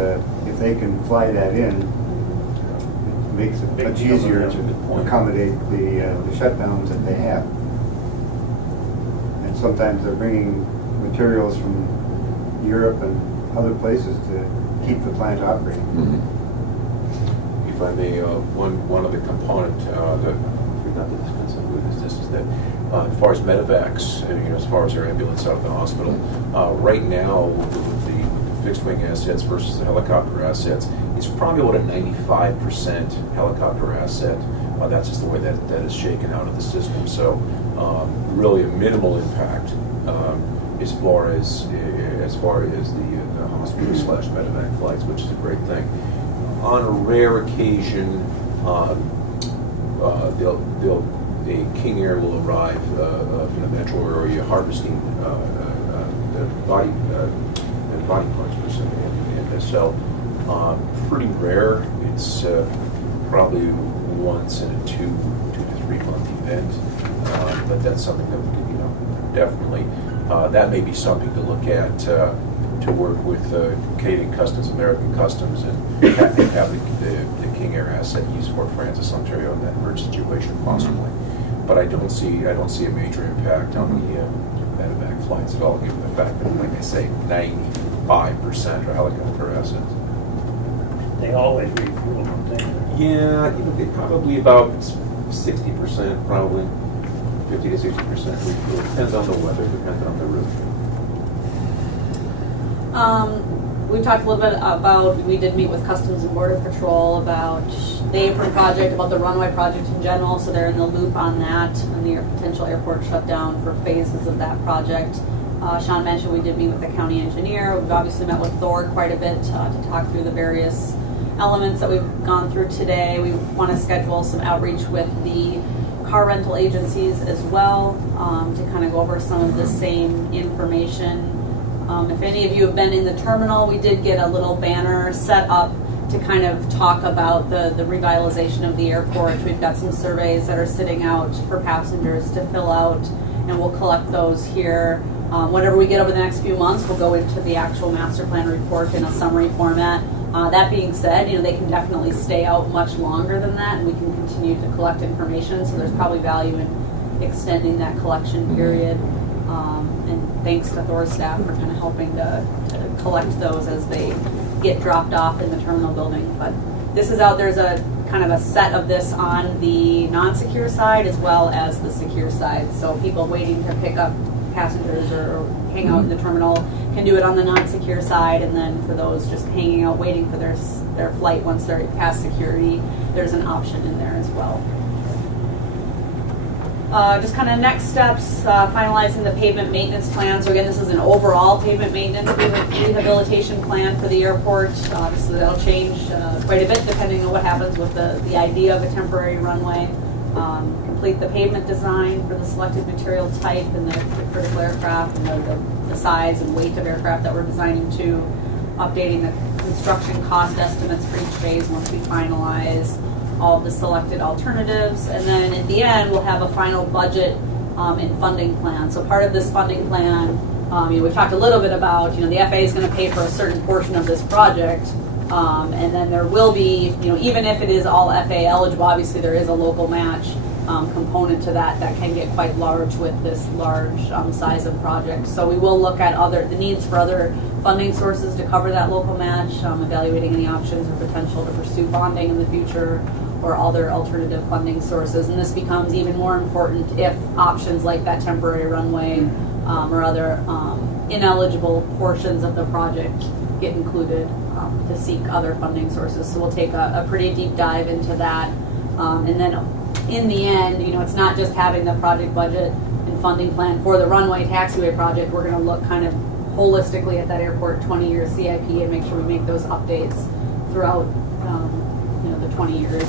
if they can fly that in, it makes it much easier to accommodate the shutdowns that they have. And sometimes they're bringing materials from Europe and other places to keep the plant operating. If I may, one other component that I forgot to discuss with this is that as far as medevacs, as far as our ambulance out of the hospital, right now with the fixed wing assets versus the helicopter assets, it's probably about a 95% helicopter asset. That's just the way that is shaken out of the system. So really a minimal impact as far as the hospital / medevac flights, which is a great thing. On a rare occasion, a King Air will arrive from the metro area harvesting the body parts per se, and so pretty rare. It's probably once in a 2 to 3 month event, but that's something that we can, definitely. That may be something to look at to work with Canadian Customs, American Customs, and have the King Air asset used for Francis, Ontario in that merge situation possibly. But I don't see a major impact on the medevac flights at all, given the fact that, like I say, 95% are helicopter assets. They always refuel them, don't they? Yeah, they probably about 60%, probably 50 to 60% refuel. Depends on the weather, depends on the route. We talked a little bit about, we did meet with Customs and Border Patrol about the apron project, about the runway project in general, so they're in the loop on that and the potential airport shutdown for phases of that project. Sean mentioned we did meet with the county engineer. We've obviously met with Thor quite a bit to talk through the various elements that we've gone through today. We want to schedule some outreach with the car rental agencies as well to kind of go over some of the same information. If any of you have been in the terminal, we did get a little banner set up to kind of talk about the revitalization of the airport. We've got some surveys that are sitting out for passengers to fill out, and we'll collect those here. Whatever we get over the next few months, we'll go into the actual master plan report in a summary format. That being said, they can definitely stay out much longer than that, and we can continue to collect information, so there's probably value in extending that collection period. And thanks to Thor's staff for kind of helping to collect those as they get dropped off in the terminal building. But this is out, there's a kind of a set of this on the non-secure side as well as the secure side. So people waiting to pick up passengers or hang out in the terminal can do it on the non-secure side, and then for those just hanging out waiting for their flight once they're past security, there's an option in there as well. Just kind of next steps, finalizing the pavement maintenance plan. So again, this is an overall pavement maintenance rehabilitation plan for the airport. Obviously that'll change quite a bit depending on what happens with the idea of a temporary runway. Complete the pavement design for the selected material type and the critical aircraft and the size and weight of aircraft that we're designing to. Updating the construction cost estimates for each phase once we finalize all of the selected alternatives, and then at the end we'll have a final budget and funding plan. So part of this funding plan, we've talked a little bit about, the FAA is going to pay for a certain portion of this project, and then there will be, even if it is all FAA eligible, obviously there is a local match component to that can get quite large with this large size of project. So we will look at the needs for other funding sources to cover that local match, evaluating any options or potential to pursue bonding in the future or other alternative funding sources. And this becomes even more important if options like that temporary runway or other ineligible portions of the project get included to seek other funding sources. So we'll take a pretty deep dive into that. And then in the end, it's not just having the project budget and funding plan for the runway taxiway project. We're going to look kind of holistically at that airport 20-year CIP and make sure we make those updates throughout, the 20 years.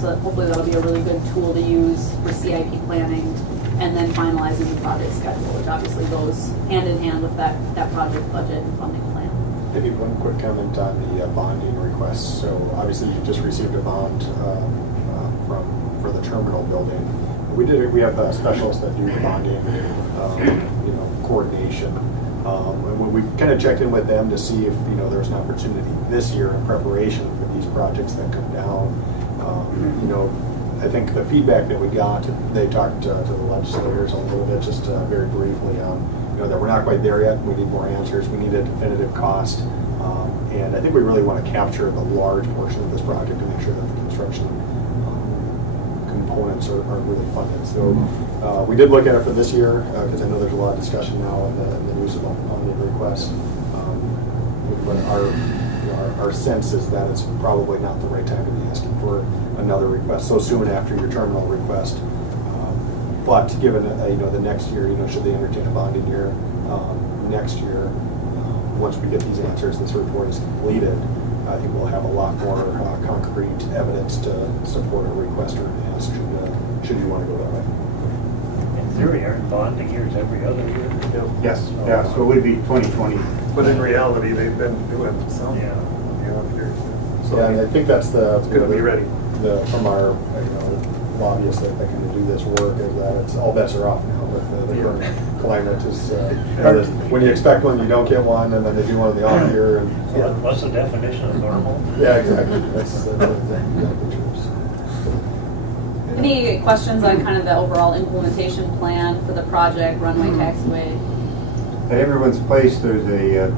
So that hopefully that'll be a really good tool to use for CIP planning, and then finalizing the project schedule, which obviously goes hand in hand with that project budget and funding plan. Maybe one quick comment on the bonding request. So obviously you just received a bond for the terminal building. We have specialists that do the bonding, coordination. And we kind of checked in with them to see if there's an opportunity this year in preparation for these projects that come down. I think the feedback that we got, they talked to the legislators a little bit, just very briefly on, that we're not quite there yet. We need more answers. We need a definitive cost. And I think we really want to capture the large portion of this project to make sure that the construction components are really funded. So we did look at it for this year, because I know there's a lot of discussion now in the news about funding requests. But our sense is that it's probably not the right time to be asking for another request so soon after your terminal request. But given the next year, should they entertain a bonding year next year, once we get these answers, this report is completed, I think we'll have a lot more concrete evidence to support a request or an ask should you want to go that way. In theory, aren't bonding years every other year? Yes, yeah, so it would be 2020. But in reality, they've been doing some. Yeah. So Yeah, and I think that's it's going to be ready. From our lobbyists that kind of do this work, is that it's all bets are off now with the current climate. Is when you expect one, you don't get one, and then they do one in the off year. And What's the definition of normal? yeah, exactly. That's exactly true. Any questions on kind of the overall implementation plan for the project, runway, taxiway? At everyone's place, there's a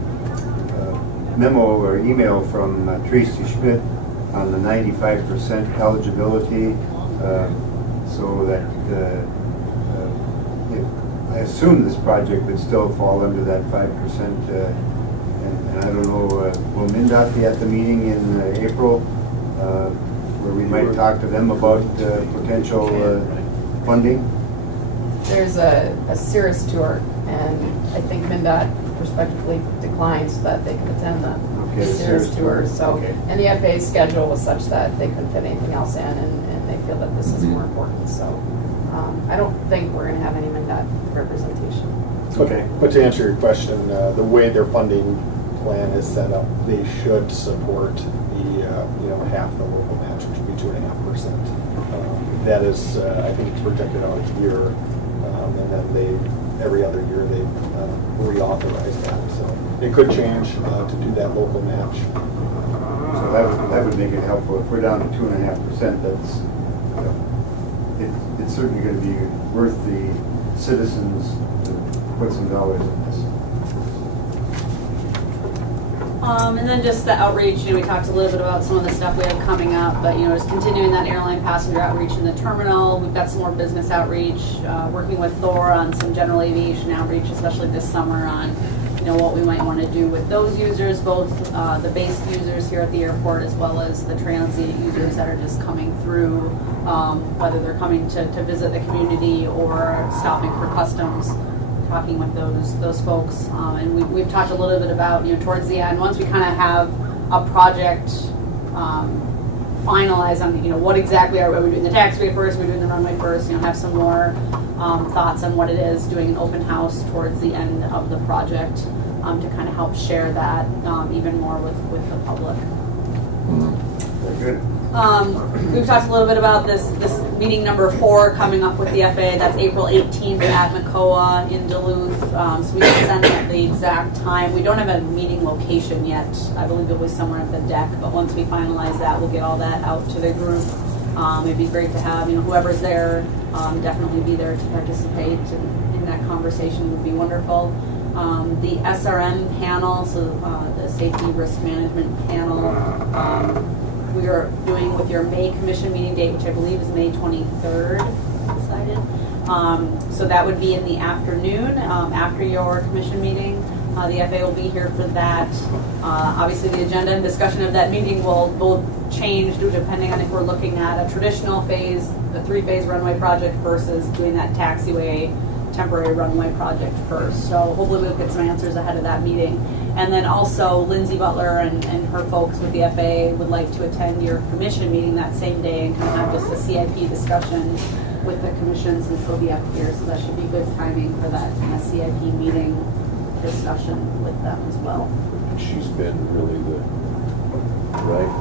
memo or email from Tracy Schmidt on the 95% eligibility, so that I assume this project would still fall under that 5%. And I don't know, will MnDOT be at the meeting in April, where we might talk to them about potential funding? There's a Cirrus tour, and I think MnDOT respectively declined so that they can attend the Cirrus tour. So, okay. And the FAA's schedule was such that they couldn't fit anything else in, and they feel that this is more important. So, I don't think we're going to have any MnDOT representation. Okay, but to answer your question, the way their funding plan is set up, they should support the half the local match, which would be 2.5%. That is, I think it's projected out a year, and then every other year they reauthorize that. So it could change to do that local match. So that would make it helpful. If we're down to 2.5%, that's it's certainly going to be worth the citizens to put some dollars in this. And then just the outreach, we talked a little bit about some of the stuff we have coming up, but just continuing that airline passenger outreach in the terminal. We've got some more business outreach, working with Thor on some general aviation outreach, especially this summer on what we might want to do with those users, both the base users here at the airport as well as the transient users that are just coming through, whether they're coming to visit the community or stopping for customs. Talking with those folks, and we've talked a little bit about towards the end, once we kind of have a project finalized on what exactly are we doing, the taxiway first, are we doing the runway first, have some more thoughts on what it is, doing an open house towards the end of the project to kind of help share that even more with the public. Very good. We've talked a little bit about this meeting number 4 coming up with the FAA. That's April 18th at MCOA in Duluth. So we can send out the exact time. We don't have a meeting location yet. I believe it'll be somewhere at the deck. But once we finalize that, we'll get all that out to the group. It'd be great to have whoever's there definitely be there to participate in that conversation. Would be wonderful. The SRM panel, so the Safety Risk Management panel. We are doing with your May commission meeting date, which I believe is May 23rd, decided. So that would be in the afternoon after your commission meeting. The FAA will be here for that. Obviously, the agenda and discussion of that meeting will change depending on if we're looking at a traditional phase, the 3-phase runway project versus doing that taxiway temporary runway project first. So hopefully we'll get some answers ahead of that meeting. And then also Lindsay Butler and her folks with the FAA would like to attend your commission meeting that same day and kind of have just a CIP discussion with the commission since they'll be up here. So that should be good timing for that kind of CIP meeting discussion with them as well. She's been really the, right?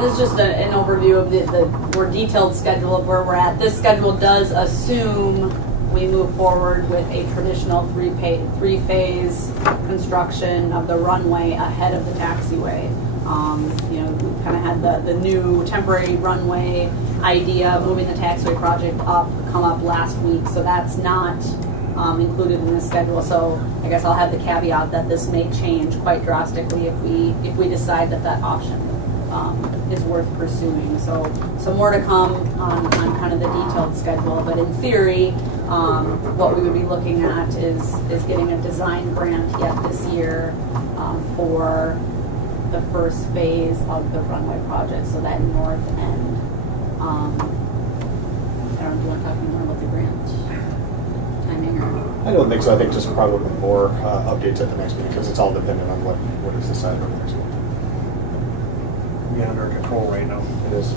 This is just an overview of the more detailed schedule of where we're at. This schedule does assume we move forward with a traditional three-phase construction of the runway ahead of the taxiway. You know, we kind of had the new temporary runway idea, moving the taxiway project come up last week, so that's not included in this schedule. So I guess I'll have the caveat that this may change quite drastically if we decide that option is worth pursuing. So more to come on kind of the detailed schedule, but in theory, what we would be looking at is getting a design grant yet this year for the first phase of the runway project, so that north end. I don't know, do you want to talk more about the grant timing? Or? I don't think so. I think just probably more updates at the next meeting because it's all dependent on what is decided on the next meeting. We're under control right now. It is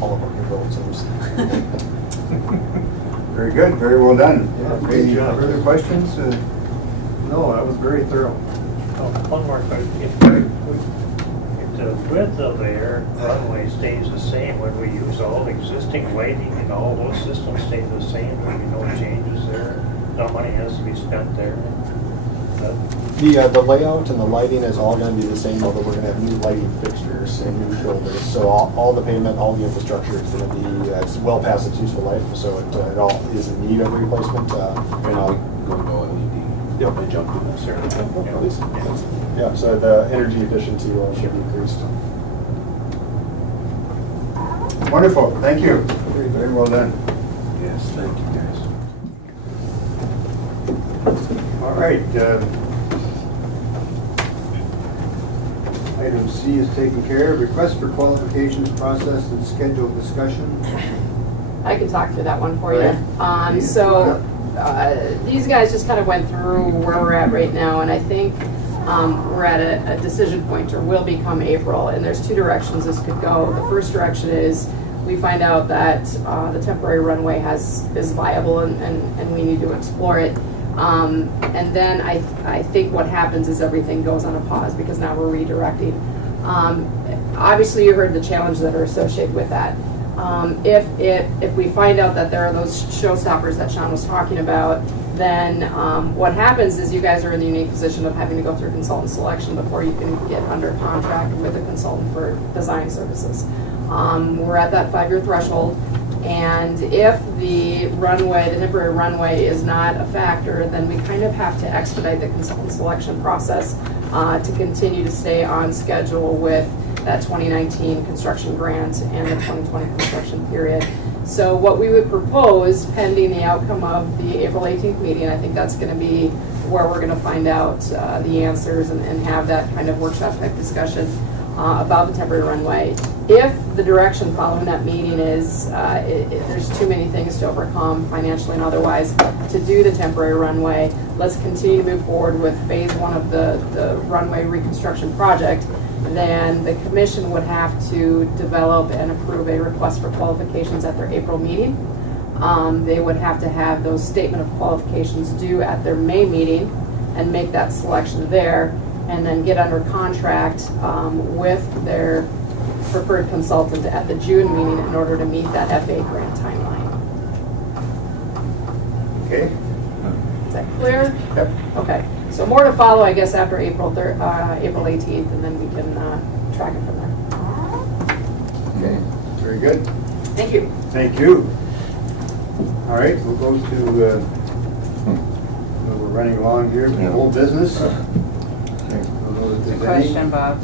all of our control, it seems. Very good, very well done. Yeah, great Any job. further questions? No, that was very thorough. One more question. If the width of the runway stays the same, when we use all existing lighting and all those systems stay the same, there'll be no changes there, no money has to be spent there. The layout and the lighting is all going to be the same, although we're going to have new lighting fixtures and new shoulders. So all the pavement, all the infrastructure is going to be it's well past its useful life, so it all is in need of replacement. And I'll go to LED. Yep. They jumped in this area. Yeah, so the energy efficiency will should be increased. Wonderful, thank you. Very well done. Yes, thank you, guys. All right. Item C is taken care of. Request for qualifications process and schedule discussion. I can talk through that one for you. Right. So these guys just kind of went through where we're at right now, and I think we're at a decision point, or will become April, and there's two directions this could go. The first direction is we find out that the temporary runway is viable and we need to explore it. And then I think what happens is everything goes on a pause because now we're redirecting. Obviously, you heard the challenges that are associated with that. If we find out that there are those showstoppers that Sean was talking about, then what happens is you guys are in the unique position of having to go through consultant selection before you can get under contract with a consultant for design services. We're at that 5-year threshold. And if the temporary runway is not a factor, then we kind of have to expedite the consultant selection process to continue to stay on schedule with that 2019 construction grant and the 2020 construction period. So what we would propose, pending the outcome of the April 18th meeting, I think that's going to be where we're going to find out the answers and have that kind of workshop type discussion about the temporary runway. If the direction following that meeting is there's too many things to overcome financially and otherwise to do the temporary runway, let's continue to move forward with phase 1 of the runway reconstruction project, then the commission would have to develop and approve a request for qualifications at their April meeting. They would have to have those statement of qualifications due at their May meeting and make that selection there, and then get under contract with their preferred consultant at the June meeting in order to meet that FAA grant timeline. Okay. Is that clear? Yep. Okay. So more to follow, I guess, after April 18th, and then we can track it from there. Okay, very good. Thank you. Thank you. All right, we'll go to, we're running along here, old business. Good question, Bob.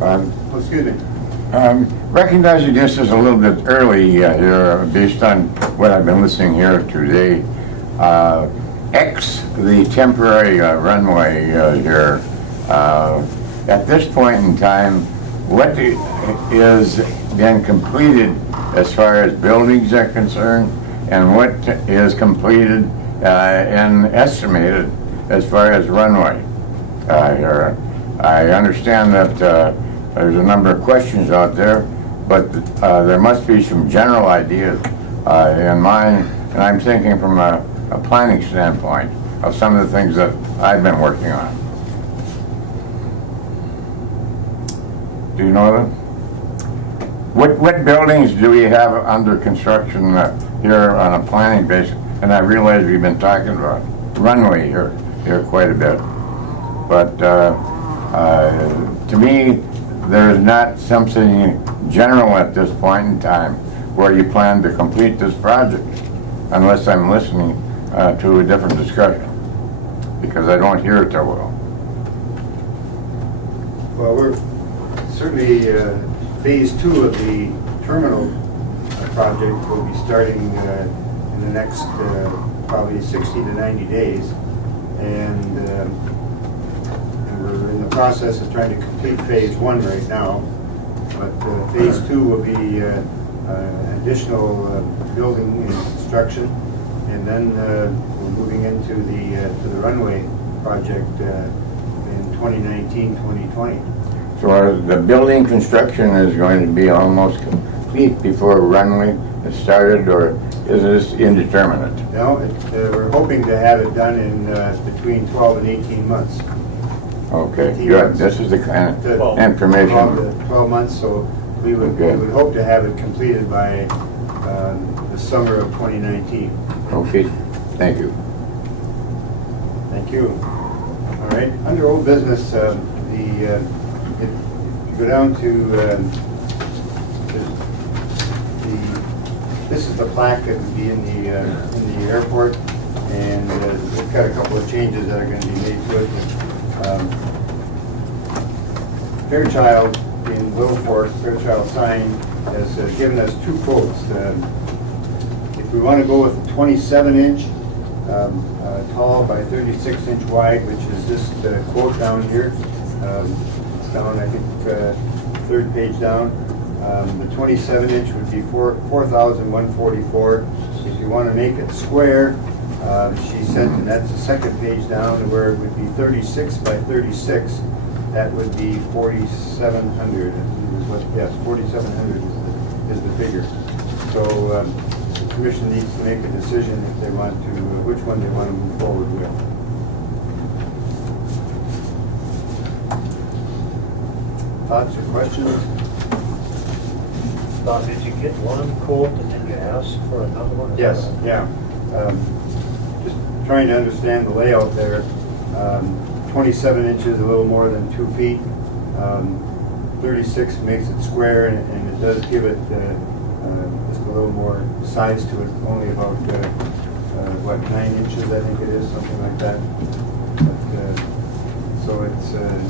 Oh, excuse me. Recognizing this is a little bit early here, based on what I've been listening here today, the temporary runway here, at this point in time, what is then completed as far as buildings are concerned, and what is completed and estimated as far as runway. I understand that there's a number of questions out there, but there must be some general ideas in mind, and I'm thinking from a planning standpoint of some of the things that I've been working on. Do you know them? What buildings do we have under construction here on a planning basis? And I realize we've been talking about runway here quite a bit. But to me, there's not something general at this point in time where you plan to complete this project, unless I'm listening to a different discussion, because I don't hear it so well. Well, we're certainly, phase 2 of the terminal project will be starting in the next probably 60 to 90 days. And we're in the process of trying to complete phase 1 right now. But phase 2 will be additional building and construction. And then we're moving into the runway project in 2019-2020. So the building construction is going to be almost complete before runway is started, or is this indeterminate? No, we're hoping to have it done in between 12 and 18 months. Okay, good. This is the kind of information. 12 months, so we would hope to have it completed by the summer of 2019. Okay, thank you. Thank you. All right, under old business, if you go down to this is the plaque that would be in the airport, and we've got a couple of changes that are going to be made to it. Fairchild in Wilford, Fairchild Sign, has given us 2 quotes. If we want to go with a 27-inch tall by 36-inch wide, which is this quote down here. It's down, I think, 3rd page down. The 27-inch would be $4,144. If you want to make it square, she sent, and that's the 2nd page down, where it would be 36 by 36. That would be $4,700. Yes, $4,700 is the figure. So the commission needs to make a decision if they want to, which one they want to move forward with. Thoughts or questions? Bob, did you get one quote and then you ask for another one? Yes, yeah. Just trying to understand the layout there. 27 inches, a little more than 2 feet. 36 makes it square, and it does give it just a little more size to it, only about, what, 9 inches, I think it is, something like that. But, so it's a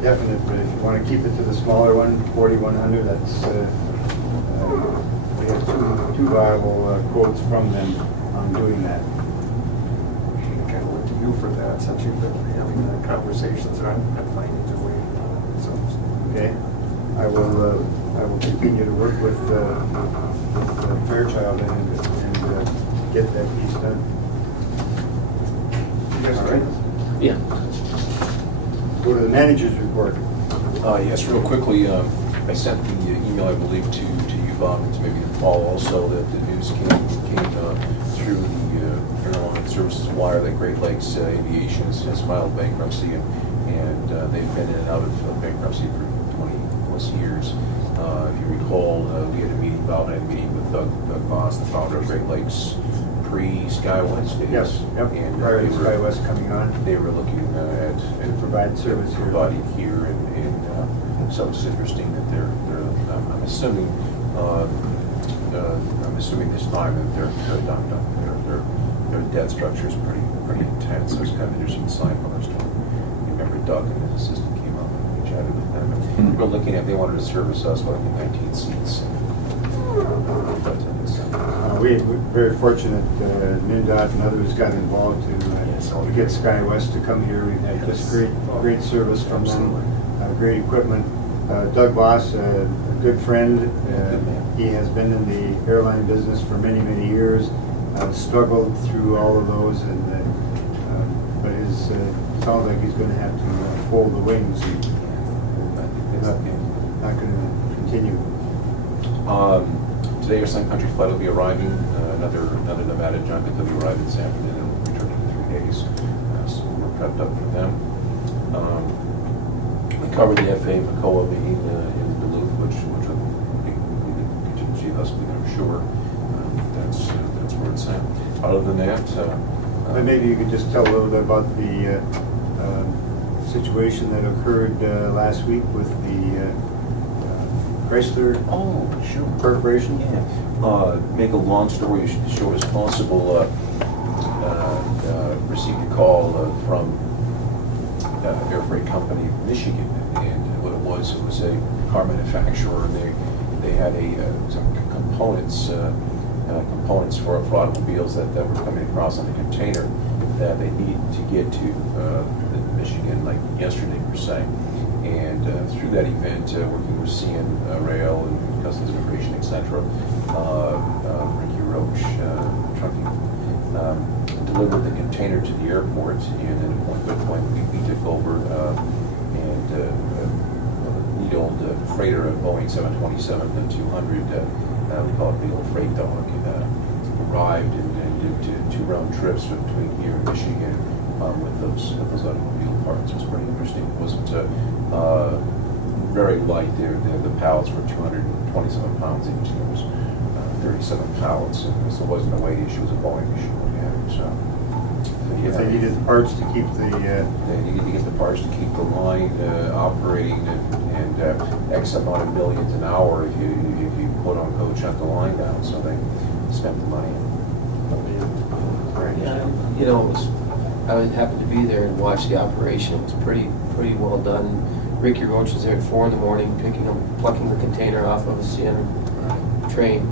definite, but if you want to keep it to the smaller one, 4,100, that's, we have two viable quotes from them on doing that. Kind of what to do for that, since you've been having the conversations, and I'm finding a way. So, okay, I will continue to work with Fairchild and get that piece done. All right. Yeah. Go to the manager's report. Yes, real quickly, I sent the email, I believe, to you, Bob, and to maybe Paul also, that the news came through the Airline Services Wire that Great Lakes Aviation has filed bankruptcy, and they've been in and out of bankruptcy for 20-plus years. If you recall, we had a meeting, Bob and I had a meeting with Doug Voss, the founder of Great Lakes, pre-SkyWest days. Yes, yep. And prior to SkyWest coming on. They were looking at provide service here. Providing here, and so it's interesting that they're I'm assuming this time that they're done. Their debt structure is pretty intense. So it's kind of interesting signpost. Remember, Doug and his assistant came up and we chatted with them. And we're looking at, they wanted to service us, what, 19 seats. We're very fortunate, MnDOT and others got involved to get SkyWest to come here. We've had just great service from them, great equipment. Doug Voss, good friend. He has been in the airline business for many, many years, struggled through all of those, but sounds like he's going to have to fold the wings. Not going to continue. Today, your Sun Country flight will be arriving. Another Nevada junket that will be arriving this afternoon and returning in 3 days. So we're prepped up for them. We covered the FAA McCullough meeting in Duluth, which will be completed contingency hustling, I'm sure. That's where it's at. Other than that, But maybe you could just tell a little bit about the situation that occurred last week with the Chrysler Corporation. Yeah. Make a long story short as possible. Received a call from Air Freight Company of Michigan, and what it was a car manufacturer. They had some components for automobiles that were coming across on the container that they needed to get to Michigan, like yesterday per se. And through that event, working with CN Rail and Customs Immigration, etc., Ricky Roach Trucking delivered the container to the airport, and then at one point we took over, and a neat old freighter, a Boeing 727-200, we call it the old freight dog, arrived and did 2 round trips between here and Michigan with those automobile parts. It was pretty interesting. It wasn't very light. The pallets were 227 pounds each. There was 37 pallets, and this wasn't a weight issue; it was a volume issue. They needed the parts to keep the. They needed to get the parts to keep the line operating, and X amount of millions an hour if you quote unquote shut the line down. So they spent the money. You know, I happened to be there and watch the operation. It was pretty well done. Ricky Roach was there at 4 in the morning, plucking the container off of a Sienna train,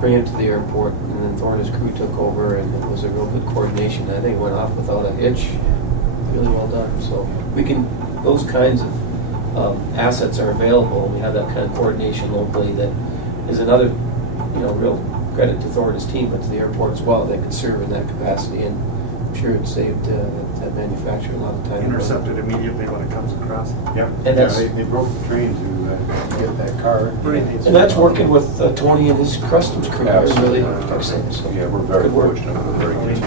bringing it to the airport, and then Thor and his crew took over, and it was a real good coordination. I think it went off without a hitch. Really well done. So those kinds of assets are available. We have that kind of coordination locally. That is another, real credit to Thor and his team, but to the airport as well. They could serve in that capacity, and I'm sure it saved that manufacturer a lot of time. Intercepted immediately when it comes across. Yeah, and they broke the train to get that car. And that's working with Tony and his customs crew. Really excellent. So yeah, we're very fortunate. We're very good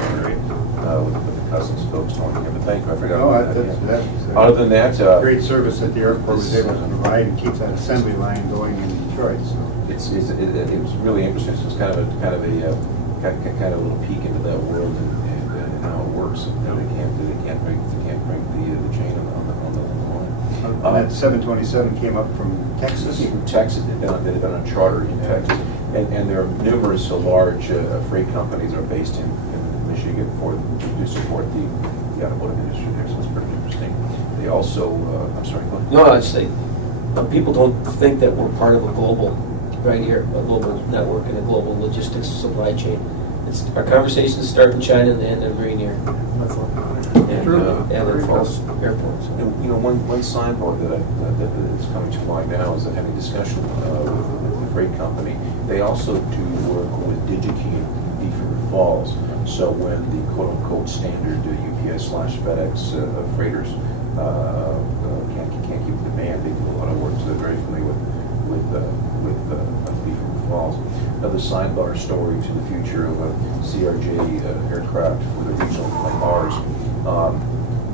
with the customs folks. But thank you. I forgot. That's other than that, great service that the airport was able to provide and keep that assembly line going in Detroit. So it was really interesting. So it's kind of a little peek into that world and how it works. They can't break the chain on the line. That 727 came up from Texas. From Texas, they've been on charter in Texas, and there are numerous large freight companies that are based in Michigan to support the automotive industry there. So it's pretty interesting. They also, I'm sorry. Go ahead. No, I'd say people don't think that we're part of a global, right here, a global network and a global logistics supply chain. Our conversations start in China and end in Rainier. And Falls Airport. So. One sidebar that is coming to mind now is that having discussion with the freight company. They also do work with DigiKey in Beaver Falls. So when the quote-unquote standard UPS/FedEx freighters can't keep the demand, they do a lot of work. So they're very familiar with Beaver Falls. Another sidebar story to the future of a CRJ aircraft for the regional like ours.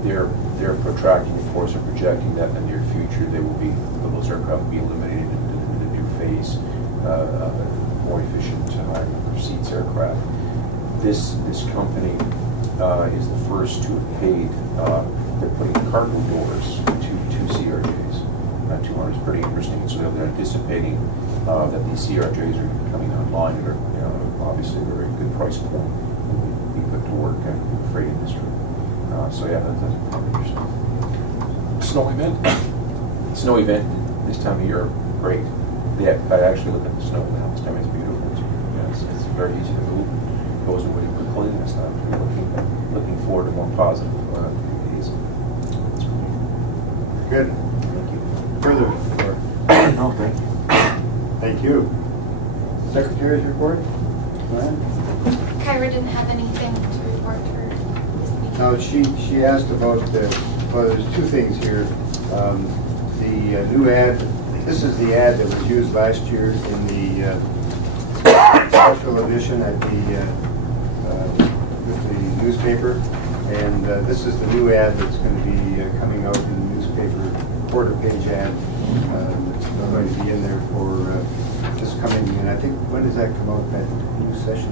They're protracting, of course, and projecting that in the near future those aircraft will be eliminated in a new phase, more efficient, higher number of seats aircraft. This company is the first to have paid. They're putting cargo doors to CRJs. 200 is pretty interesting. So they're anticipating that these CRJs are coming online at obviously a very good price point and be put to work in the freight industry. So yeah, that's pretty interesting. Snow event this time of year, great. Yeah, I actually look at the snow now. This time it's beautiful. It's very easy to move. It goes away quickly, and it's not looking forward to more positive days. Good. Thank you. Further. Okay. you. Secretary's report? Joanne? Kyra didn't have anything to report for this meeting. Now, she asked about, well, there's two things here. The new ad, this is the ad that was used last year in the special edition at with the newspaper. And this is the new ad that's going to be coming out in the newspaper, quarter-page ad. That's going to be in there for this coming, and I think, when does that come out, that new session?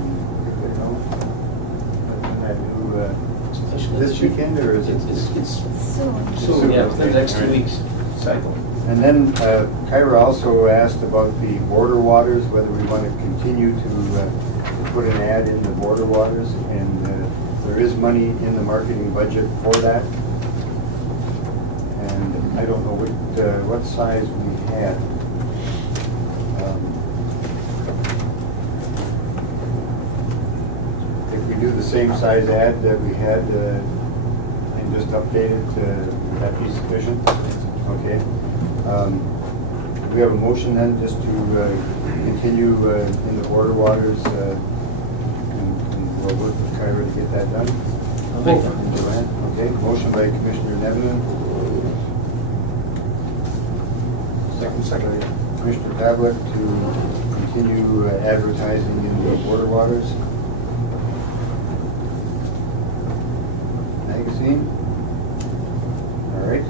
That new, this weekend, or is it? It's Soon. soon, yeah, within the next 2 Right. weeks cycle. And then Kyra also asked about the border waters, whether we want to continue to put an ad in the border waters, and there is money in the marketing budget for that. And I don't know what size we had. If we do the same size ad that we had and just update it, would that be sufficient? Okay. We have a motion then, just to continue in the border waters, and we'll work with Kyra to get that done. I'll make that. And Joanne, okay. Motion by Commissioner Nevin. Second. Commissioner Pavlik to continue advertising in the border waters. Magazine. All right.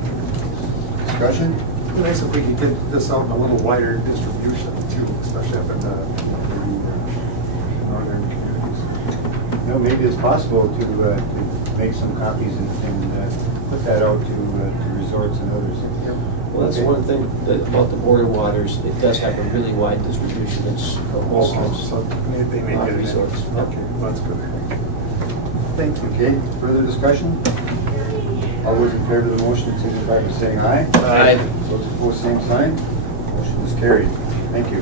Discussion? It'd be nice if we could get this out in a little wider distribution too, especially up in the northern communities. No, maybe it's possible to make some copies and put that out to resorts and others. Well, that's Okay. one thing about the border waters, it does have a really wide distribution, it's all kinds So of they may get it in. resorts. Okay, well, that's good. Thank you. Okay, further discussion? All those in favor of the motion, signify by saying aye. Aye. Those opposed, same sign. Motion is carried. Thank you.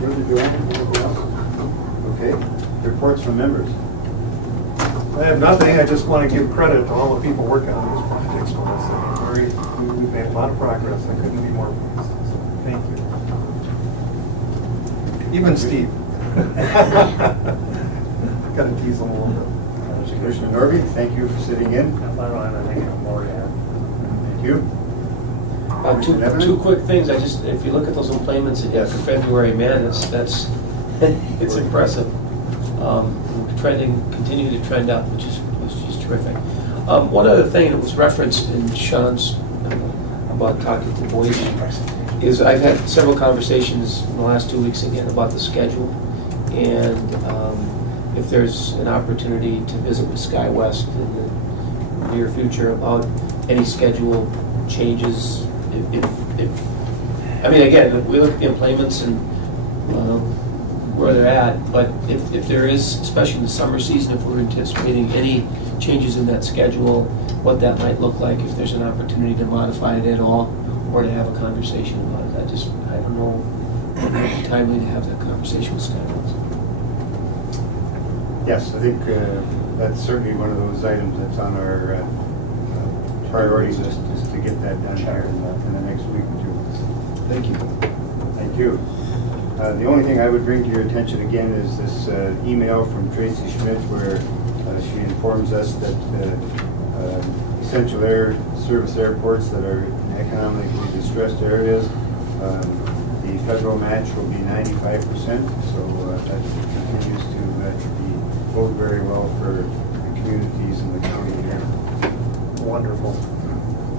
Further, Joanne, anything else? Okay, reports from members. I have nothing, I just want to give credit to all the people working on these projects for us. We've made a lot of progress, I couldn't be more pleased, so thank you. Even Steve. Got to tease him a little bit. Commissioner Norby, thank you for sitting in. I don't have anything more to add. Thank you. Two quick things, if you look at those employments that you have for February, man, that's it's impressive. Trending, continue to trend up, which is terrific. One other thing that was referenced in Sean's about talking to Boise is I've had several conversations in the last 2 weeks again about the schedule, and if there's an opportunity to visit with SkyWest in the near future about any schedule changes. I mean, again, we look at the employments and where they're at, but if there is, especially in the summer season, if we're anticipating any changes in that schedule, what that might look like, if there's an opportunity to modify it at all, or to have a conversation about it. I don't know, it might be timely to have that conversation with SkyWest. Yes, I think that's certainly one of those items that's on our priority list, is to get that done here in the next week or two. Thank you. Thank you. The only thing I would bring to your attention again is this email from Tracy Schmidt, where she informs us that essential air service airports that are in economically distressed areas, the federal match will be 95%, so that continues to bode very well for the communities in the county here. Wonderful.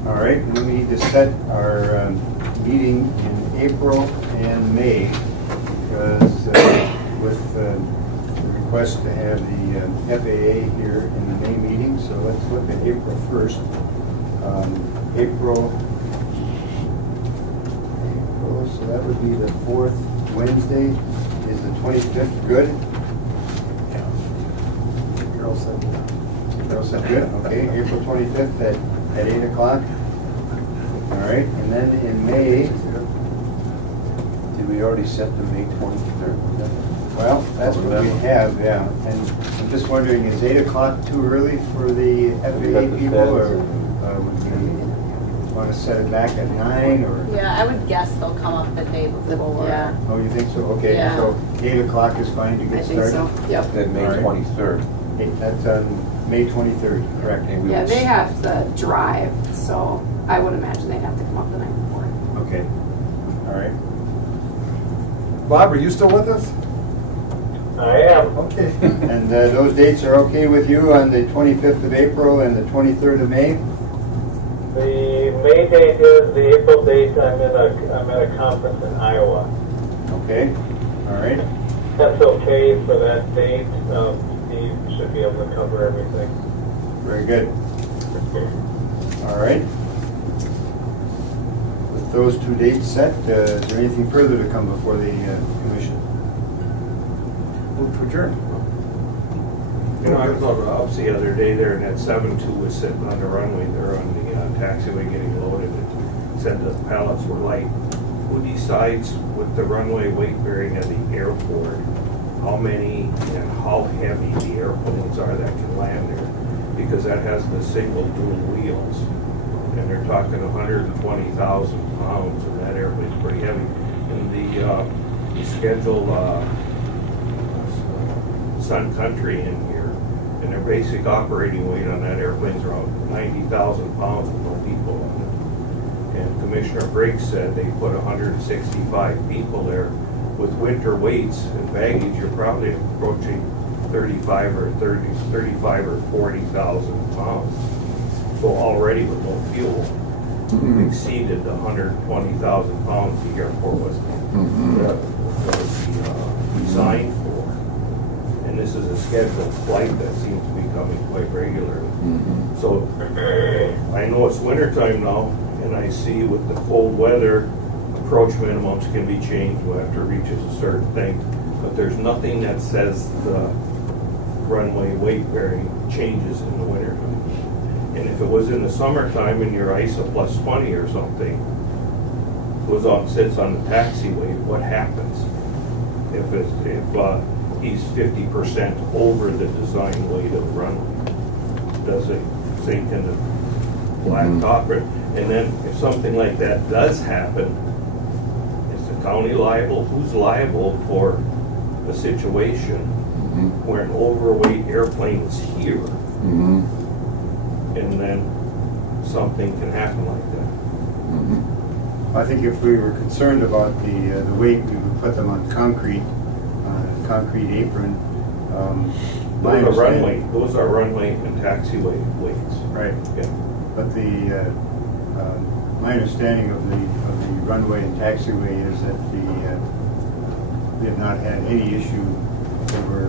All right, and we need to set our meeting in April and May, because with the request to have the FAA here in the May meeting, so let's look at April 1st. April, so that would be the 4th Wednesday. Is the 25th good? You're all set. You're all set, good, okay. April 25th at 8 o'clock. All right, and then in May, Did we already set the May 23rd? well, that's what we have, yeah. And I'm just wondering, is 8 o'clock too early for the FAA people, or would we? Want to set it back at 9 or? Yeah, I would guess they'll come up the day before. Yeah, Oh, you think so? Okay, Yeah. so 8 o'clock is fine to I get think started? so, yep. Then May All right. 23rd. That's on May 23rd, correct? And we Yeah, will they have the drive, so I would imagine they'd have to come up the night before. Okay, all right. Bob, are you still with us? I am. Okay. And those dates are okay with you on the 25th of April and the 23rd of May? The May date is, the April date, I'm at a conference in Iowa. Okay, all right. That's okay for that date. Steve should be able to cover everything. Very good. All right. With those two dates set, is there anything further to come before the commission? Move to adjourn. You know, I was on the ups the other day there, and that 7-2 was sitting on the runway there on the taxiway getting loaded. It said the pallets were light. Who decides with the runway weight bearing at the airport, how many and how heavy the airplanes are that can land there? Because that has the single dual wheels, and they're talking 120,000 pounds, and that airplane's pretty heavy. And the scheduled Sun Country in here, and their basic operating weight on that airplane's around 90,000 pounds with no people on it. And Commissioner Briggs said they put 165 people there. With winter weights and baggage, you're probably approaching 35 or 40,000 pounds. So already with no fuel, exceeded the 120,000 pounds the airport was designed for. And this is a scheduled flight that seems to be coming quite regularly. So I know it's wintertime now, and I see with the cold weather, approach minimums can be changed after it reaches a certain thing, but there's nothing that says the runway weight bearing changes in the wintertime. And if it was in the summertime and your ISA plus 20 or something sits on the taxiway, what happens? If he's 50% over the design weight of the runway, does it sink in the black top? And then if something like that does happen, county liable? Who's liable for a situation where an overweight airplane is here and then something can happen like that? I think if we were concerned about the weight, we would put them on concrete apron. Those are runway and taxiway weights. Right. Yeah. But my understanding of the runway and taxiway is that we have not had any issue over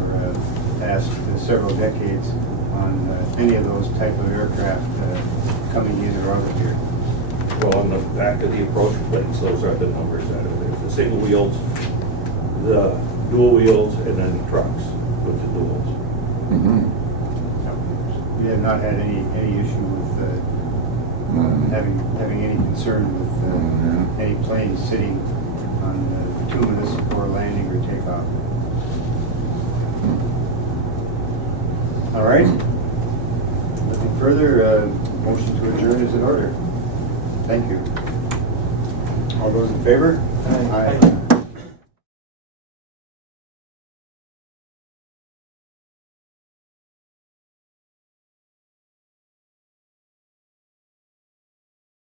past several decades on any of those type of aircraft coming in or out of here. Well, on the back of the approach plates, those are the numbers that are there. The single wheels, the dual wheels, and then the trucks with the duals. We have not had any issue with having any concern with any planes sitting on bituminous for landing or takeoff. All right. Nothing further. Motion to adjourn is in order. Thank you. All those in favor? Aye.